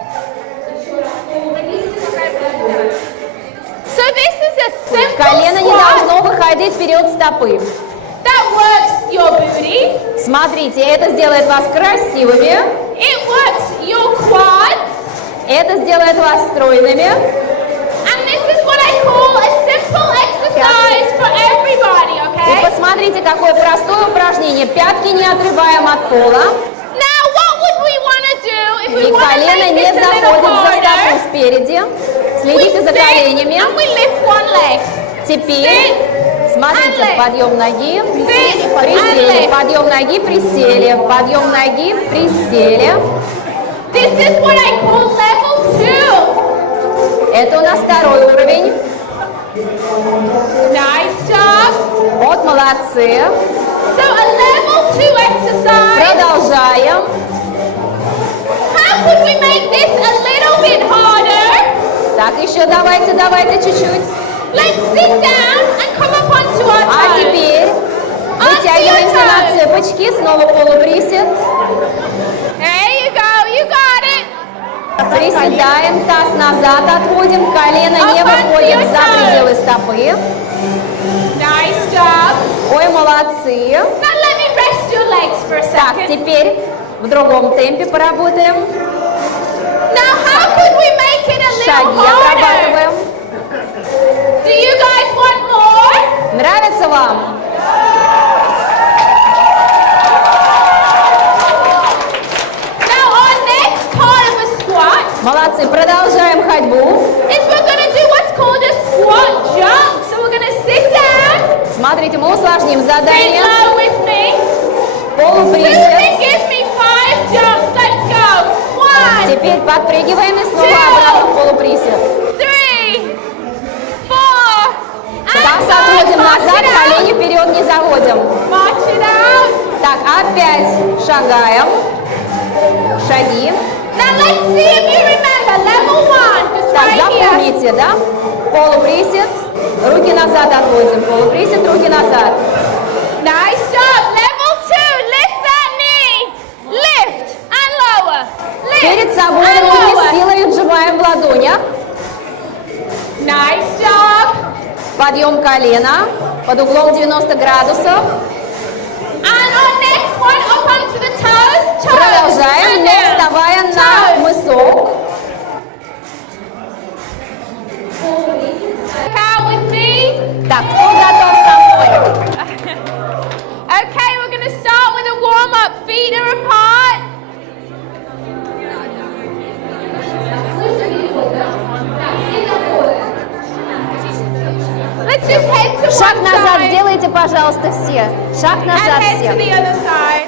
So this is a simple Колено не squat должно выходить вперед стопы. that works your booty. Смотрите, это сделает вас красивыми. It works your quads. Это сделает вас стройными. And this is what I call a simple exercise for everybody, И okay? посмотрите, какое простое упражнение. Пятки не отрываем от пола. Now, what would we want to do if we И want to колено make не this a little заходит за стопу harder? спереди. We Следите за sit коленями. and we lift one leg. Теперь смотрите, and lift. подъем ноги, Sit and присели, lift. подъем ноги, присели, подъем ноги, присели. This is what I call level 2. Это у нас второй уровень. Nice job. Вот, молодцы. So a level 2 exercise. Продолжаем. How could we make this a little bit harder? Так, еще давайте чуть-чуть. Let's sit down and come up onto our А toes. теперь вытягиваемся на цепочки, снова полуприсед. There you go, you got it. Приседаем, таз назад отводим, колено не выходит за пределы стопы. Nice job. Ой, молодцы. Now let me rest your legs for a Так, second. теперь в другом темпе поработаем. Now how could we make it a little Шаги harder? отрабатываем. Do you guys want more? Нравится вам? Now our next part of a squat Молодцы, продолжаем ходьбу. is we're going to do what's called a squat jump. So we're going to sit down, Смотрите, мы усложним sit задание. low with me. Who Полуприсед. can give me 5 jumps? Let's go. 1, Теперь подпрыгиваем и снова обратно в полуприсед. 3, 4, Таз отводим назад, колени вперед не заводим. March it out. Так, опять шагаем. Шаги. Now let's see if you remember level 1. Just Так, right here. запомните, да? Полуприсед, руки назад отводим. Полуприсед, руки назад. Nice job. Level 2. Lift that knee. Lift and lower. Lift Перед собой and руки lower. силой вжимаем в ладонях. Nice job. Подъем колена под углом 90 градусов. And our next one up onto the toes. Toes. Продолжаем, And но down. вставая на Toes. мысок. Count with me. Так, кто готов со мной? Okay, we're going to start with a warm-up. Feet are apart. Let's just head to Шаг one назад side сделайте, пожалуйста, все. Шаг and назад head to все. the other side.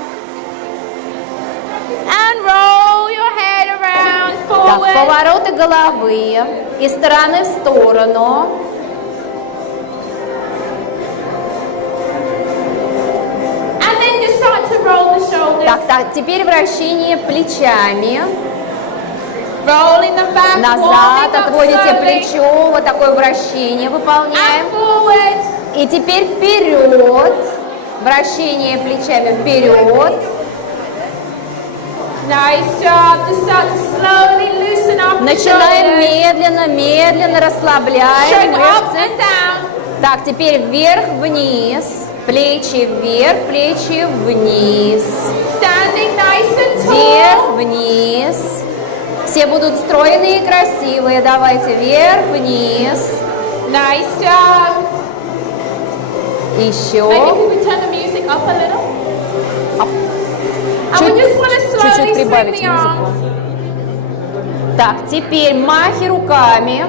And roll your head around Так, forward. повороты головы из стороны в сторону. And then just start to roll the shoulders. Так, теперь вращение плечами. Rolling them back, Назад warming up отводите slowly. плечо, вот такое вращение выполняем. And forward. И теперь вперед. Вращение плечами вперед. Nice job. Just start to slowly loosen up the Начинаем shoulders. медленно расслабляем Shake up мышцы. and down. Так, теперь вверх-вниз. Плечи вверх, плечи вниз. Standing nice and tall. Вверх-вниз. Все будут стройные и красивые. Давайте вверх-вниз. Nice job. Еще. Maybe could we turn the music up a little? And we just want to slowly чуть-чуть swing прибавить the arms. Так, теперь махи руками.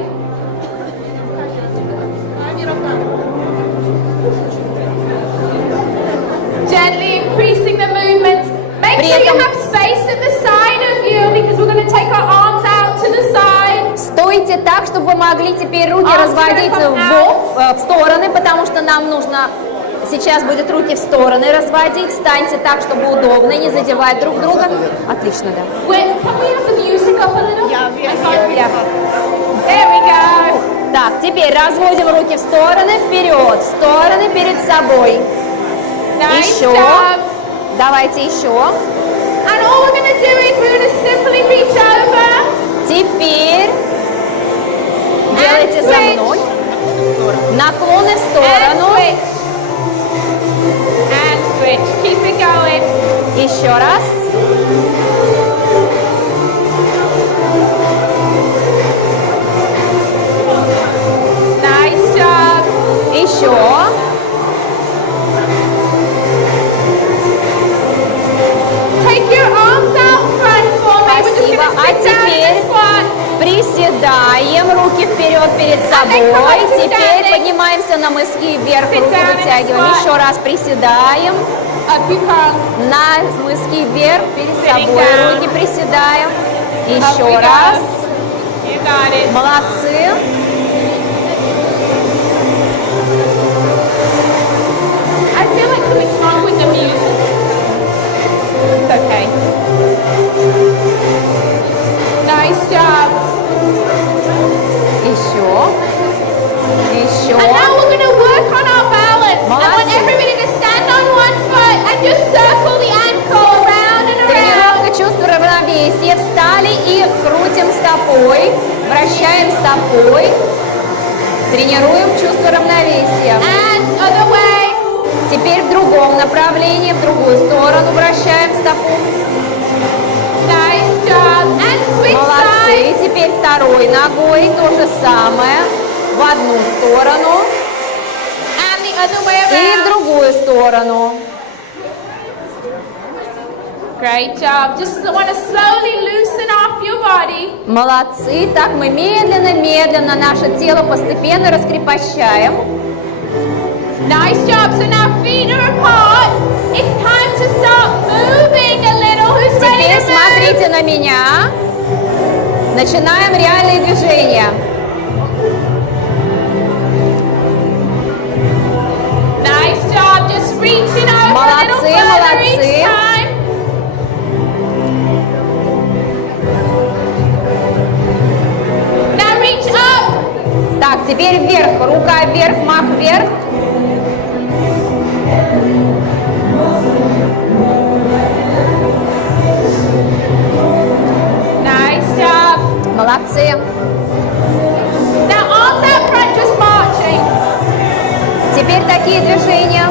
Gently increasing the movements. Make При sure you этом- have space in the side of you because we're going to take our arms out to the side. Стойте так, чтобы вы могли теперь руки Arms разводить gonna come в стороны, потому что нам нужно сейчас будет руки в стороны разводить. Встаньте так, чтобы удобно, не задевать друг друга. Отлично, да. Wait, can we have the music up a little? Yeah. There we go. Так, теперь разводим руки в стороны, вперед, стороны перед собой. Nice Еще. job. Давайте еще. And all we're going to do is we're going to simply reach over Теперь делайте за switch. мной. Наклоны в And сторону. switch. And switch. Keep it going. Еще раз. Nice job. Еще. Take your arms out front for me. We're just Спасибо. gonna А sit down in теперь the squat. приседаем, руки вперед перед собой. Теперь поднимаемся на мыски вверх, руки вытягиваем. Еще раз приседаем. Up you come. На мыски вверх перед Sitting собой. down. Руки приседаем. Up we Еще go. раз. You got it. Молодцы. I feel like something's wrong with the music. It's okay. Nice job. Еще. Еще. And now we're going to work on our balance. I want Молодцы. everybody to stand on one foot and just circle the ankle around and around. Тренировка чувства равновесия. Встали и крутим стопой. Вращаем стопой. Тренируем чувство равновесия. And other way. Теперь в другом направлении, в другую сторону вращаем стопу. Nice job. And switch Молодцы. sides. Теперь второй ногой то же самое. В одну сторону And the other way и в around. другую сторону. Great job. Just want to slowly loosen off your body. Молодцы. Так мы медленно наше тело постепенно раскрепощаем. Nice job. So now feet are apart. It's time to start moving a little. Who's ready Теперь to move? смотрите на меня. Начинаем реальные движения. Nice job. Just reaching over a little Молодцы, further молодцы. each time. Now reach up. Так, теперь вверх. Рука вверх, мах вверх. Nice job. Молодцы. Now arms out front, just marching. Теперь такие движения.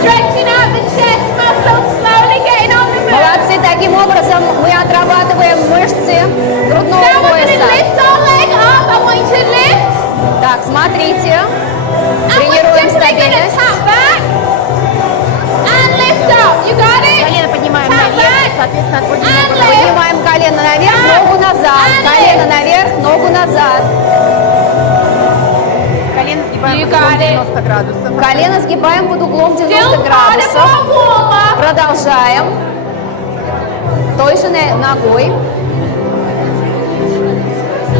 Stretching out the chest muscles, slowly getting on the move. Молодцы. Таким образом мы отрабатываем мышцы грудного Now we're going to пояса. lift our leg up. I want you to lift. Так, смотрите. And we're Тренируем simply going to стабильность. tap back and lift up. You got it? Колено поднимаем Tap наверх, back соответственно, отводим and ногу. lift. Поднимаем колено наверх, ногу назад. Колено наверх, ногу назад. Колено сгибаем You под углом got it. 90 градусов. Колено сгибаем под углом 90 Still part of градусов. our warm-up. Продолжаем. Той же ногой.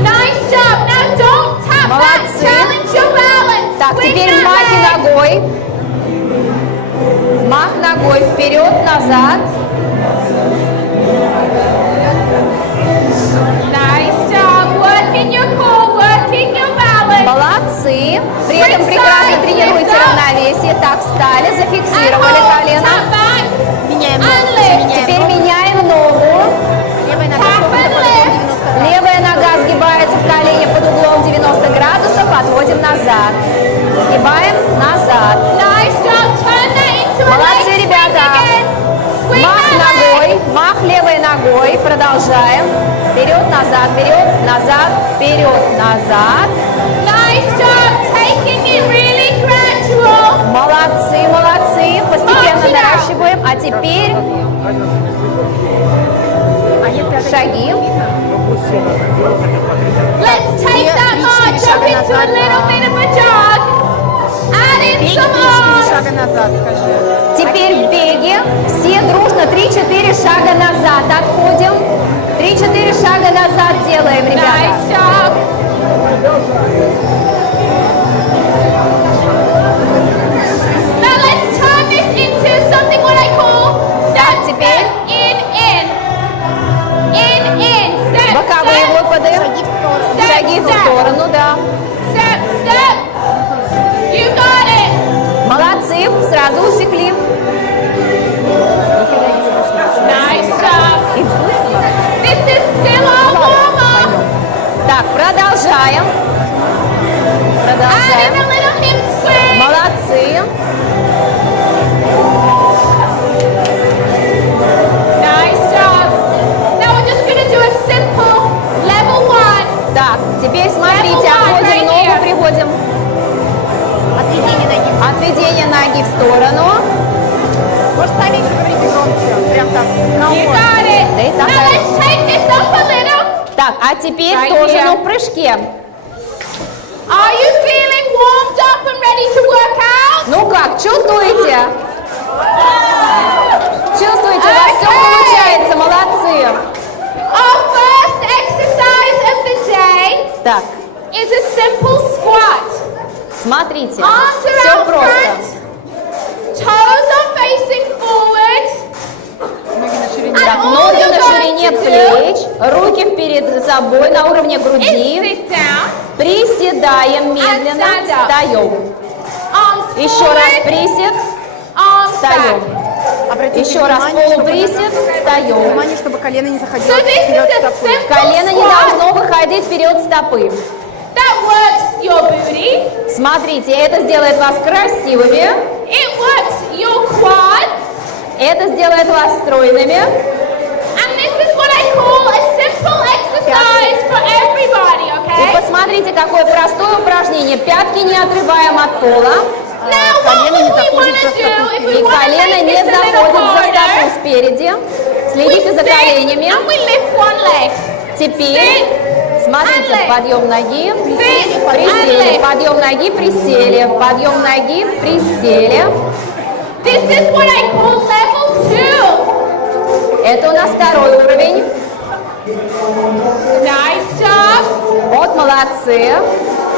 Nice job. Now don't tap back. Молодцы. Challenge your balance. Так, Swing теперь that махи leg. ногой. Мах ногой вперед, назад. Nice job. Working your core, working your balance. Молодцы. При этом прекрасно тренируйте равновесие. Так, встали, And зафиксировали hold. колено. Tap back. Меняем And ногу, lift. меняем Теперь ногу. меняем ногу. Левая нога Tap согнута and под углом lift. 90 градусов. Левая нога сгибается в колене под углом 90 градусов. Отводим назад. Сгибаем назад. Nice job. Turn that into a Молодцы, leg swing ребята. again. Swing Мах that leg. ногой, мах левой ногой. Продолжаем. Вперед, назад, вперед, назад. Nice job. Taking it really gradual. Молодцы, молодцы. Постепенно March it out. наращиваем. А теперь А если это шаги. Let's take that Три-четыре march up шага into a назад. little bit of a jog. Add in беги, some 3-4 arms. шага назад, скажи. Теперь в беге. Все дружно 3-4 шага назад. Отходим. 3-4 шага назад делаем, ребята. Nice job. Now let's turn this into something what I call step, теперь. step, in. Step, Боковые step, выпады. Шаги в сторону, да. step, step. You got it. Молодцы, сразу усекли. Nice job. Их слышно? This is still our warm-up. Так, продолжаем. Продолжаем. And a little hip swing. Молодцы. Nice job. Now we're just gonna do a simple level 1. Так, теперь смотрите, отводим ногу, приводим. Отведение ноги. Отведение ноги в сторону. Может, сами еще говорите громче. Прям так. You got it. Да и Now так. let's take this up a little. Так, а теперь Right тоже here. в прыжке. Are you feeling warmed up and ready to work out? Ну как, чувствуете? Чувствуете, у вас все Okay. получается, молодцы. Our first exercise of the day Так, is a simple squat. смотрите, Arms все around просто. front, toes are facing forward, Ноги на ширине. and Так, all ноги you're на going ширине to do плеч, руки перед собой на уровне is груди. sit down, Приседаем медленно, stand up. встаем. arms Еще раз forward, присед, arms встаем. back. Обратите Еще раз внимание, чтобы- полуприсед, встаем. Внимание, чтобы колено не заходило So this вперед is a стопы. simple Колено не squat должно выходить вперед стопы. that works your booty, Смотрите, это сделает вас красивыми, it works your quads, это сделает вас стройными. and this is what I call a simple exercise for everybody, И okay? посмотрите, какое простое упражнение. Пятки не отрываем от пола. Now what колено не we заходит want за to do, стопу if вперед. we И want to колено make не this a little заходит за стопу harder, спереди. we Следите за sit коленями. and we lift one leg. Теперь, смотрите, and подъем ноги, Sit присели, and подъем ноги, присели, подъем ноги, присели. This is what I call level 2. Это у нас второй уровень. Nice job. Вот, молодцы.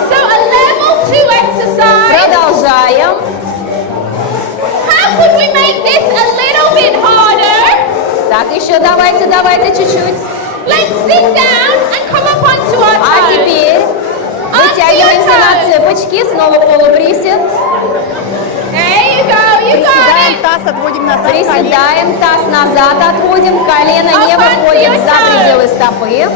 So a level 2 exercise. Продолжаем. How could we make this a little bit harder? Так, еще давайте чуть-чуть. Let's sit down and come up onto our А toes. теперь вытягиваемся на цепочки, снова полуприсед. There you go. You got Приседаем, it. таз отводим назад, колено. Приседаем, таз назад отводим, колено не Up onto выходит your за toes. пределы стопы.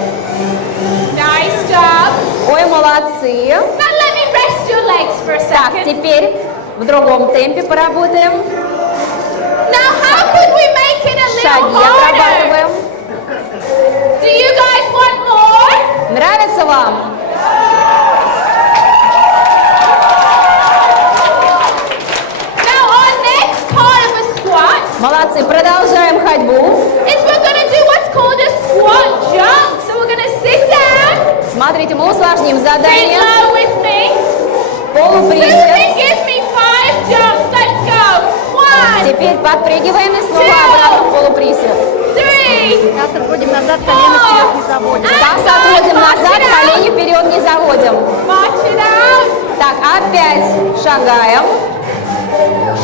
Nice job. Ой, молодцы. Now let me rest your legs for a Так, second. теперь в другом темпе поработаем. Now how could we make it a little Шаги harder? отрабатываем. Do you guys want more? Нравится вам? Now our next part of a squat Молодцы, продолжаем ходьбу. is we're going to do what's called a squat jump. So we're going to sit down, Смотрите, мы усложним sit задание. low with me. Who Полуприсед. can give me 5 jumps? Let's go. 1, Теперь подпрыгиваем и снова обратно в полуприсед. 3, Таз отводим назад, колено вперед не заводим. Таз отводим назад, колени вперед не заводим. march it out. Так, опять шагаем.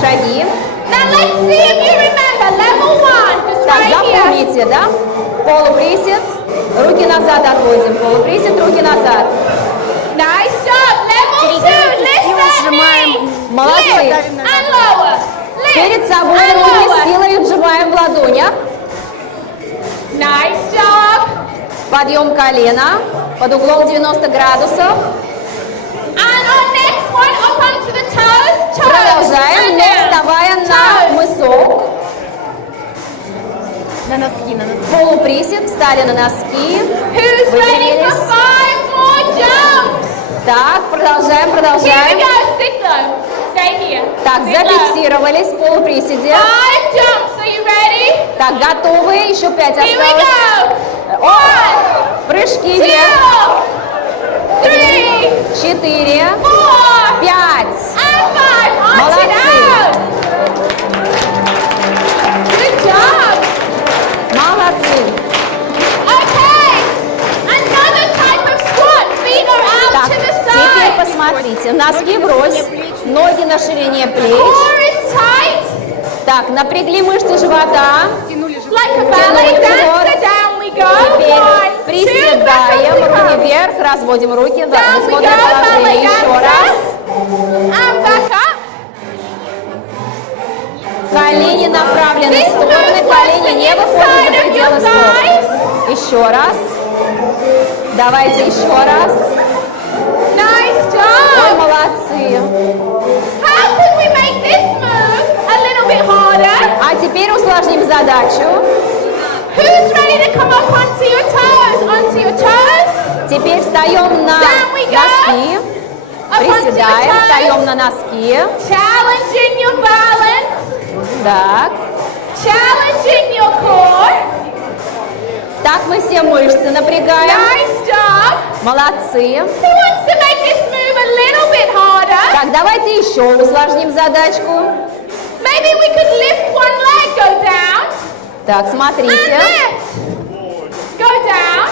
Шаги. Now let's see if you remember level 1. Just Так, right here. запомните, да? Полуприсед, руки назад отводим. Полуприсед, руки назад. Nice job. Level 2. Lift силой that сжимаем. knee. Молодцы. Lift and lower. Lift Перед собой and руки lower. силой сжимаем в ладонях. Nice job. Подъем колена под углом 90 градусов. And our next one, up onto the toes. Toes. Продолжаем, And но down. вставая на Toes. мысок. На носки, на носки. Полуприсед, встали на носки. Who's ready for Выпрямились. 5 more jumps? Так, продолжаем, Here we продолжаем. go. Sit low. Stay here. Так, Sit low. зафиксировались в полуприседе. 5 jumps. Are you ready? Так, готовы, еще 5 Here we осталось. go. О, 1, прыжки 2, вверх. 3, 4, 4, 5. and 5. March it Молодцы. out. Good job. Молодцы. Okay. Another type of squat. Feet are out Так, to the теперь side. посмотрите. Носки врозь, ноги на ширине плеч. Core is tight. Так, напрягли мышцы живота. Тянули живот. Like a Тянули ballet живот. dancer. Down we go. Теперь 1, 2, back up приседаем, we руки come. вверх, разводим руки в Down we исходное go, положение. ballet Еще dancer. раз. And back up. Колени направлены в This стороны, move колени works не the выходят за inside of пределы your стоп. thighs. Еще раз. Давайте еще раз. job. молодцы. How could we make this move a little bit harder? А теперь усложним задачу. Who's ready to come up onto your toes? Onto your toes. Теперь встаем на Down we go. носки. Up onto your Приседаем, toes. встаем на носки. Challenging your balance. Так. Challenging your core. Так мы все мышцы напрягаем. Nice job. Молодцы. Who wants to make this move a little bit harder? Так, давайте еще усложним задачку. Maybe we could lift one leg, go down. Так, And смотрите. lift. Go down.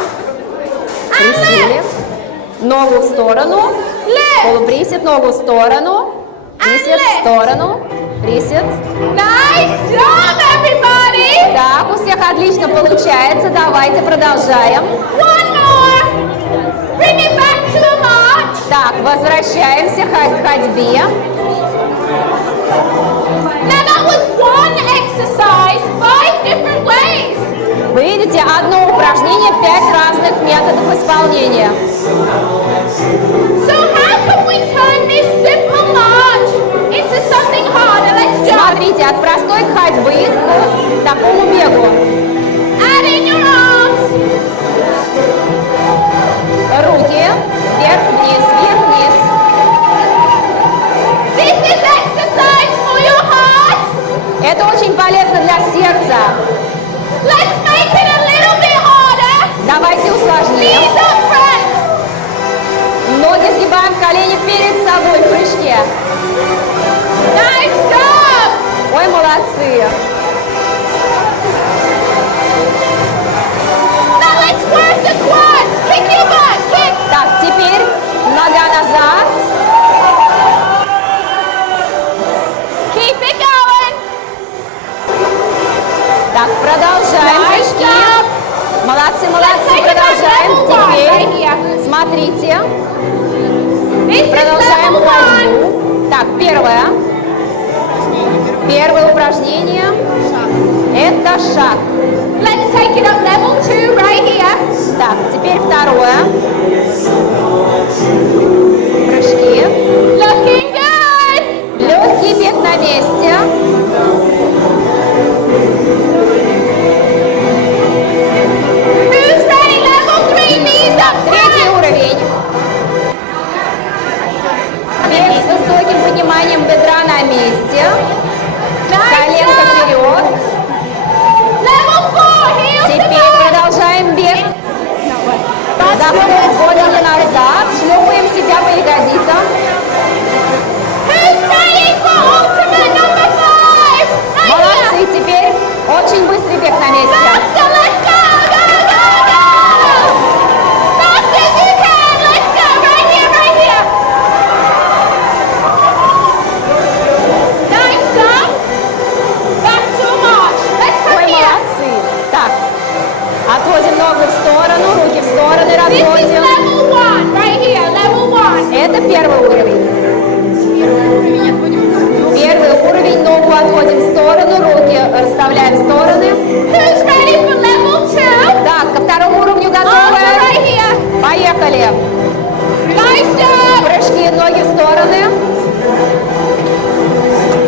And Присели. lift. Ногу в сторону. Lift. Полуприсед, ногу в сторону. Присед в сторону. Присед. Nice job, everybody. Так, у всех отлично получается. Давайте продолжаем. One more. Bring it back to a march. Так, возвращаемся к ходьбе. Now that was one exercise, 5 different ways. Вы видите, одно упражнение, 5 разных методов исполнения. So how can we turn this simple march into something harder? Let's jump. Смотрите, от простой ходьбы к такому бегу. Add in your arms. Руки вверх-вниз, вверх-вниз. This is exercise for your heart. Это очень полезно для сердца. Let's make it a little bit harder. Давайте усложним. Knees up front. Ноги сгибаем, колени перед собой в прыжке. Nice job. Ой, молодцы. Now let's work the quads. Kick your butt. Kick. Так, теперь нога назад. Keep it going. Так, продолжаем Nice прыжки. job. Молодцы, Let's молодцы, take it back продолжаем. level one right Теперь here. смотрите, This is продолжаем level one. ходьбу. Так, первое упражнение – это шаг. Let's take it up level 2 right here. Так, теперь второе. Прыжки. Looking good. Легкий бег на месте. Who's ready? Level 3, knees up Третий front. уровень. Бег с высоким подниманием бедра на месте. Nice Коленка job. вперед. Level 4, heels to Теперь back. продолжаем бег. Заходим колени назад. Шлепаем себя по ягодицам. Who's ready for ultimate number 5? Right Молодцы. here. Теперь очень быстрый бег на месте. Faster, let's go, go, go, go. Fast as you can, let's go, right here, right here. Nice job. Back to a march. Let's come Ой, here. молодцы. Так, отводим ногу в сторону, руки в стороны This is разводим. level 1, right here, level 1. Это первый уровень. Первый уровень, ногу отводим в сторону, руки расставляем в стороны. Who's ready for level 2? Так, ко второму уровню Arms are готовы. right here. Поехали. Nice job. Прыжки, ноги в стороны.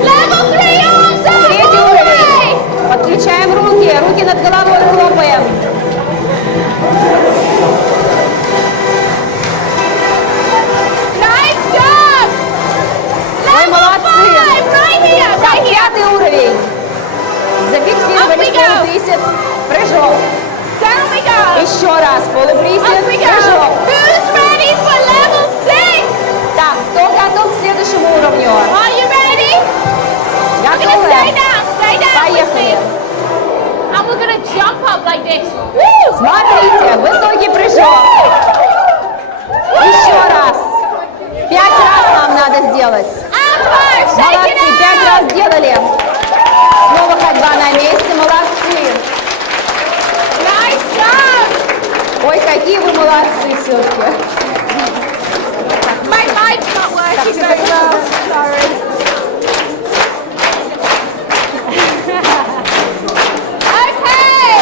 Level 3, arms up. Третий all the way. уровень. Подключаем руки, руки над головой хлопаем. Nice job. Ой, Level молодцы. 5, right here, Так, right here. пятый уровень. Зафиксировались, Up we go. полуприсед, прыжок. Down we go. Еще раз, полуприсед, Up we go. прыжок. Who's ready for level 6? Так, кто готов к следующему уровню? Are you ready? We're gonna Готовы? stay down with me. Поехали. And we're gonna jump up like this. Смотрите, высокий прыжок. Еще раз. 5 раз нам надо сделать. Upward, shake Молодцы, it 5 out. раз сделали. Снова ходьба на месте, молодцы. Nice job. Ой, какие вы молодцы все-таки. My mic's not working very well. Sorry. Okay.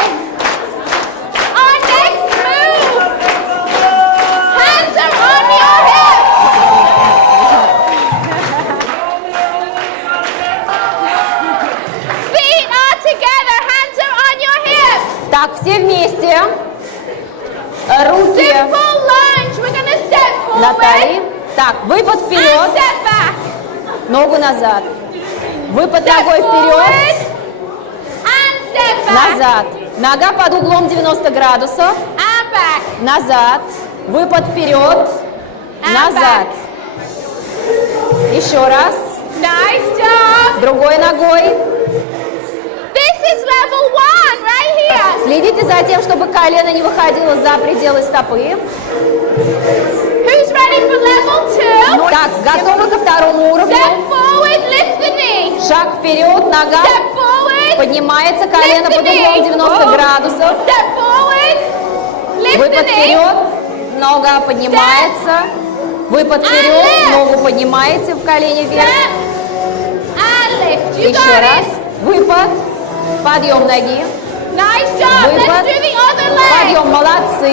Our next move. Hands are on your hips. Так, все вместе. Руки Simple lunge. We're going to step на forward талии. Так, выпад and вперед, step back. ногу назад. Выпад Step ногой вперед, forward and step back. назад. Нога под углом 90 градусов, And back. назад. Выпад вперед, назад. Еще раз. Nice job. Другой ногой. This is level 1 right here. Следите за тем, чтобы колено не выходило за пределы стопы. Who's ready for level 2? Так, готовы ко второму уровню. Step forward, lift the knee. Шаг вперед, нога Step forward, поднимается, колено lift the под углом knee. 90 градусов. Step forward, lift the Выпад knee. вперед, нога поднимается. Выпад вперед, left. ногу поднимаете в колени вверх. Step and lift. You Еще got раз. it. Выпад, подъем ноги. Nice job. Выпад, Let's do the other leg. подъем, молодцы.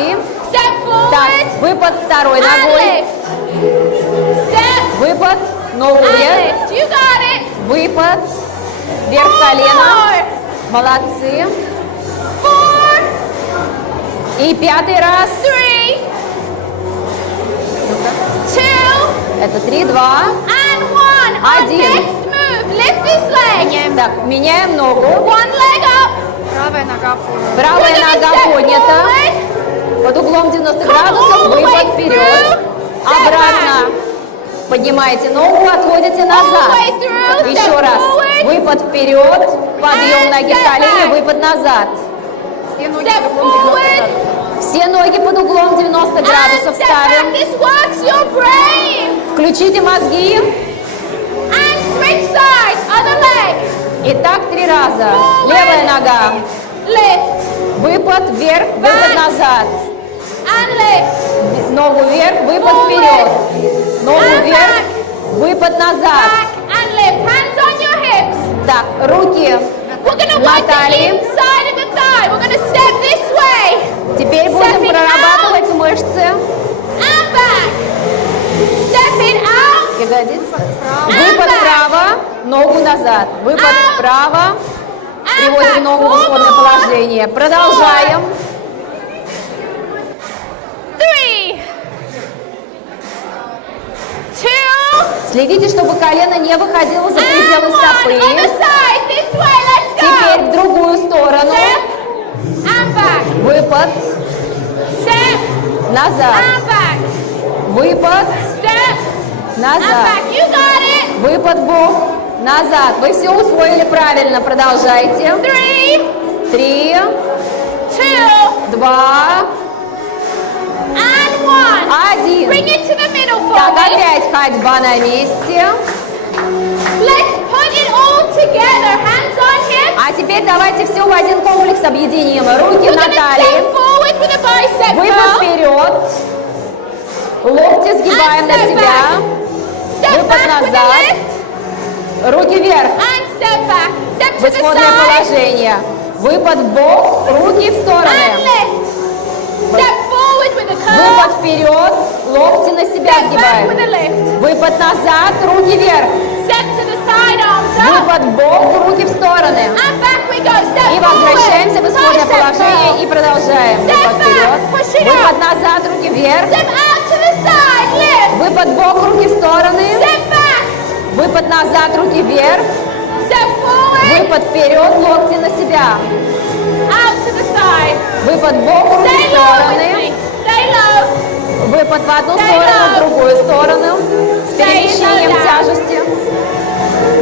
Step Так, forward выпад второй and ногой. lift. Step Выпад, ногу and вверх. lift. You got it. Выпад, вверх Four колено. more. Молодцы. 4, И пятый раз. 3, 2, Это 3, 2. and 1. Our Один. next move. Lift this leg. Так, меняем ногу. One leg up. Правая нога в Правая We're gonna нога step поднята. forward. Под углом 90 Come градусов. all the way Выпад вперед. through. Step Обратно. Поднимаете ногу, отходите назад. way through. Еще Step раз. forward. Выпад вперед. Подъем And ноги в step колени. back. Выпад назад. Все ноги Step в углом 90 forward. градусов. Все ноги под углом 90 And градусов step back. ставим. This works your brain. Включите мозги. And switch sides. Other leg. Итак, 3 раза. Forward. Левая нога. Lift. Выпад вверх, выпад Back. назад. And lift. Ногу вверх, выпад Forward. вперед. Ногу And вверх, back. выпад назад. Back and lift. Hands on your hips. Так, руки We're going to на work the талии. inside of the thigh. We're going to step this way. Теперь будем Step it прорабатывать мышцы And back. Step it out. ягодиц. And Выпад back. вправо, ногу назад. Выпад Out. вправо, And приводим back. ногу в Four исходное more. положение. Продолжаем. 3, 2, Следите, чтобы колено не выходило за and пределы 1. стопы. Other side. This way. Let's Теперь go. в другую сторону. Step and back. Выпад, Step назад. and back. Выпад, Step and назад. back. You got it. Выпад в бок, назад. Вы все усвоили правильно. Продолжайте. 3, 3, 2, 2, and 1. 1. Bring it to the middle for Так, me. опять ходьба на месте. Let's put it all together. Hands on hips. А теперь давайте все в один комплекс объединим. Руки We're на going to талии. step forward with a bicep Выпад curl. вперед. Локти сгибаем на And step себя. Step Выпад back with the назад. lift. Руки вверх. And step back. Step В to the исходное side. положение. Выпад в бок. Руки в And стороны. lift. Step forward with a Выпад curl. вперед. Локти на себя Step back with сгибаем. a lift. Выпад назад. Руки вверх. Step to the side, arms up. Выпад в бок. Руки в стороны. And back we go. Step И forward. возвращаемся в исходное Bicep положение curl. и продолжаем. Step Выпад back, вперед. push it Выпад up. назад, руки вверх. Step out to the side. Lift. Выпад в бок, руки в стороны. Step back. Выпад назад, руки вверх. Step forward. Выпад вперед, локти на себя. Out to the side. Выпад в бок, руки Stay в low with стороны. me. Stay low. Выпад в одну Stay сторону, в low. другую сторону. С Stay перемещением low down. тяжести.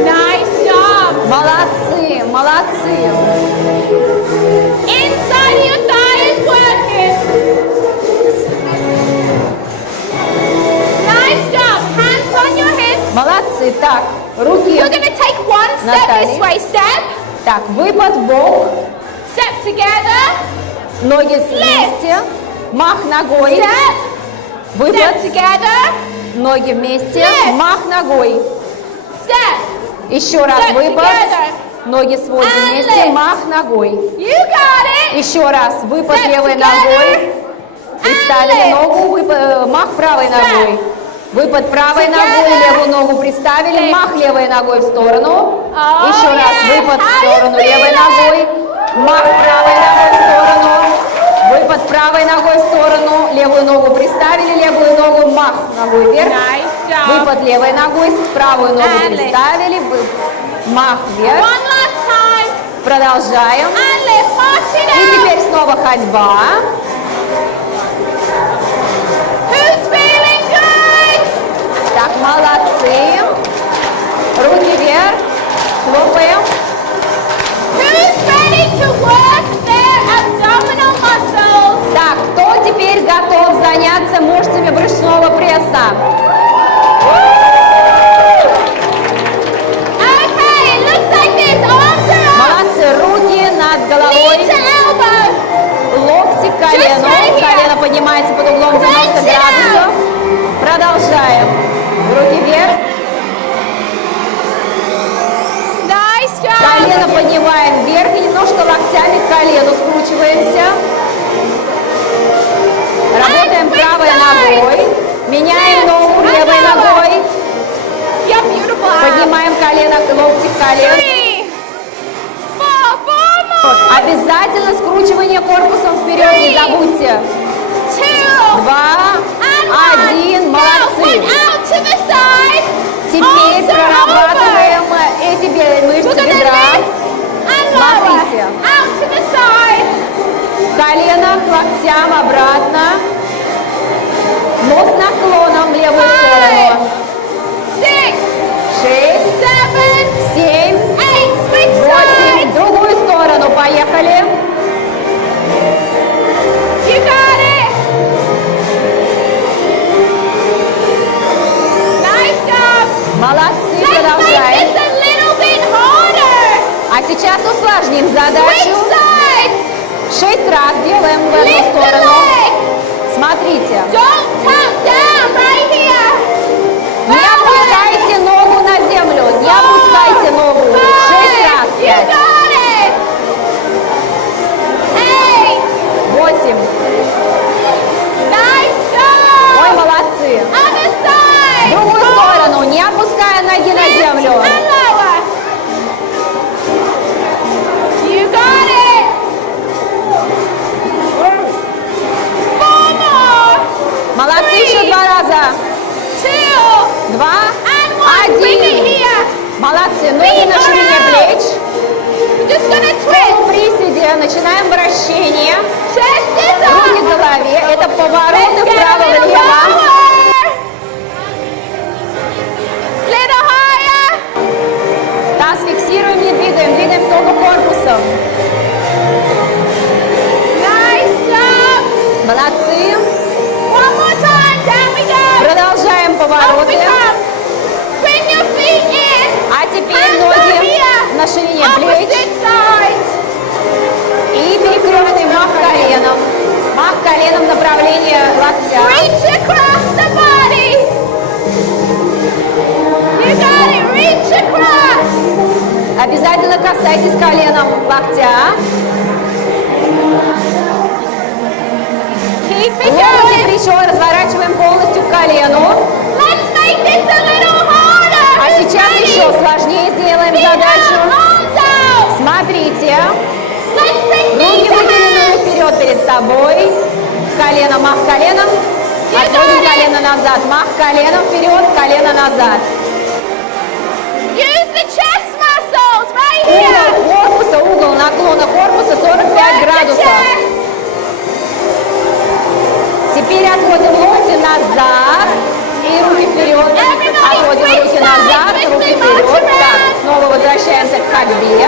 Nice job. Молодцы, молодцы. Inside of your thigh is working. Nice job. Hands on your hips. Молодцы. Так, руки. We're going to take one step Наталья. this way. Step. Так, выпад в бок. Step together. Ноги вместе. Мах ногой. Step. Выпад. Step together. Ноги вместе. Lift. Мах ногой. Step. Еще раз Step выпад. together. Ноги сводим And вместе. lift. Мах ногой. You got it. Еще раз. Выпад Step левой together. ногой. Приставили lift. ногу. Мах правой Step. ногой. Выпад правой Together. ногой. Левую ногу приставили. Lift. Мах левой ногой в сторону. Oh, Еще раз. yes. Выпад в How you сторону левой feeling? ногой. Мах правой ногой в сторону. Выпад правой ногой в сторону, левую ногу приставили, левую ногу мах ногой вверх. Nice job. Выпад левой ногой, правую ногу And lift. приставили, мах вверх. One last time. Продолжаем. And lift. March it И out. теперь снова ходьба. Who's feeling good? Так, молодцы. Руки вверх. Хлопаем. Who's ready to work their abdominal muscles? Так, кто теперь готов заняться мышцами брюшного пресса? Okay, it looks like this. Arms are up. Молодцы. Руки над Knee головой. to elbow. Локти к колену. Just right here. Колено поднимается под углом 90 Stretch it градусов. Продолжаем. Руки вверх. Nice job. Колено поднимаем вверх и немножко локтями к колену скручиваемся. Работаем правой ногой. Меняем ногу левой ногой. You're beautiful. Поднимаем колено, локти к колену. 3, 4 more. Обязательно скручивание корпусом вперед, не забудьте. 2, 2, and 1, Now foot молодцы. out to the side. Теперь Arms are прорабатываем эти over. мышцы We're gonna бедра. lift and lower. Смотрите. Out to the side. Колено к локтям обратно. Нос наклоном в левую сторону. 6, 6, 7, 7, 8. Switch 8. sides. В другую сторону. Поехали. You got it. Nice job. Молодцы. Let's make Продолжаем. this a little bit harder. А сейчас усложним Switch задачу. sides. 6 раз делаем в одну Lift the сторону. leg. Смотрите. Don't tap down right here. Не опускайте ногу на землю. Не опускайте ногу. 6 раз. You 5, got it. 8. 8. Nice Ой, job. молодцы. Other side. В другую сторону. Не опуская ноги на землю. And lower. You got it. 4 more. Молодцы. Еще 2 раза. 2. 2, And 1. Bring it 1. here. Молодцы. Ноги на ширине плеч. We're just gonna В twist. приседе начинаем вращение. Chest is Руки up. к голове. Это повороты Let's get a little вправо-влево. lower. Little higher. Таз фиксируем, не двигаем. Двигаем только корпусом. Nice job. Молодцы. One more time. Down we go. Продолжаем Up we повороты. come. Bring your feet in. А теперь Hands are ноги here. на ширине плеч. Opposite sides. И перекрестный мах коленом. Мах коленом в направлении локтя. Reach across the body. You got it. Reach across. Обязательно касайтесь коленом локтя. Keep it Локти going. плечо разворачиваем полностью к колену. Let's make this a little harder. А сейчас еще сложнее сделаем Feet out, задачу. arms out. Смотрите. Let's bring Руки knees to вытянуты hands. вперед перед собой. Колено, мах коленом. Отводим колено назад. Мах коленом вперед, колено назад. Use the chest muscles right here. Угол корпуса, угол наклона корпуса 45 Work the градусов. chest. Теперь отводим локти назад и руки вперед. Отводим руки назад, руки вперед. Так, снова возвращаемся к ходьбе.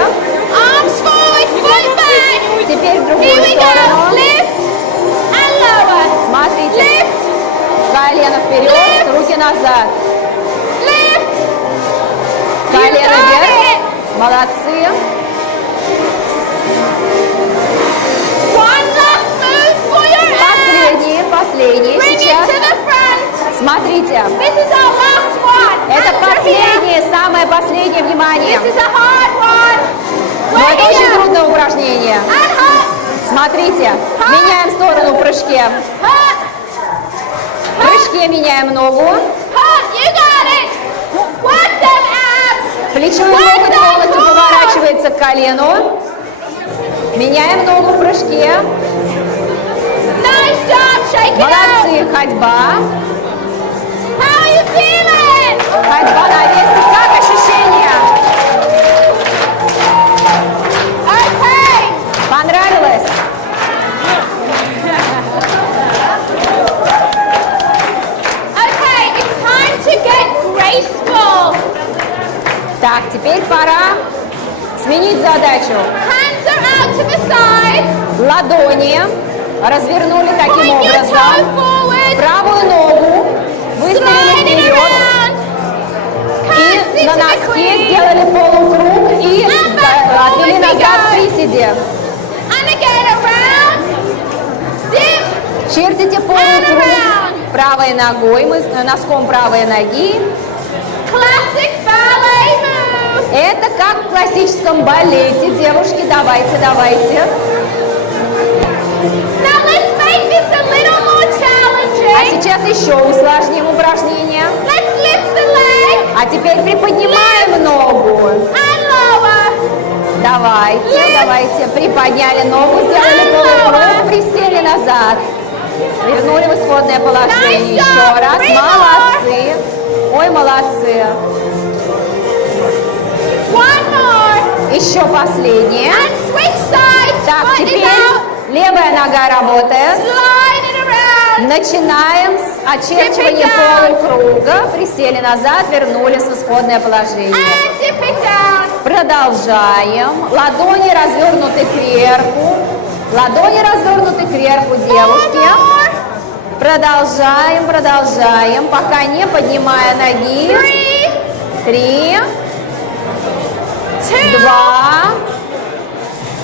Arms forward, foot back. Теперь в Here другую we go. сторону. Lift and lower. Смотрите. Lift, Колено вперед, руки назад. lift. Колено You got вверх. it. Молодцы. One last move for your abs. Последний Bring it сейчас. to the front. Смотрите. This is our last one. Это Hands are here. последнее, самое последнее внимание. This is a hard one. Но Right это очень here. трудное упражнение. And up. Смотрите, меняем сторону в прыжке. Up. В прыжке меняем ногу. Up. You got it. Work them abs. Плечевой локоть полностью поворачивается к колену. Меняем ногу в прыжке. job. Shake it out. Молодцы, ходьба. How are you feeling? Ходьба на месте. Как ощущения? Okay. Понравилось? Okay, it's time to get graceful. Так, теперь пора сменить задачу. Hands are out to the side. Ладони развернули таким Point your toe образом. forward. Правую ногу выставили Slide it вперед. around. И на носке сделали полукруг и отвели назад в приседе. And again around. Dip. Чертите полукруг правой ногой, мы носком правой ноги. Classic ballet move. Это как в классическом балете. Девушки, давайте, давайте. Now let's make this a little more А challenging. сейчас еще усложним упражнение. Let's lift the leg А теперь приподнимаем ногу. and lower. Давайте, давайте. Приподняли ногу, сделали полукруг, присели назад. Вернули в исходное положение. Nice Еще job. раз. Three Молодцы. Ой, молодцы. One more. Еще последнее. And switch sides. Так, Foot is теперь out. левая нога работает. Slide it around. Начинаем с очерчивания полукруга. Присели назад, вернулись в исходное положение. And dip it down. Продолжаем. Ладони развернуты кверху. Ладони развернуты кверху, девушки. One more. Продолжаем, продолжаем, пока не поднимая ноги. 3, 3, 2, 2,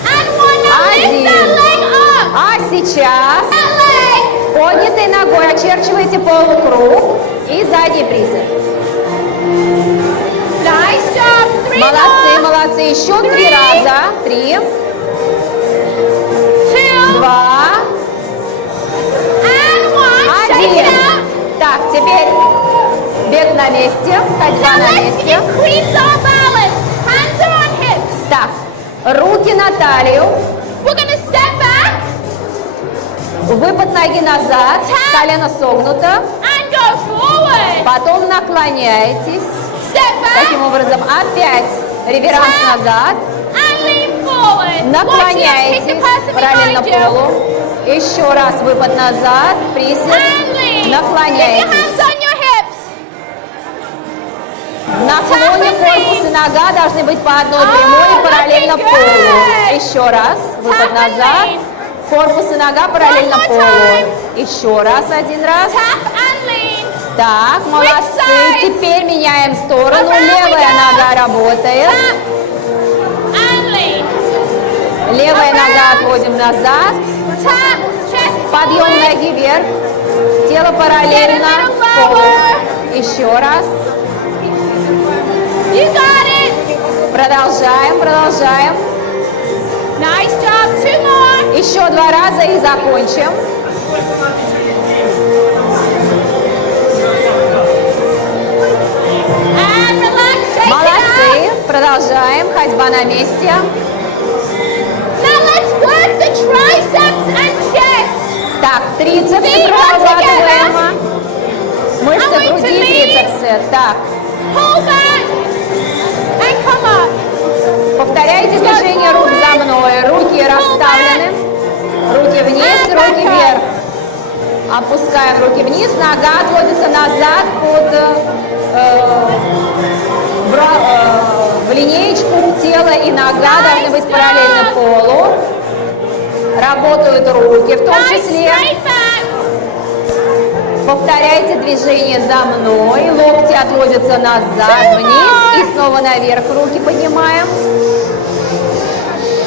and 1. Now lift Один. that leg up. А сейчас That leg. поднятой ногой очерчивайте полукруг и задний присед. Nice job. 3 Молодцы, more. молодцы. Еще 3 Three. раза. 3, 2, 2, and 1. Shake 1. it out. Так, теперь бег на месте, ходьба Now на let's месте. increase our balance. Hands are on hips. Так, руки на талию, We're going to step back выпад ноги назад, колено согнуто, and go forward. потом наклоняетесь. Step Таким back образом, опять реверанс назад, and lean forward. Watch your kick наклоняетесь the person параллельно behind you. полу. Еще раз выпад назад, присед, And lean. Keep your наклоняетесь. hands on your hips. В наклоне корпус и нога должны быть по одной прямой и параллельно looking полу. good. Еще раз, выпад Tap and назад, lean. корпус и нога параллельно One more полу. time. Еще раз, один раз. Tap and lean. Так, молодцы. sides. Теперь меняем сторону. Around we Левая go. нога работает. Tap and lean. Левая Around. нога отводим назад. Tap. Chest Подъем forward. ноги вверх. Тело параллельно Get a little полу. lower. Еще раз. You got it. Продолжаем, продолжаем. Nice job. 2 more. Еще 2 раза и закончим. And relax. Shake it Молодцы. out. Продолжаем. Ходьба на месте. Now let's work the triceps and chest. Так, трицепсы Feet прорабатываем. Мышцы I'm going to груди, lean. трицепсы. Так, Pull back and come up. повторяйте движение рук за мной. Руки расставлены. Руки вниз, руки вверх. Опускаем руки вниз. Нога отводится назад в линеечку. Тело и нога должны быть параллельно полу. Работают руки в том Nice числе. straight back. Повторяйте движение за мной. Локти отводятся назад, вниз и снова наверх. Руки поднимаем.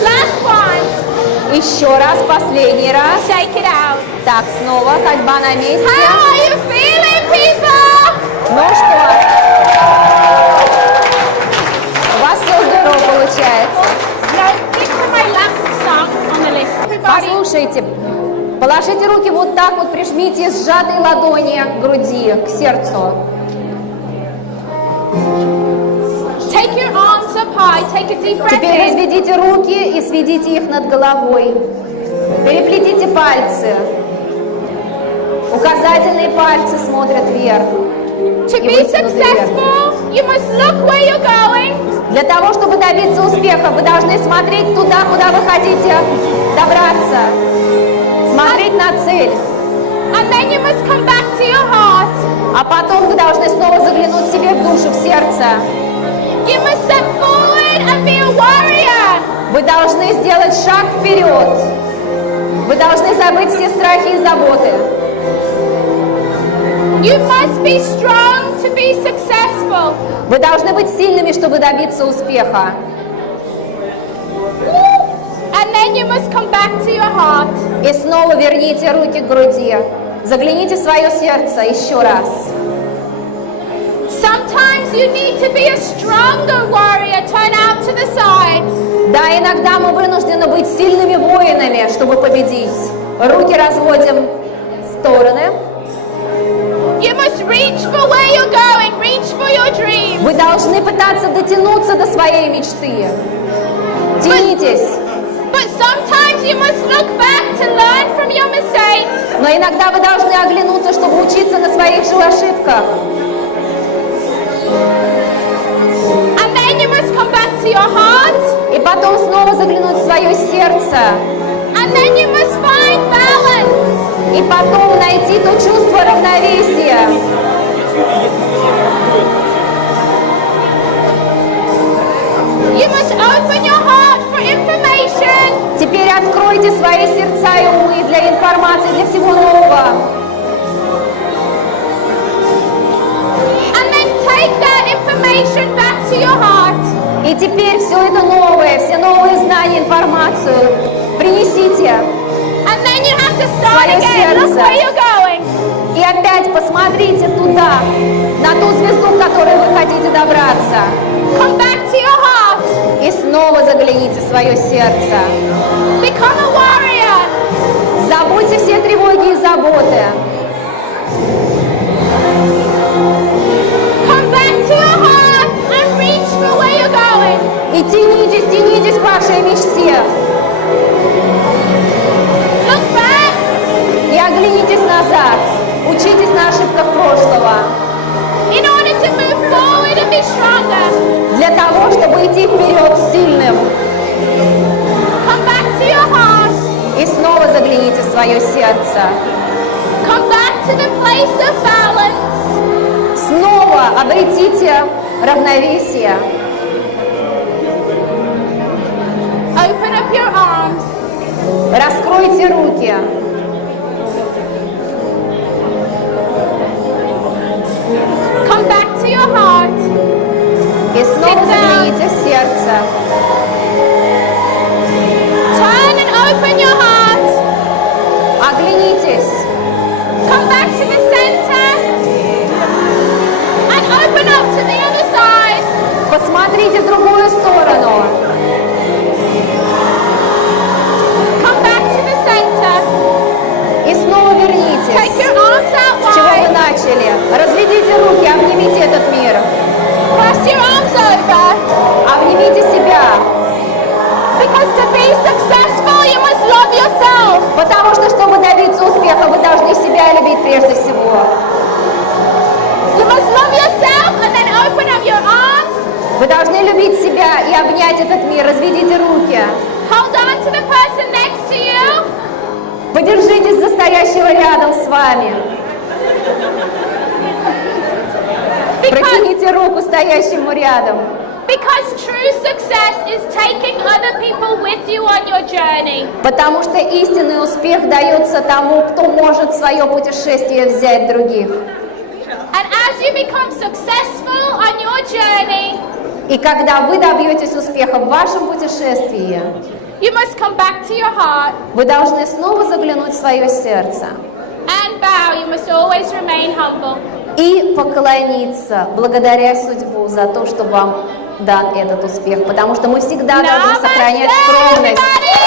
Last one. Еще раз, последний раз. Shake it out. Так, снова ходьба на месте. How are you feeling, people? Ну что? У вас все здорово получается. Now, this is my last song on the list. Everybody, Послушайте. Положите руки вот так вот, прижмите сжатые ладони к груди, к сердцу. take your arms up high. Take a deep breath Теперь in. разведите руки и сведите их над головой. Переплетите пальцы. Указательные пальцы смотрят вверх. To И be вытянуты вверх. successful, you must look where you're going. Для того, чтобы добиться успеха, вы должны смотреть туда, куда вы хотите добраться. Смотреть на цель. And then you must come back to your heart. А потом вы должны снова заглянуть себе в душу, в сердце. You must step forward and be a warrior. Вы должны сделать шаг вперед. Вы должны забыть все страхи и заботы. You must be strong to be successful. Вы должны быть сильными, чтобы добиться успеха. And then you must come back to your heart. И снова верните руки к груди. Загляните в свое сердце еще раз. Sometimes you need to be a stronger warrior. Turn out to the side. Да, иногда мы вынуждены быть сильными воинами, чтобы победить. Руки разводим в стороны. You must reach for where you're going. Reach for your dream. Вы должны пытаться дотянуться до своей мечты. Тянитесь. But sometimes you must look back to learn from your mistakes. Но иногда вы должны оглянуться, чтобы учиться на своих же ошибках. And then you must come back to your heart. И потом снова заглянуть в свое сердце. And then you must find balance. И потом найти то чувство равновесия. You must open your heart for information. Теперь откройте свои сердца и умы для информации, для всего нового. And then take that information back to your heart. И теперь все это новое, все новые знания, информацию принесите. And then you have to start Свое again. Look сердце. where you're going. И опять посмотрите туда, на ту звезду, к которой вы хотите добраться. Come back to your heart. И снова загляните в свое сердце. Become a warrior. Забудьте все тревоги и заботы. Come back to your heart and reach for where you're going. И тянитесь, тянитесь к вашей мечте. Look back. И оглянитесь назад. Учитесь на ошибках прошлого. In order to move forward and be stronger. Для того, чтобы идти вперед сильным. Come back to your heart. И снова загляните в свое сердце. Come back to the place of balance. Снова обретите равновесие. Open up your arms. Раскройте руки. Come back to your heart. И снова загляните в сердце. Turn and open your heart. Оглянитесь. Come back to the center. And open up to the other side. Посмотрите в другую сторону. Come back to the center. И снова Take вернитесь. your arms out С чего вы wide. начали? Разведите руки, обнимите этот мир. Cross your arms over. Обнимите себя. Because to be successful, you must love yourself. Потому что, чтобы добиться успеха, вы должны себя любить прежде всего. You must love yourself and then open up your arms. Вы должны любить себя и обнять этот мир. Разведите руки. Hold on to the person next to you. Подержитесь за стоящего рядом с вами. Протяните руку стоящему рядом. Because true success is taking other people with you on your journey. Потому что истинный успех дается тому, кто может свое путешествие взять других. And as you become successful on your journey, И когда вы добьетесь успеха в вашем путешествии, you must come back to your heart вы должны снова заглянуть в свое сердце and bow. You must always remain humble. и поклониться, благодаря судьбу за то, что вам дан этот успех. Потому что мы всегда должны сохранять Namaste, скромность. everybody!